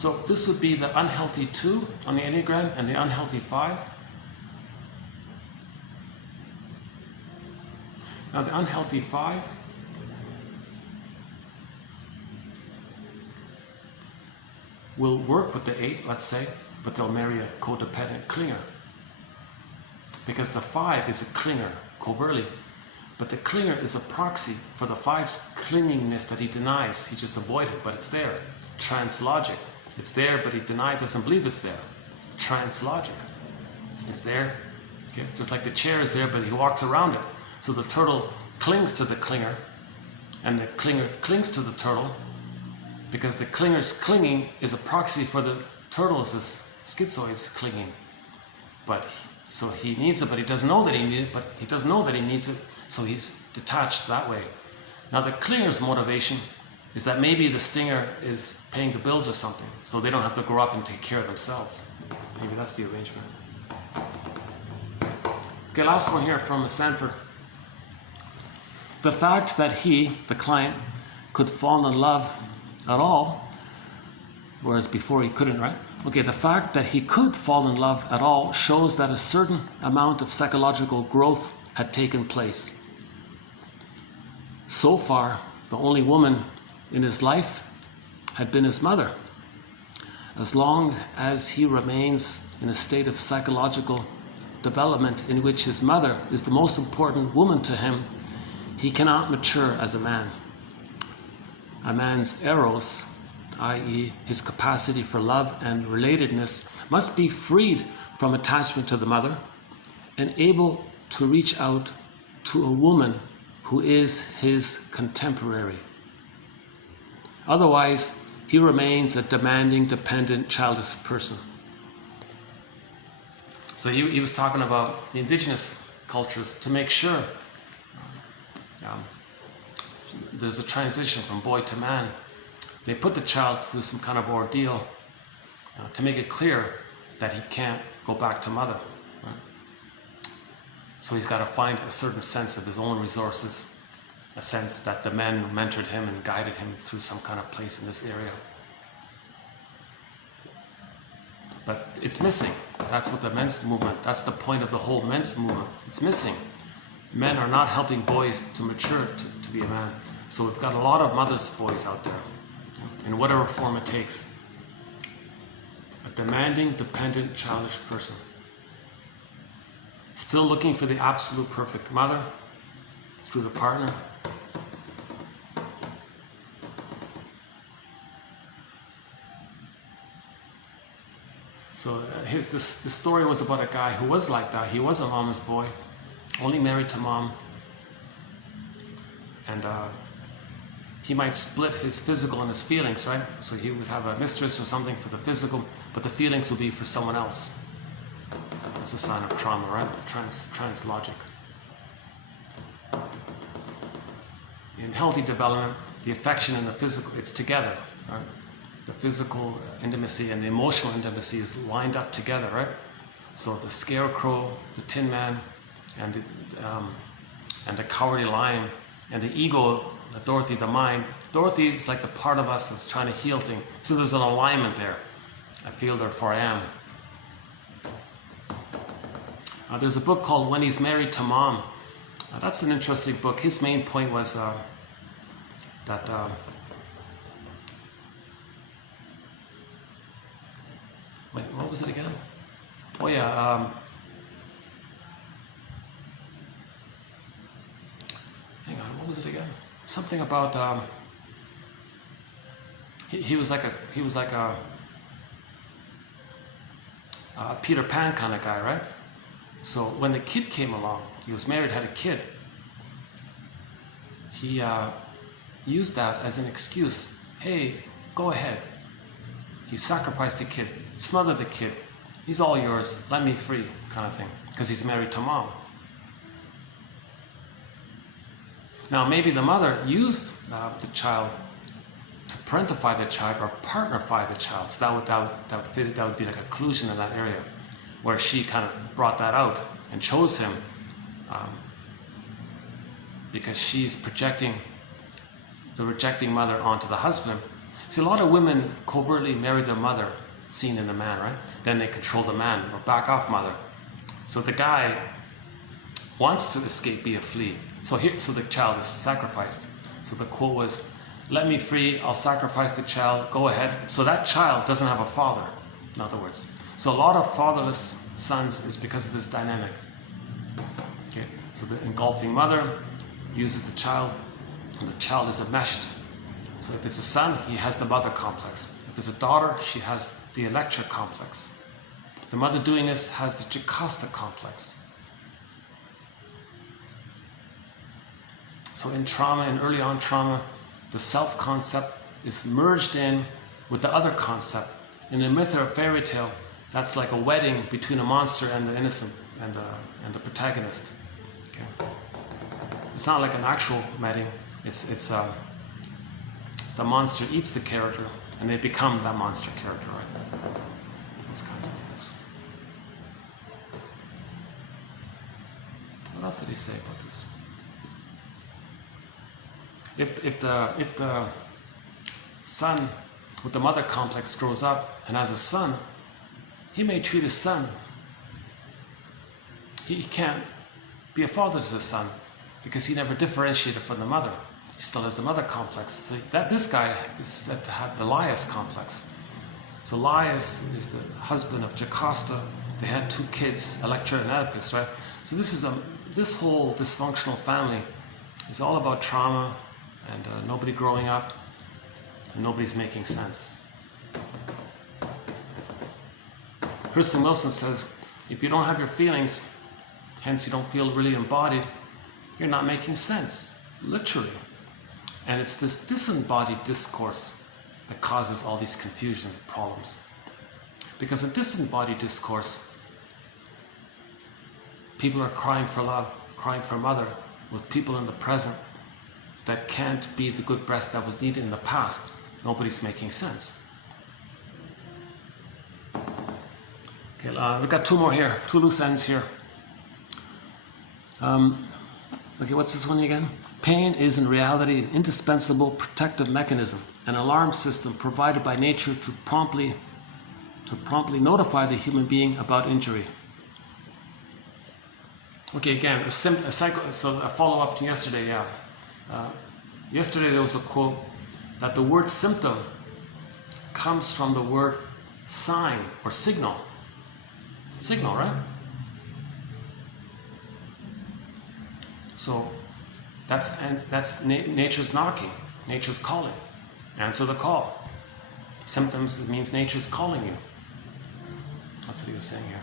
So this would be the unhealthy 2 on the Enneagram and the unhealthy 5. Now the unhealthy 5 will work with the 8, let's say, but they'll marry a codependent clinger. Because the 5 is a clinger, covertly, but the clinger is a proxy for the 5's clingingness that he denies. He just avoids it, but it's there. Trance logic. It's there, but he denies, doesn't believe it's there. Trance logic. It's there. Okay? Just like the chair is there, but he walks around it. So the turtle clings to the clinger, and the clinger clings to the turtle, because the clinger's clinging is a proxy for the turtle's schizoid's clinging. But so he needs it, but he doesn't know that he needs it, but he doesn't know that he needs it, so he's detached that way. Now the clinger's motivation is that maybe the stinger is paying the bills or something, so they don't have to grow up and take care of themselves. Maybe that's the arrangement. Okay, last one here from Sanford. The fact that he, the client, could fall in love at all, whereas before he couldn't, right? Okay, the fact that he could fall in love at all shows that a certain amount of psychological growth had taken place. So far, the only woman in his life had been his mother. As long as he remains in a state of psychological development in which his mother is the most important woman to him, he cannot mature as a man. A man's eros, i.e. his capacity for love and relatedness, must be freed from attachment to the mother and able to reach out to a woman who is his contemporary. Otherwise, he remains a demanding, dependent, childish person. So he was talking about the indigenous cultures to make sure there's a transition from boy to man. They put the child through some kind of ordeal to make it clear that he can't go back to mother. Right? So he's got to find a certain sense of his own resources, a sense that the men mentored him and guided him through some kind of place in this area. But it's missing. That's what the men's movement, that's the point of the whole men's movement. It's missing. Men are not helping boys to mature to be a man. So we've got a lot of mother's boys out there, in whatever form it takes. A demanding, dependent, childish person. Still looking for the absolute perfect mother through the partner. So the story was about a guy who was like that. He was a mama's boy, only married to mom. And he might split his physical and his feelings, right? So he would have a mistress or something for the physical, but the feelings would be for someone else. That's a sign of trauma, right? Trance logic. In healthy development, the affection and the physical, it's together, right? The physical intimacy and the emotional intimacy is lined up together, right? So the scarecrow, the tin man, and the cowardly lion, and the ego, the Dorothy, the mind. Dorothy is like the part of us that's trying to heal things. So there's an alignment there. I feel, therefore I am. There's a book called When He's Married to Mom. That's an interesting book. His main point was that wait, what was it again? Oh yeah, hang on, what was it again? Something about he was like a Peter Pan kind of guy, right? So when the kid came along, he was married, had a kid. He used that as an excuse. Hey, go ahead. He sacrificed the kid, smothered the kid. He's all yours, let me free, kind of thing. Because he's married to mom. Now maybe the mother used the child to parentify the child or partnerify the child. So that would be like a collusion in that area, where she kind of brought that out and chose him because she's projecting the rejecting mother onto the husband. See, a lot of women covertly marry their mother, seen in the man, right? Then they control the man or back off mother. So the guy wants to escape, be a flea. So the child is sacrificed. So the quote was, "Let me free, I'll sacrifice the child, go ahead." So that child doesn't have a father, in other words. So a lot of fatherless sons is because of this dynamic. Okay, so the engulfing mother uses the child, and the child is enmeshed. So if it's a son, he has the mother complex. If it's a daughter, she has the Electra complex. The mother doing this has the Jocasta complex. So in trauma, in early on trauma, the self-concept is merged in with the other concept. In a myth or a fairy tale, that's like a wedding between a monster and the innocent and the protagonist. Okay. It's not like an actual wedding. It's the monster eats the character, and they become that monster character, right? Those kinds of things. What else did he say about this? If the son with the mother complex grows up and has a son, he may treat his son. He can't be a father to the son because he never differentiated from the mother. He still has the mother complex. So this guy is said to have the Laius complex. So Laius is the husband of Jocasta. They had 2 kids, Electra and Oedipus, right? So this whole dysfunctional family is all about trauma and nobody growing up and nobody's making sense. Kristen Wilson says, if you don't have your feelings, hence you don't feel really embodied, you're not making sense, literally. And it's this disembodied discourse that causes all these confusions and problems. Because in disembodied discourse, people are crying for love, crying for mother, with people in the present that can't be the good breast that was needed in the past. Nobody's making sense. Okay, we got 2 more here, 2 loose ends here. Okay, what's this one again? Pain is in reality an indispensable protective mechanism, an alarm system provided by nature to promptly notify the human being about injury. Okay, again, so a follow-up to yesterday, yeah. Yesterday there was a quote that the word symptom comes from the word sign or signal. Signal, right? So that's nature's knocking, nature's calling. Answer the call. Symptoms, it means nature's calling you. That's what he was saying here.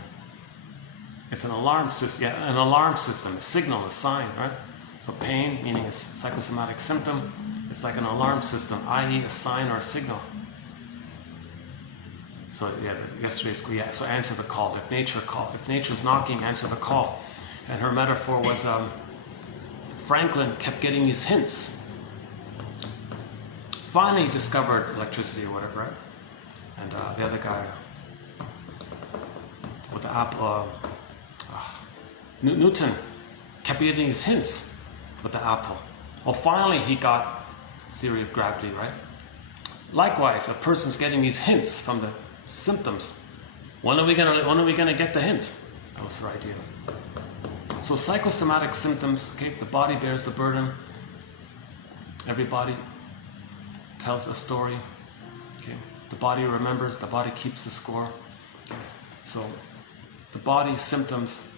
It's an alarm system, yeah, an alarm system, a signal, a sign, right? So pain, meaning a psychosomatic symptom, it's like an alarm system, i.e. a sign or a signal. So yeah, yesterday's, yeah, so answer the call. If nature's knocking, answer the call. And her metaphor was Franklin kept getting these hints. Finally he discovered electricity or whatever, right? And the other guy with the apple, Newton kept getting these hints with the apple. Well, finally he got theory of gravity, right? Likewise, a person's getting these hints from the symptoms. When are we gonna get the hint? That was her idea. So psychosomatic symptoms, okay, the body bears the burden. Every body tells a story. Okay, the body remembers, the body keeps the score. Okay. So the body's symptoms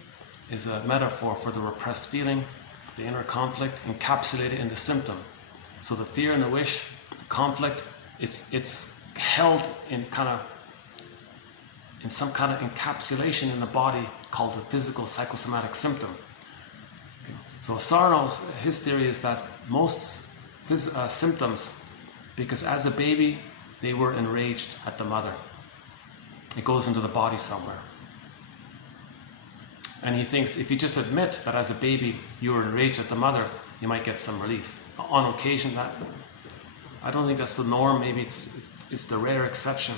is a metaphor for the repressed feeling, the inner conflict encapsulated in the symptom. So the fear and the wish, the conflict, it's held in some kind of encapsulation in the body called the physical psychosomatic symptom. Okay. So Sarno's, his theory is that most symptoms, because as a baby they were enraged at the mother, it goes into the body somewhere. And he thinks if you just admit that as a baby you were enraged at the mother, you might get some relief. On occasion, I don't think that's the norm, maybe it's the rare exception.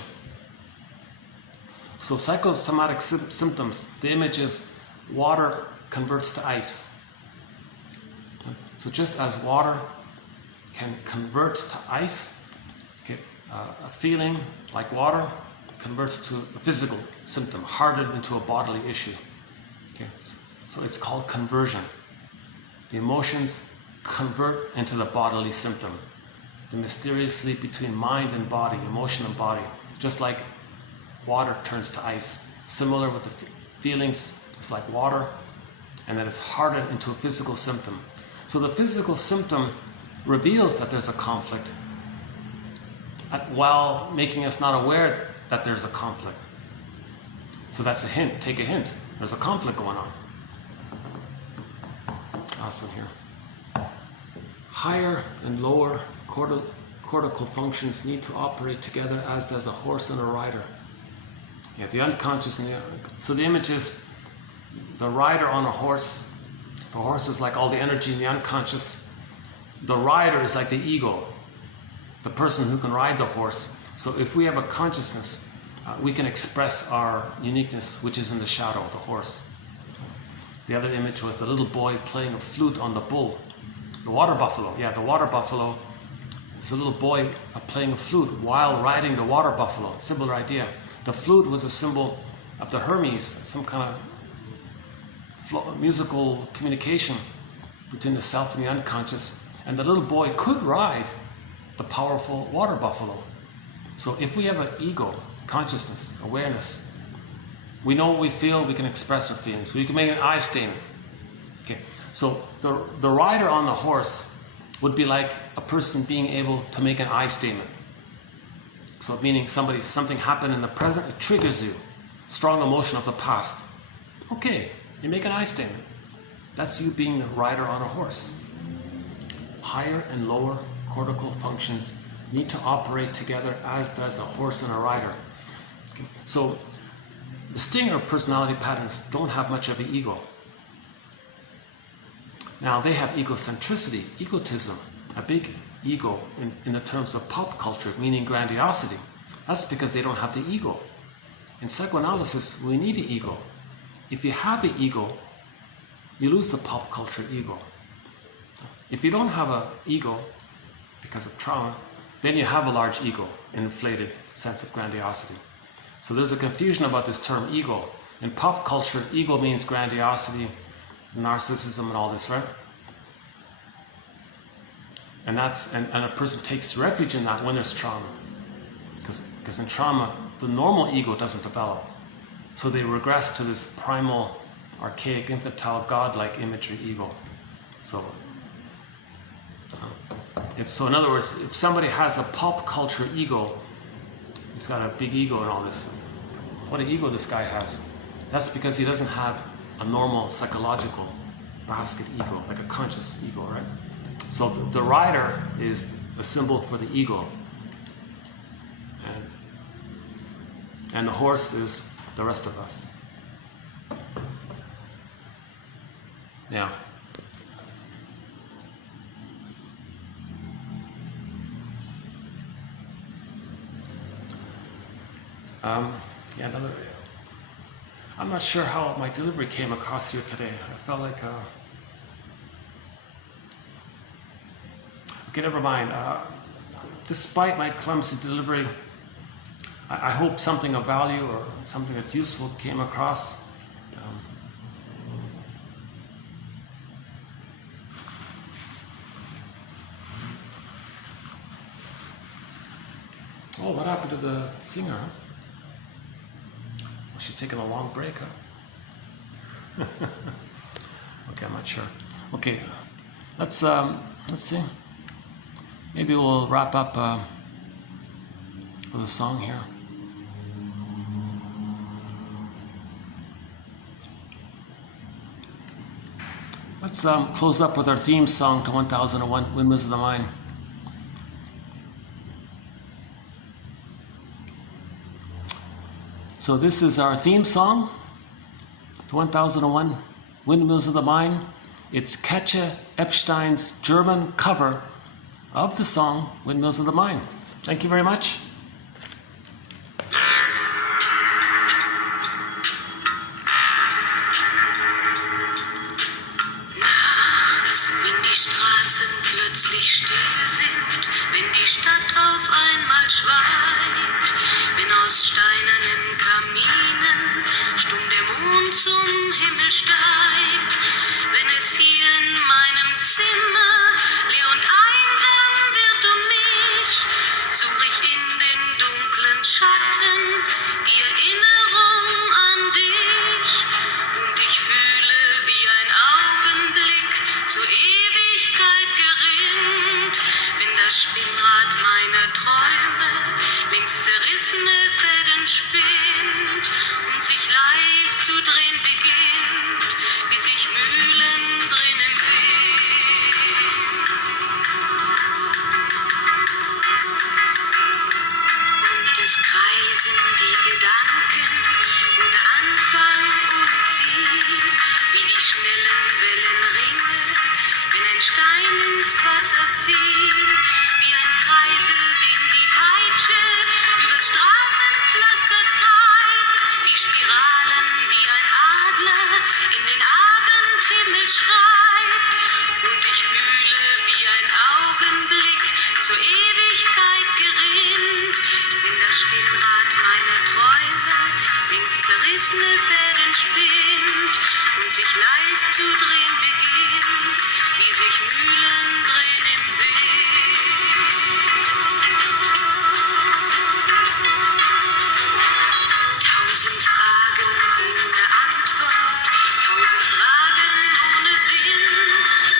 So psychosomatic symptoms, the image is water converts to ice. So just as water can convert to ice, okay, a feeling like water converts to a physical symptom, hardened into a bodily issue. Okay, so it's called conversion. The emotions convert into the bodily symptom. The mysterious leap between mind and body, emotion and body, just like water turns to ice. Similar with the feelings, it's like water, and then it's hardened into a physical symptom. So the physical symptom reveals that there's a conflict, while making us not aware that there's a conflict. So that's a hint. Take a hint. There's a conflict going on. Last one here. Higher and lower cortical functions need to operate together, as does a horse and a rider. Yeah, the unconscious and so the image is the rider on a horse. The horse is like all the energy in the unconscious. The rider is like the ego, the person who can ride the horse. So if we have a consciousness, we can express our uniqueness, which is in the shadow, the horse. The other image was the little boy playing a flute on the bull. The water buffalo, yeah, the water buffalo is a little boy playing a flute while riding the water buffalo. Similar idea. The flute was a symbol of the Hermes, some kind of musical communication between the self and the unconscious. And the little boy could ride the powerful water buffalo. So if we have an ego, consciousness, awareness, we know what we feel, we can express our feelings. We can make an I statement. Okay. So the rider on the horse would be like a person being able to make an I statement. So meaning something happened in the present, it triggers you. Strong emotion of the past. Okay, you make an I statement. That's you being the rider on a horse. Higher and lower cortical functions need to operate together, as does a horse and a rider. Okay. So the stinger personality patterns don't have much of an ego. Now they have egocentricity, egotism, a big ego in the terms of pop culture, meaning grandiosity. That's because they don't have the ego. In psychoanalysis, we need the ego. If you have the ego, you lose the pop culture ego. If you don't have an ego because of trauma, then you have a large ego, an inflated sense of grandiosity. So there's a confusion about this term ego. In pop culture, ego means grandiosity, narcissism and all this, right? And a person takes refuge in that when there's trauma. Because in trauma, the normal ego doesn't develop. So they regress to this primal, archaic, infantile, godlike imagery ego. So in other words, if somebody has a pop culture ego, he's got a big ego and all this. What an ego this guy has. That's because he doesn't have a normal psychological basket ego, like a conscious ego, right? So the rider is a symbol for the ego. And the horse is the rest of us. Yeah. I'm not sure how my delivery came across here today. I felt like, okay, never mind. Despite my clumsy delivery, I hope something of value or something that's useful came across. Oh, what happened to the singer, huh? Well, she's taking a long break, huh? Okay, I'm not sure. Okay, let's see. Maybe we'll wrap up with a song here. Let's close up with our theme song to 1001 Windmills of the Mind. So this is our theme song to 1001 Windmills of the Mind. It's Katja Epstein's German cover of the song Windmills of the Mind. Thank you very much. Nachts, wenn die Straßen plötzlich still sind, wenn die Stadt auf einmal schwarz steigt, wenn es hier in meinem Zimmer leer und einsam wird um mich, suche ich in den dunklen Schatten die Erinnerung an dich und ich fühle, wie ein Augenblick zur Ewigkeit gerinnt, wenn das Spinnrad meiner Träume längst zerrissene Fäden spinnt und sich leis zu drehen beginnt, wie sich Mühlen drehen im Wind. Und es kreisen die Gedanken ohne Anfang, ohne Ziel, wie die schnellen Wellenringe, wenn ein Stein ins Wasser fiel, wie ein Kreisel, den die Peitsche übers Straßenpflaster treibt, wie Spiralen, die ein Adler in den Abendhimmel schreibt. Und ich fühle, wie ein Augenblick zur Ewigkeit gerinnt, wenn das Spinnrad meiner Träume links zerrissene Fäden spinnt und sich leis zu drehen beginnt, wie sich Mühlen drehen im Wind. Tausend Fragen ohne Antwort, tausend Fragen ohne Sinn.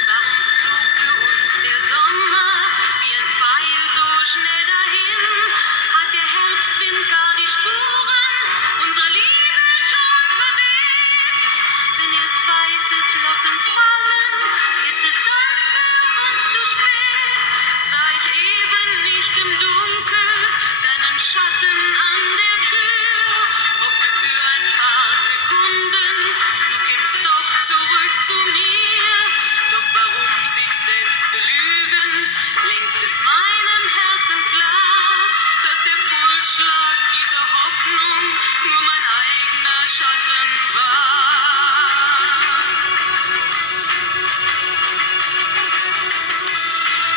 Warum flog für uns der Sommer wie ein Pfeil so schnell dahin? Hat der Herbstwind gar die Spuren unserer Liebe schon verweht? Wenn erst weiße Flocken fallen, ist es dann für uns zu spät. Sah ich eben nicht im Dunkel deinen Schatten an der Tür, hoffte für ein paar Sekunden, du kämst doch zurück zu mir. Doch warum sich selbst belügen? Längst ist meinem Herzen klar, dass der Pulsschlag dieser Hoffnung nur mein eigener Schatten war.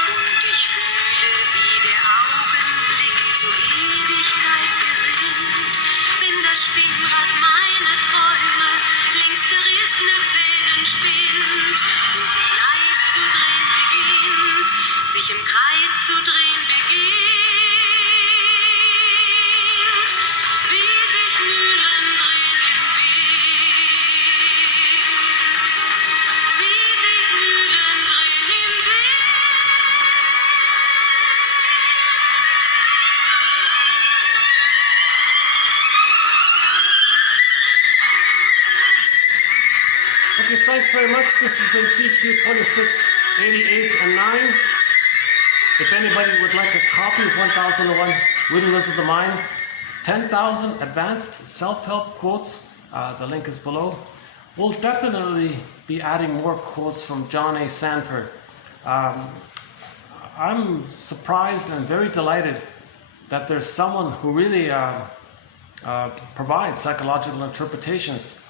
Und ich fühle, wie der Augenblick zur Ewigkeit gerinnt, wenn das Spinnrad meiner Träume längst zerrissene Fäden spinnt und sich leis zu drehen beginnt, sich im Kreis zu drehen beginnt, wie sich Mühlen drehen im Wind, wie sich Mühlen drehen im Wind. Okay, thanks very much. This has been TQ 26, 88, and 9. If anybody would like a copy of 1001 Windmills of the Mind, 10,000 advanced self-help quotes, the link is below. We'll definitely be adding more quotes from John A. Sanford. I'm surprised and very delighted that there's someone who really provides psychological interpretations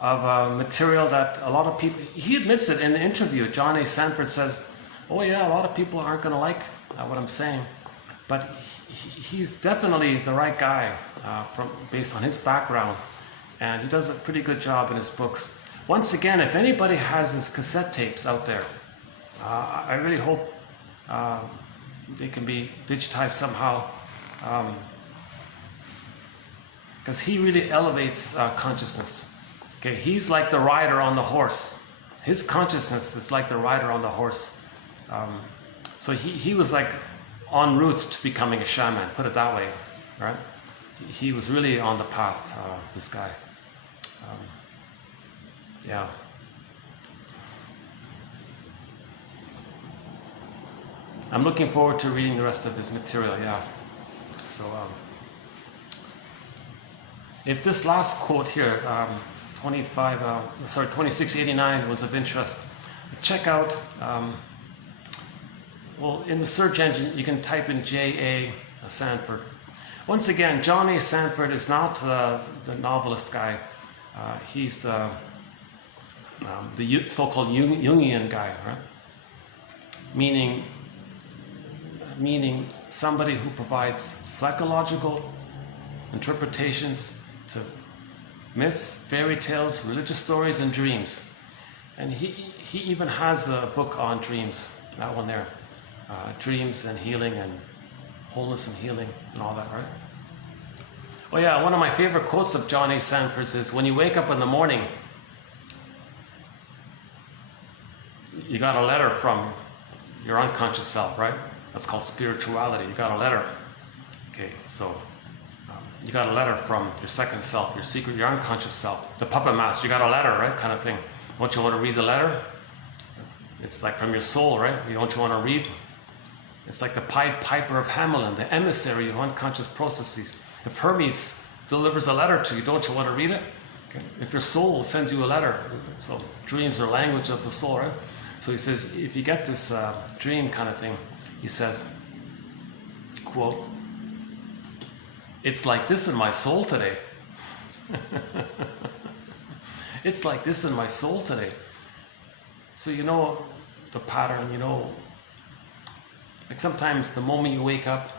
of material that a lot of people, he admits it in the interview. John A. Sanford says, oh yeah, a lot of people aren't going to like what I'm saying, but he's definitely the right guy based on his background, and he does a pretty good job in his books. Once again, if anybody has his cassette tapes out there, I really hope they can be digitized somehow, because he really elevates consciousness. Okay, he's like the rider on the horse. His consciousness is like the rider on the horse. So he was like en route to becoming a shaman, put it that way, right? He was really on the path, this guy. Yeah. I'm looking forward to reading the rest of his material, yeah. So, if this last quote here, 2689 was of interest, check out, well, in the search engine, you can type in J.A. Sanford. Once again, John A. Sanford is not the novelist guy. He's the so-called Jungian guy, right? Meaning somebody who provides psychological interpretations to myths, fairy tales, religious stories, and dreams. And he even has a book on dreams, that one there. Dreams and healing and wholeness and healing and all that, right? Oh yeah, one of my favorite quotes of John A. Sanford's is, when you wake up in the morning, you got a letter from your unconscious self, right? That's called spirituality. You got a letter. Okay, so you got a letter from your second self, your secret, your unconscious self, the puppet master. You got a letter, right? Kind of thing. Don't you want to read the letter? It's like from your soul, right? Don't you want to read? It's like the Pied Piper of Hamelin, the emissary of unconscious processes. If Hermes delivers a letter to you, don't you want to read it? Okay. If your soul sends you a letter, so dreams are language of the soul, right? So he says, if you get this dream kind of thing, he says, quote, "It's like this in my soul today." It's like this in my soul today. So you know the pattern, you know, like sometimes the moment you wake up,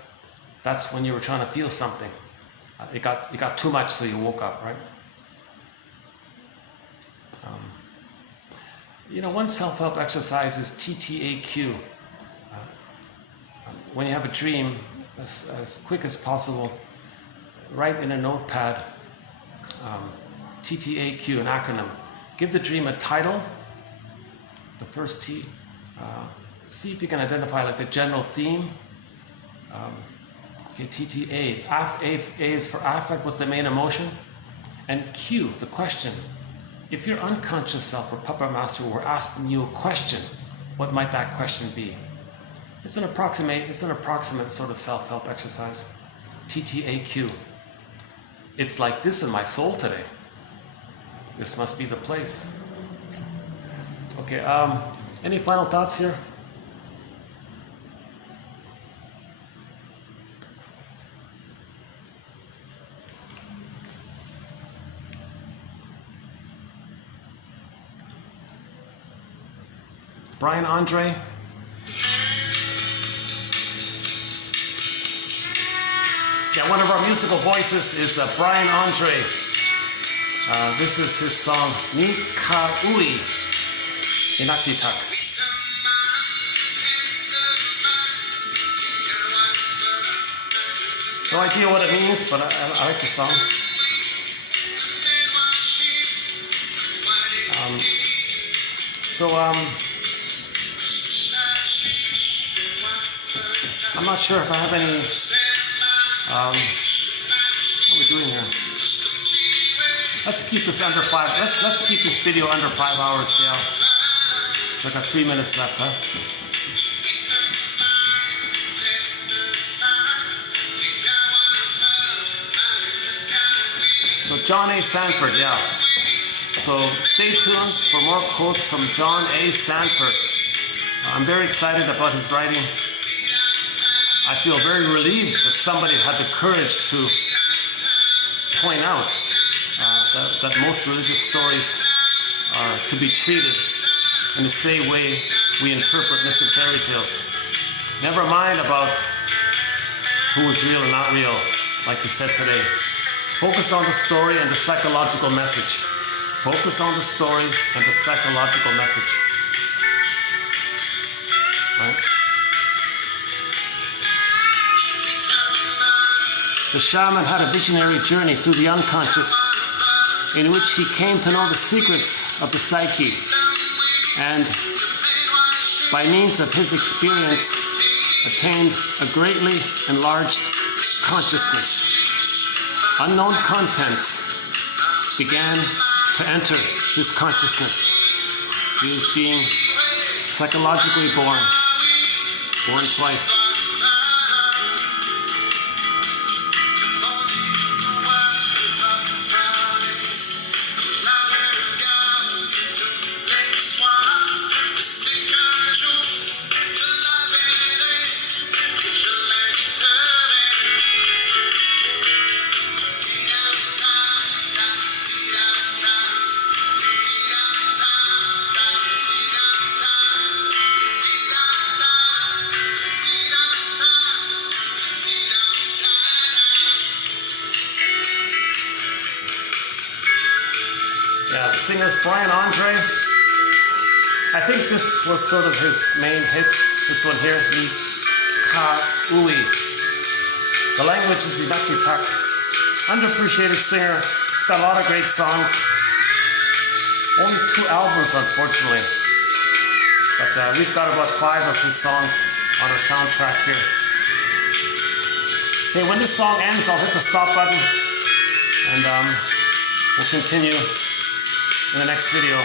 that's when you were trying to feel something. It got too much, so you woke up, right? You know, one self-help exercise is TTAQ. When you have a dream, as quick as possible, write in a notepad, TTAQ, an acronym. Give the dream a title, the first T. See if you can identify like the general theme. Okay, TTA. A is for affect, what's the main emotion? And Q, the question. If your unconscious self or puppet master were asking you a question, what might that question be? It's an approximate sort of self-help exercise. TTAQ. It's like this in my soul today. This must be the place. Okay, any final thoughts here? Brian Andre. Yeah, one of our musical voices is Brian Andre. This is his song, Ni Ka Ui Inaktitak. No idea what it means, but I like the song. I'm not sure if I have any. What are we doing here? Let's keep this under 5. Let's keep this video under 5 hours. Yeah. So I got 3 minutes left, huh? So John A. Sanford, yeah. So stay tuned for more quotes from John A. Sanford. I'm very excited about his writing. I feel very relieved that somebody had the courage to point out that most religious stories are to be treated in the same way we interpret mystic fairy tales. Never mind about who is real and not real, like you said today. Focus on the story and the psychological message. Focus on the story and the psychological message. Right? The shaman had a visionary journey through the unconscious, in which he came to know the secrets of the psyche, and by means of his experience attained a greatly enlarged consciousness. Unknown contents began to enter his consciousness. He was being psychologically born twice. singer's Brian Andre. I think this was sort of his main hit, this one here, the Ka-Ui. The language is Imakitak. Underappreciated singer. He's got a lot of great songs. Only 2 albums, unfortunately. But we've got about 5 of his songs on our soundtrack here. Okay, when this song ends, I'll hit the stop button and we'll continue in the next video.